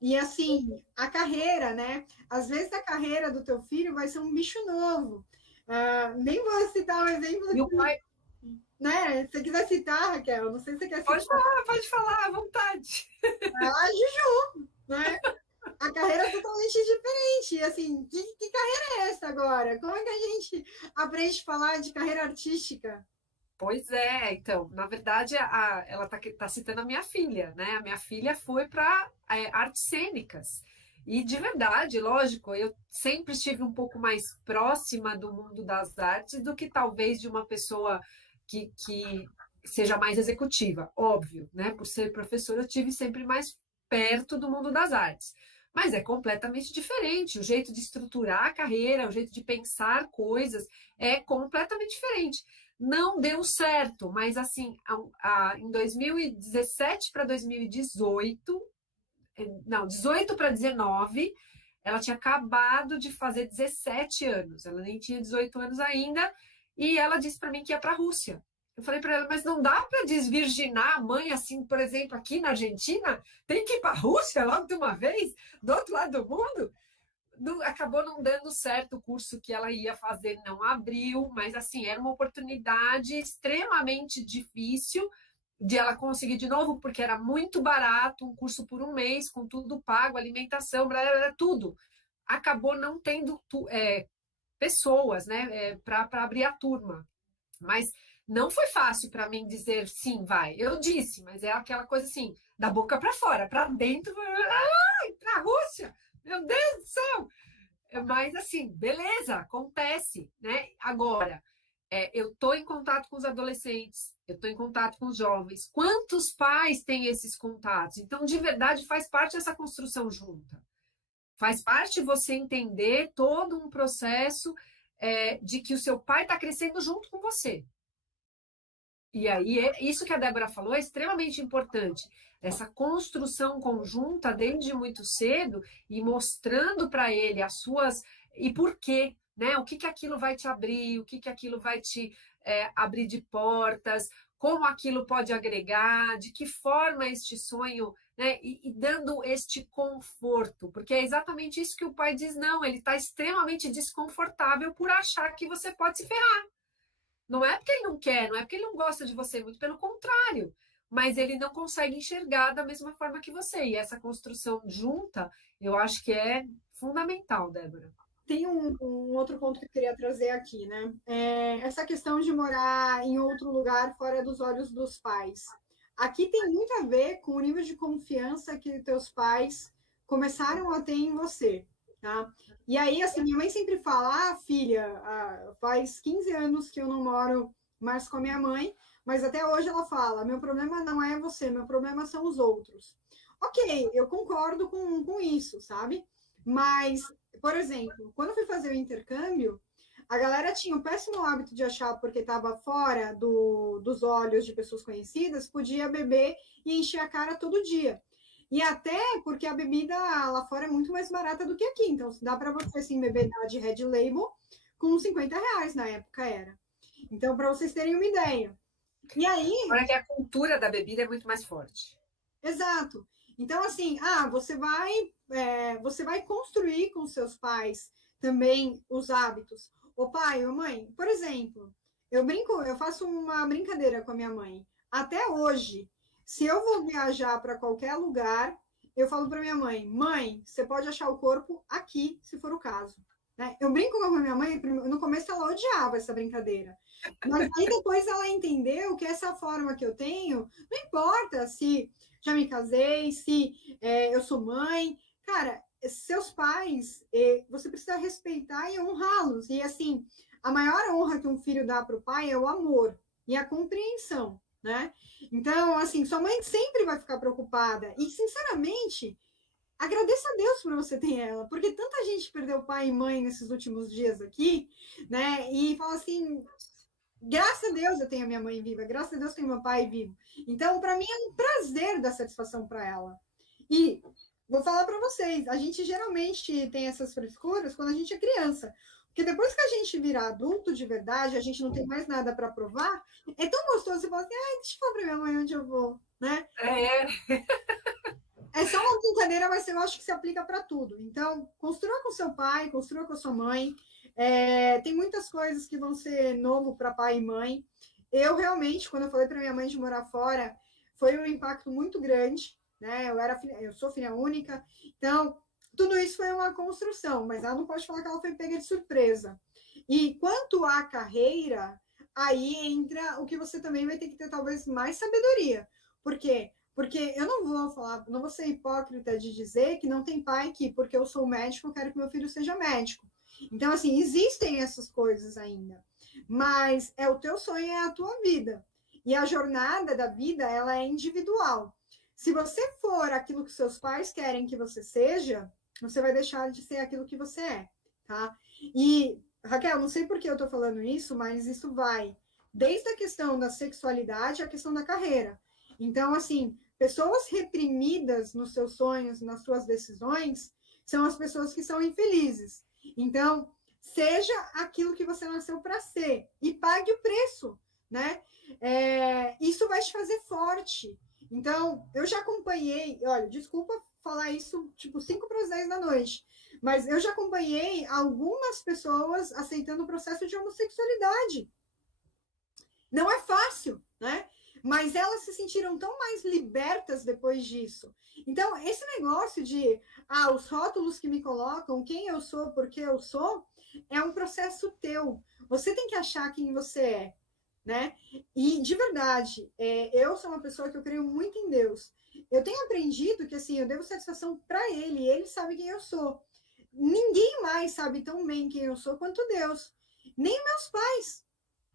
E assim, a carreira, né? Às vezes a carreira do teu filho vai ser um bicho novo. Nem vou citar um exemplo, E o pai né? Se você quiser citar, Raquel, não sei se você quer citar. pode falar à vontade. A Juju, né? A carreira é totalmente diferente. E assim, que carreira é essa agora? Como é que a gente aprende a falar de carreira artística? Pois é, então, na verdade, ela tá citando a minha filha, né? A minha filha foi para artes cênicas. E de verdade, lógico, eu sempre estive um pouco mais próxima do mundo das artes do que talvez de uma pessoa que seja mais executiva, óbvio, né? Por ser professora, eu tive sempre mais perto do mundo das artes. Mas é completamente diferente. O jeito de estruturar a carreira, o jeito de pensar coisas é completamente diferente. Não deu certo, mas assim, em 2017 para 2018, não, 18 para 19, ela tinha acabado de fazer 17 anos, ela nem tinha 18 anos ainda, e ela disse para mim que ia para a Rússia. Eu falei para ela, mas não dá para desvirginar a mãe assim, por exemplo, aqui na Argentina, tem que ir para a Rússia logo de uma vez, do outro lado do mundo? Acabou não dando certo o curso que ela ia fazer, não abriu, mas assim, era uma oportunidade extremamente difícil de ela conseguir de novo, porque era muito barato, um curso por um mês, com tudo pago, alimentação, blá, blá, blá, tudo. Acabou não tendo pessoas, né, para abrir a turma. Mas não foi fácil para mim dizer sim, vai. Eu disse, mas é aquela coisa assim, da boca para fora, para dentro, para a Rússia. Meu Deus do céu! Mas assim, beleza, acontece, né? Agora, eu estou em contato com os adolescentes, eu estou em contato com os jovens. Quantos pais têm esses contatos? Então, de verdade, faz parte dessa construção junta. Faz parte você entender todo um processo de que o seu pai está crescendo junto com você. E aí, isso que a Débora falou é extremamente importante. Essa construção conjunta desde muito cedo e mostrando para ele as suas. E por quê, né? O que que aquilo vai te abrir, o que que aquilo vai te abrir de portas, como aquilo pode agregar, de que forma este sonho, né? E dando este conforto, porque é exatamente isso que o pai diz, não, ele está extremamente desconfortável por achar que você pode se ferrar. Não é porque ele não quer, não é porque ele não gosta de você, muito pelo contrário. Mas ele não consegue enxergar da mesma forma que você. E essa construção junta, eu acho que é fundamental, Débora. Tem um outro ponto que eu queria trazer aqui, né? Essa questão de morar em outro lugar fora dos olhos dos pais. Aqui tem muito a ver com o nível de confiança que teus pais começaram a ter em você, tá? E aí, assim, minha mãe sempre fala, filha, faz 15 anos que eu não moro mais com a minha mãe, mas até hoje ela fala, meu problema não é você, meu problema são os outros. Ok, eu concordo com isso, sabe? Mas, por exemplo, quando eu fui fazer o intercâmbio, a galera tinha o péssimo hábito de achar, porque estava fora dos olhos de pessoas conhecidas, podia beber e encher a cara todo dia. E até porque a bebida lá fora é muito mais barata do que aqui. Então, dá para você assim, beber de Red Label com R$ 50 na época era. Então, para vocês terem uma ideia. E aí. Agora que a cultura da bebida é muito mais forte. Exato. Então, assim, você vai construir com seus pais também os hábitos. O pai ou mãe, por exemplo, eu faço uma brincadeira com a minha mãe. Até hoje, se eu vou viajar para qualquer lugar, eu falo para minha mãe, mãe, você pode achar o corpo aqui, se for o caso. Né? Eu brinco com a minha mãe, no começo ela odiava essa brincadeira. Mas aí depois ela entendeu que essa forma que eu tenho, não importa se já me casei, se eu sou mãe. Cara, seus pais, você precisa respeitar e honrá-los. E assim, a maior honra que um filho dá para o pai é o amor e a compreensão, né? Então, assim, sua mãe sempre vai ficar preocupada. E, sinceramente, agradeça a Deus por você ter ela, porque tanta gente perdeu pai e mãe nesses últimos dias aqui, né? E fala assim, graças a Deus eu tenho a minha mãe viva, graças a Deus eu tenho meu pai vivo. Então, para mim é um prazer dar satisfação para ela. E vou falar para vocês, a gente geralmente tem essas frescuras quando a gente é criança. Porque depois que a gente vira adulto de verdade, a gente não tem mais nada para provar, é tão gostoso você falar assim, ai, deixa eu falar para minha mãe onde eu vou, né? É, É só uma brincadeira, mas eu acho que se aplica para tudo. Então, construa com seu pai, construa com a sua mãe. Tem muitas coisas que vão ser novo para pai e mãe. Eu realmente, quando eu falei para minha mãe de morar fora, foi um impacto muito grande, né? Eu sou filha única, então tudo isso foi uma construção, mas ela não pode falar que ela foi pega de surpresa. E quanto à carreira, aí entra o que você também vai ter que ter talvez mais sabedoria. Por quê? Porque eu não vou falar, não vou ser hipócrita de dizer que não tem pai que, porque eu sou médico, eu quero que meu filho seja médico. Então, assim, existem essas coisas ainda. Mas é o teu sonho, é a tua vida. E a jornada da vida, ela é individual. Se você for aquilo que seus pais querem que você seja, você vai deixar de ser aquilo que você é, tá? E, Raquel, não sei por que eu tô falando isso, mas isso vai desde a questão da sexualidade à questão da carreira. Então, assim, pessoas reprimidas nos seus sonhos, nas suas decisões, são as pessoas que são infelizes. Então, seja aquilo que você nasceu para ser e pague o preço, né? Isso vai te fazer forte. Então, eu já acompanhei, olha, desculpa falar isso tipo 5 para as 10 da noite, mas eu já acompanhei algumas pessoas aceitando o processo de homossexualidade. Não é fácil, né? Mas elas se sentiram tão mais libertas depois disso. Então, esse negócio de os rótulos que me colocam, quem eu sou, por que eu sou, é um processo teu. Você tem que achar quem você é, né? E, de verdade, eu sou uma pessoa que eu creio muito em Deus. Eu tenho aprendido que, assim, eu devo satisfação para Ele, Ele sabe quem eu sou. Ninguém mais sabe tão bem quem eu sou quanto Deus. Nem meus pais.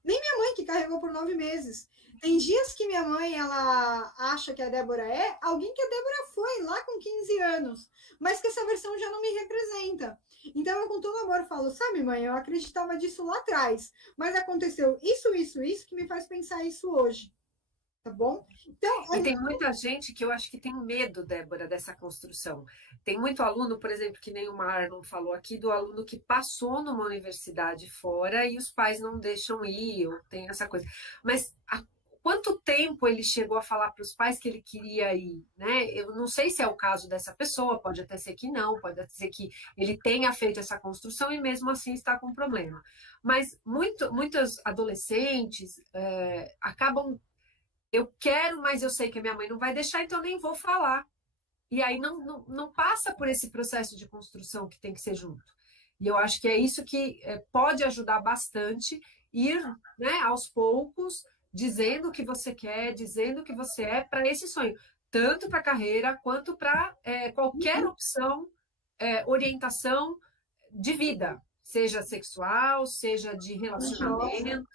Nem minha mãe, que carregou por 9 meses. Tem dias que minha mãe ela acha que a Débora é alguém que a Débora foi lá com 15 anos, mas que essa versão já não me representa. Então, eu, com todo amor, falo: sabe, mãe, eu acreditava disso lá atrás, mas aconteceu isso que me faz pensar isso hoje. Tá bom? Então, e tem muita gente que eu acho que tem medo, Débora, dessa construção. Tem muito aluno, por exemplo, que nem o Marlon falou aqui, do aluno que passou numa universidade fora e os pais não deixam ir, ou tem essa coisa. Mas há quanto tempo ele chegou a falar para os pais que ele queria ir, né? Eu não sei se é o caso dessa pessoa, pode até ser que não, pode até ser que ele tenha feito essa construção e mesmo assim está com problema. Mas muitos adolescentes acabam, eu quero, mas eu sei que a minha mãe não vai deixar, então eu nem vou falar. E aí não passa por esse processo de construção que tem que ser junto. E eu acho que é isso que pode ajudar bastante, ir, né, aos poucos, dizendo o que você quer, dizendo o que você é para esse sonho, tanto para a carreira quanto para qualquer opção, orientação de vida, seja sexual, seja de relacionamento.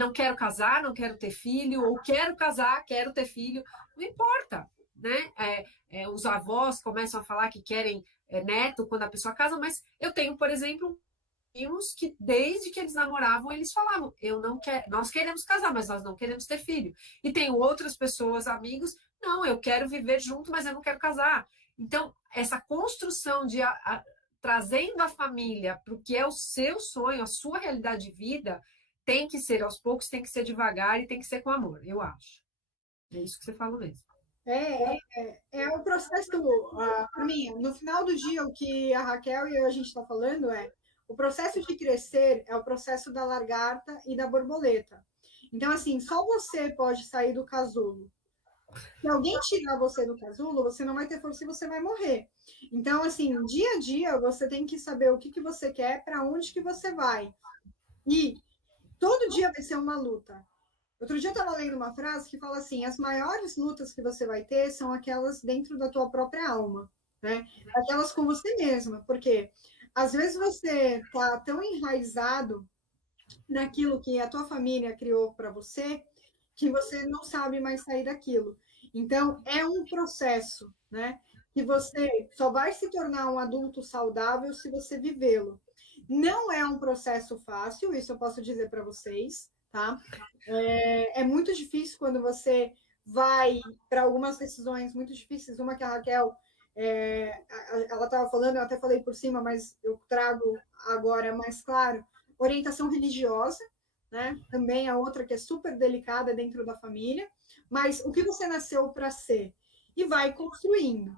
Não quero casar, não quero ter filho, ou quero casar, quero ter filho, não importa, né? Os avós começam a falar que querem neto quando a pessoa casa, mas eu tenho, por exemplo, primos que desde que eles namoravam, eles falavam: eu não quero, nós queremos casar, mas nós não queremos ter filho. E tem outras pessoas, amigos, não, eu quero viver junto, mas eu não quero casar. Então, essa construção de trazendo a família para o que é o seu sonho, a sua realidade de vida, tem que ser aos poucos, tem que ser devagar e tem que ser com amor, eu acho. É isso que você falou mesmo. É o processo, para mim, no final do dia, o que a Raquel e eu, a gente está falando o processo de crescer é o processo da lagarta e da borboleta. Então, assim, só você pode sair do casulo. Se alguém tirar você do casulo, você não vai ter força e você vai morrer. Então, assim, dia a dia, você tem que saber o que, que você quer, para onde que você vai. E todo dia vai ser uma luta. Outro dia eu estava lendo uma frase que fala assim: as maiores lutas que você vai ter são aquelas dentro da tua própria alma, né? Aquelas com você mesma, porque às vezes você tá tão enraizado naquilo que a tua família criou para você que você não sabe mais sair daquilo. Então, é um processo, né? Que você só vai se tornar um adulto saudável se você vivê-lo. Não é um processo fácil, isso eu posso dizer para vocês, tá? É muito difícil quando você vai para algumas decisões muito difíceis. Uma que a Raquel, ela estava falando, eu até falei por cima, mas eu trago agora mais claro, orientação religiosa, né? Também é outra que é super delicada dentro da família, mas o que você nasceu para ser? E vai construindo.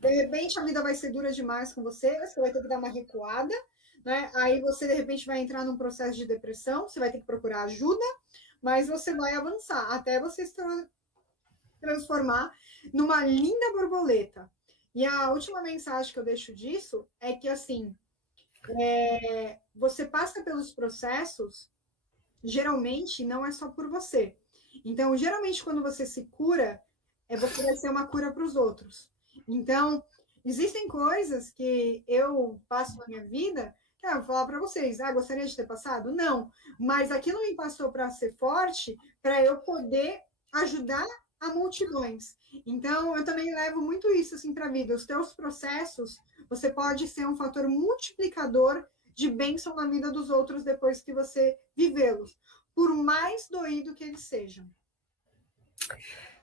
De repente, a vida vai ser dura demais com você, você vai ter que dar uma recuada, né? Aí você, de repente, vai entrar num processo de depressão, você vai ter que procurar ajuda, mas você vai avançar até você se transformar numa linda borboleta. E a última mensagem que eu deixo disso é que, assim, você passa pelos processos, geralmente não é só por você. Então, geralmente, quando você se cura, você vai ser uma cura para os outros. Então, existem coisas que eu passo na minha vida, que eu vou falar para vocês, gostaria de ter passado? Não, mas aquilo me passou para ser forte, para eu poder ajudar a multidões. Então, eu também levo muito isso assim para a vida. Os teus processos, você pode ser um fator multiplicador de bênção na vida dos outros depois que você vivê-los, por mais doído que eles sejam.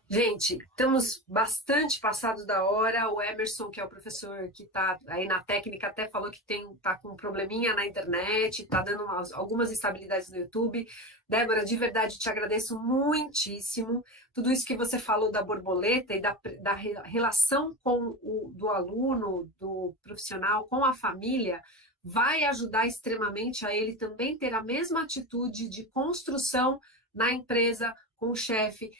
Gente, estamos bastante passados da hora. O Emerson, que é o professor que está aí na técnica, até falou que tá com um probleminha na internet, está dando algumas instabilidades no YouTube. Débora, de verdade, te agradeço muitíssimo. Tudo isso que você falou da borboleta e da relação do aluno, do profissional, com a família, vai ajudar extremamente a ele também ter a mesma atitude de construção na empresa, com o chefe,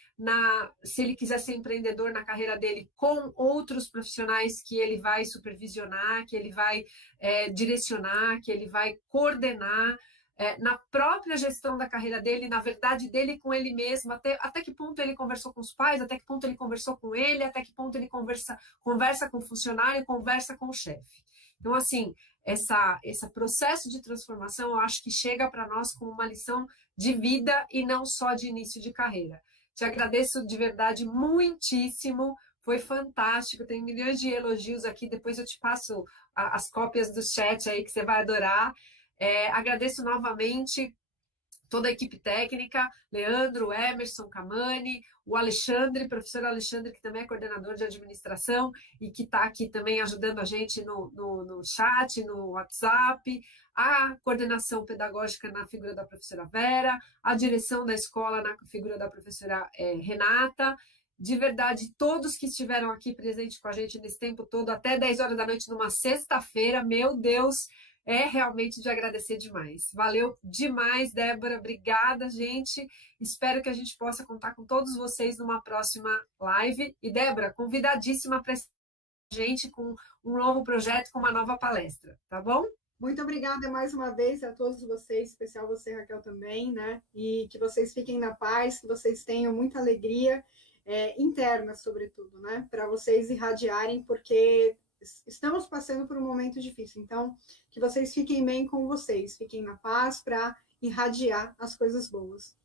se ele quiser ser empreendedor na carreira dele, com outros profissionais que ele vai supervisionar, que ele vai direcionar, que ele vai coordenar, na própria gestão da carreira dele, na verdade dele com ele mesmo, até que ponto ele conversou com os pais, até que ponto ele conversou com ele, até que ponto ele conversa com o funcionário, conversa com o chefe. Então, assim, esse processo de transformação, eu acho que chega para nós como uma lição de vida e não só de início de carreira. Te agradeço de verdade muitíssimo, foi fantástico, tem milhões de elogios aqui, depois eu te passo as cópias do chat aí que você vai adorar. Agradeço novamente toda a equipe técnica, Leandro, Emerson, Camani, o Alexandre, professor Alexandre, que também é coordenador de administração e que está aqui também ajudando a gente no chat, no WhatsApp, a coordenação pedagógica na figura da professora Vera, a direção da escola na figura da professora Renata. De verdade, todos que estiveram aqui presentes com a gente nesse tempo todo, até 10 horas da noite, numa sexta-feira, meu Deus, é realmente de agradecer demais. Valeu demais, Débora. Obrigada, gente. Espero que a gente possa contar com todos vocês numa próxima live. E, Débora, convidadíssima para a gente com um novo projeto, com uma nova palestra, tá bom? Muito obrigada mais uma vez a todos vocês, em especial você, Raquel, também, né? E que vocês fiquem na paz, que vocês tenham muita alegria interna, sobretudo, né? Para vocês irradiarem, porque estamos passando por um momento difícil. Então, que vocês fiquem bem com vocês, fiquem na paz para irradiar as coisas boas.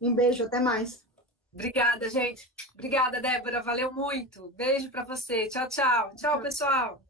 Um beijo, até mais. Obrigada, gente. Obrigada, Débora. Valeu muito. Beijo para você. Tchau, tchau. Tchau, pessoal.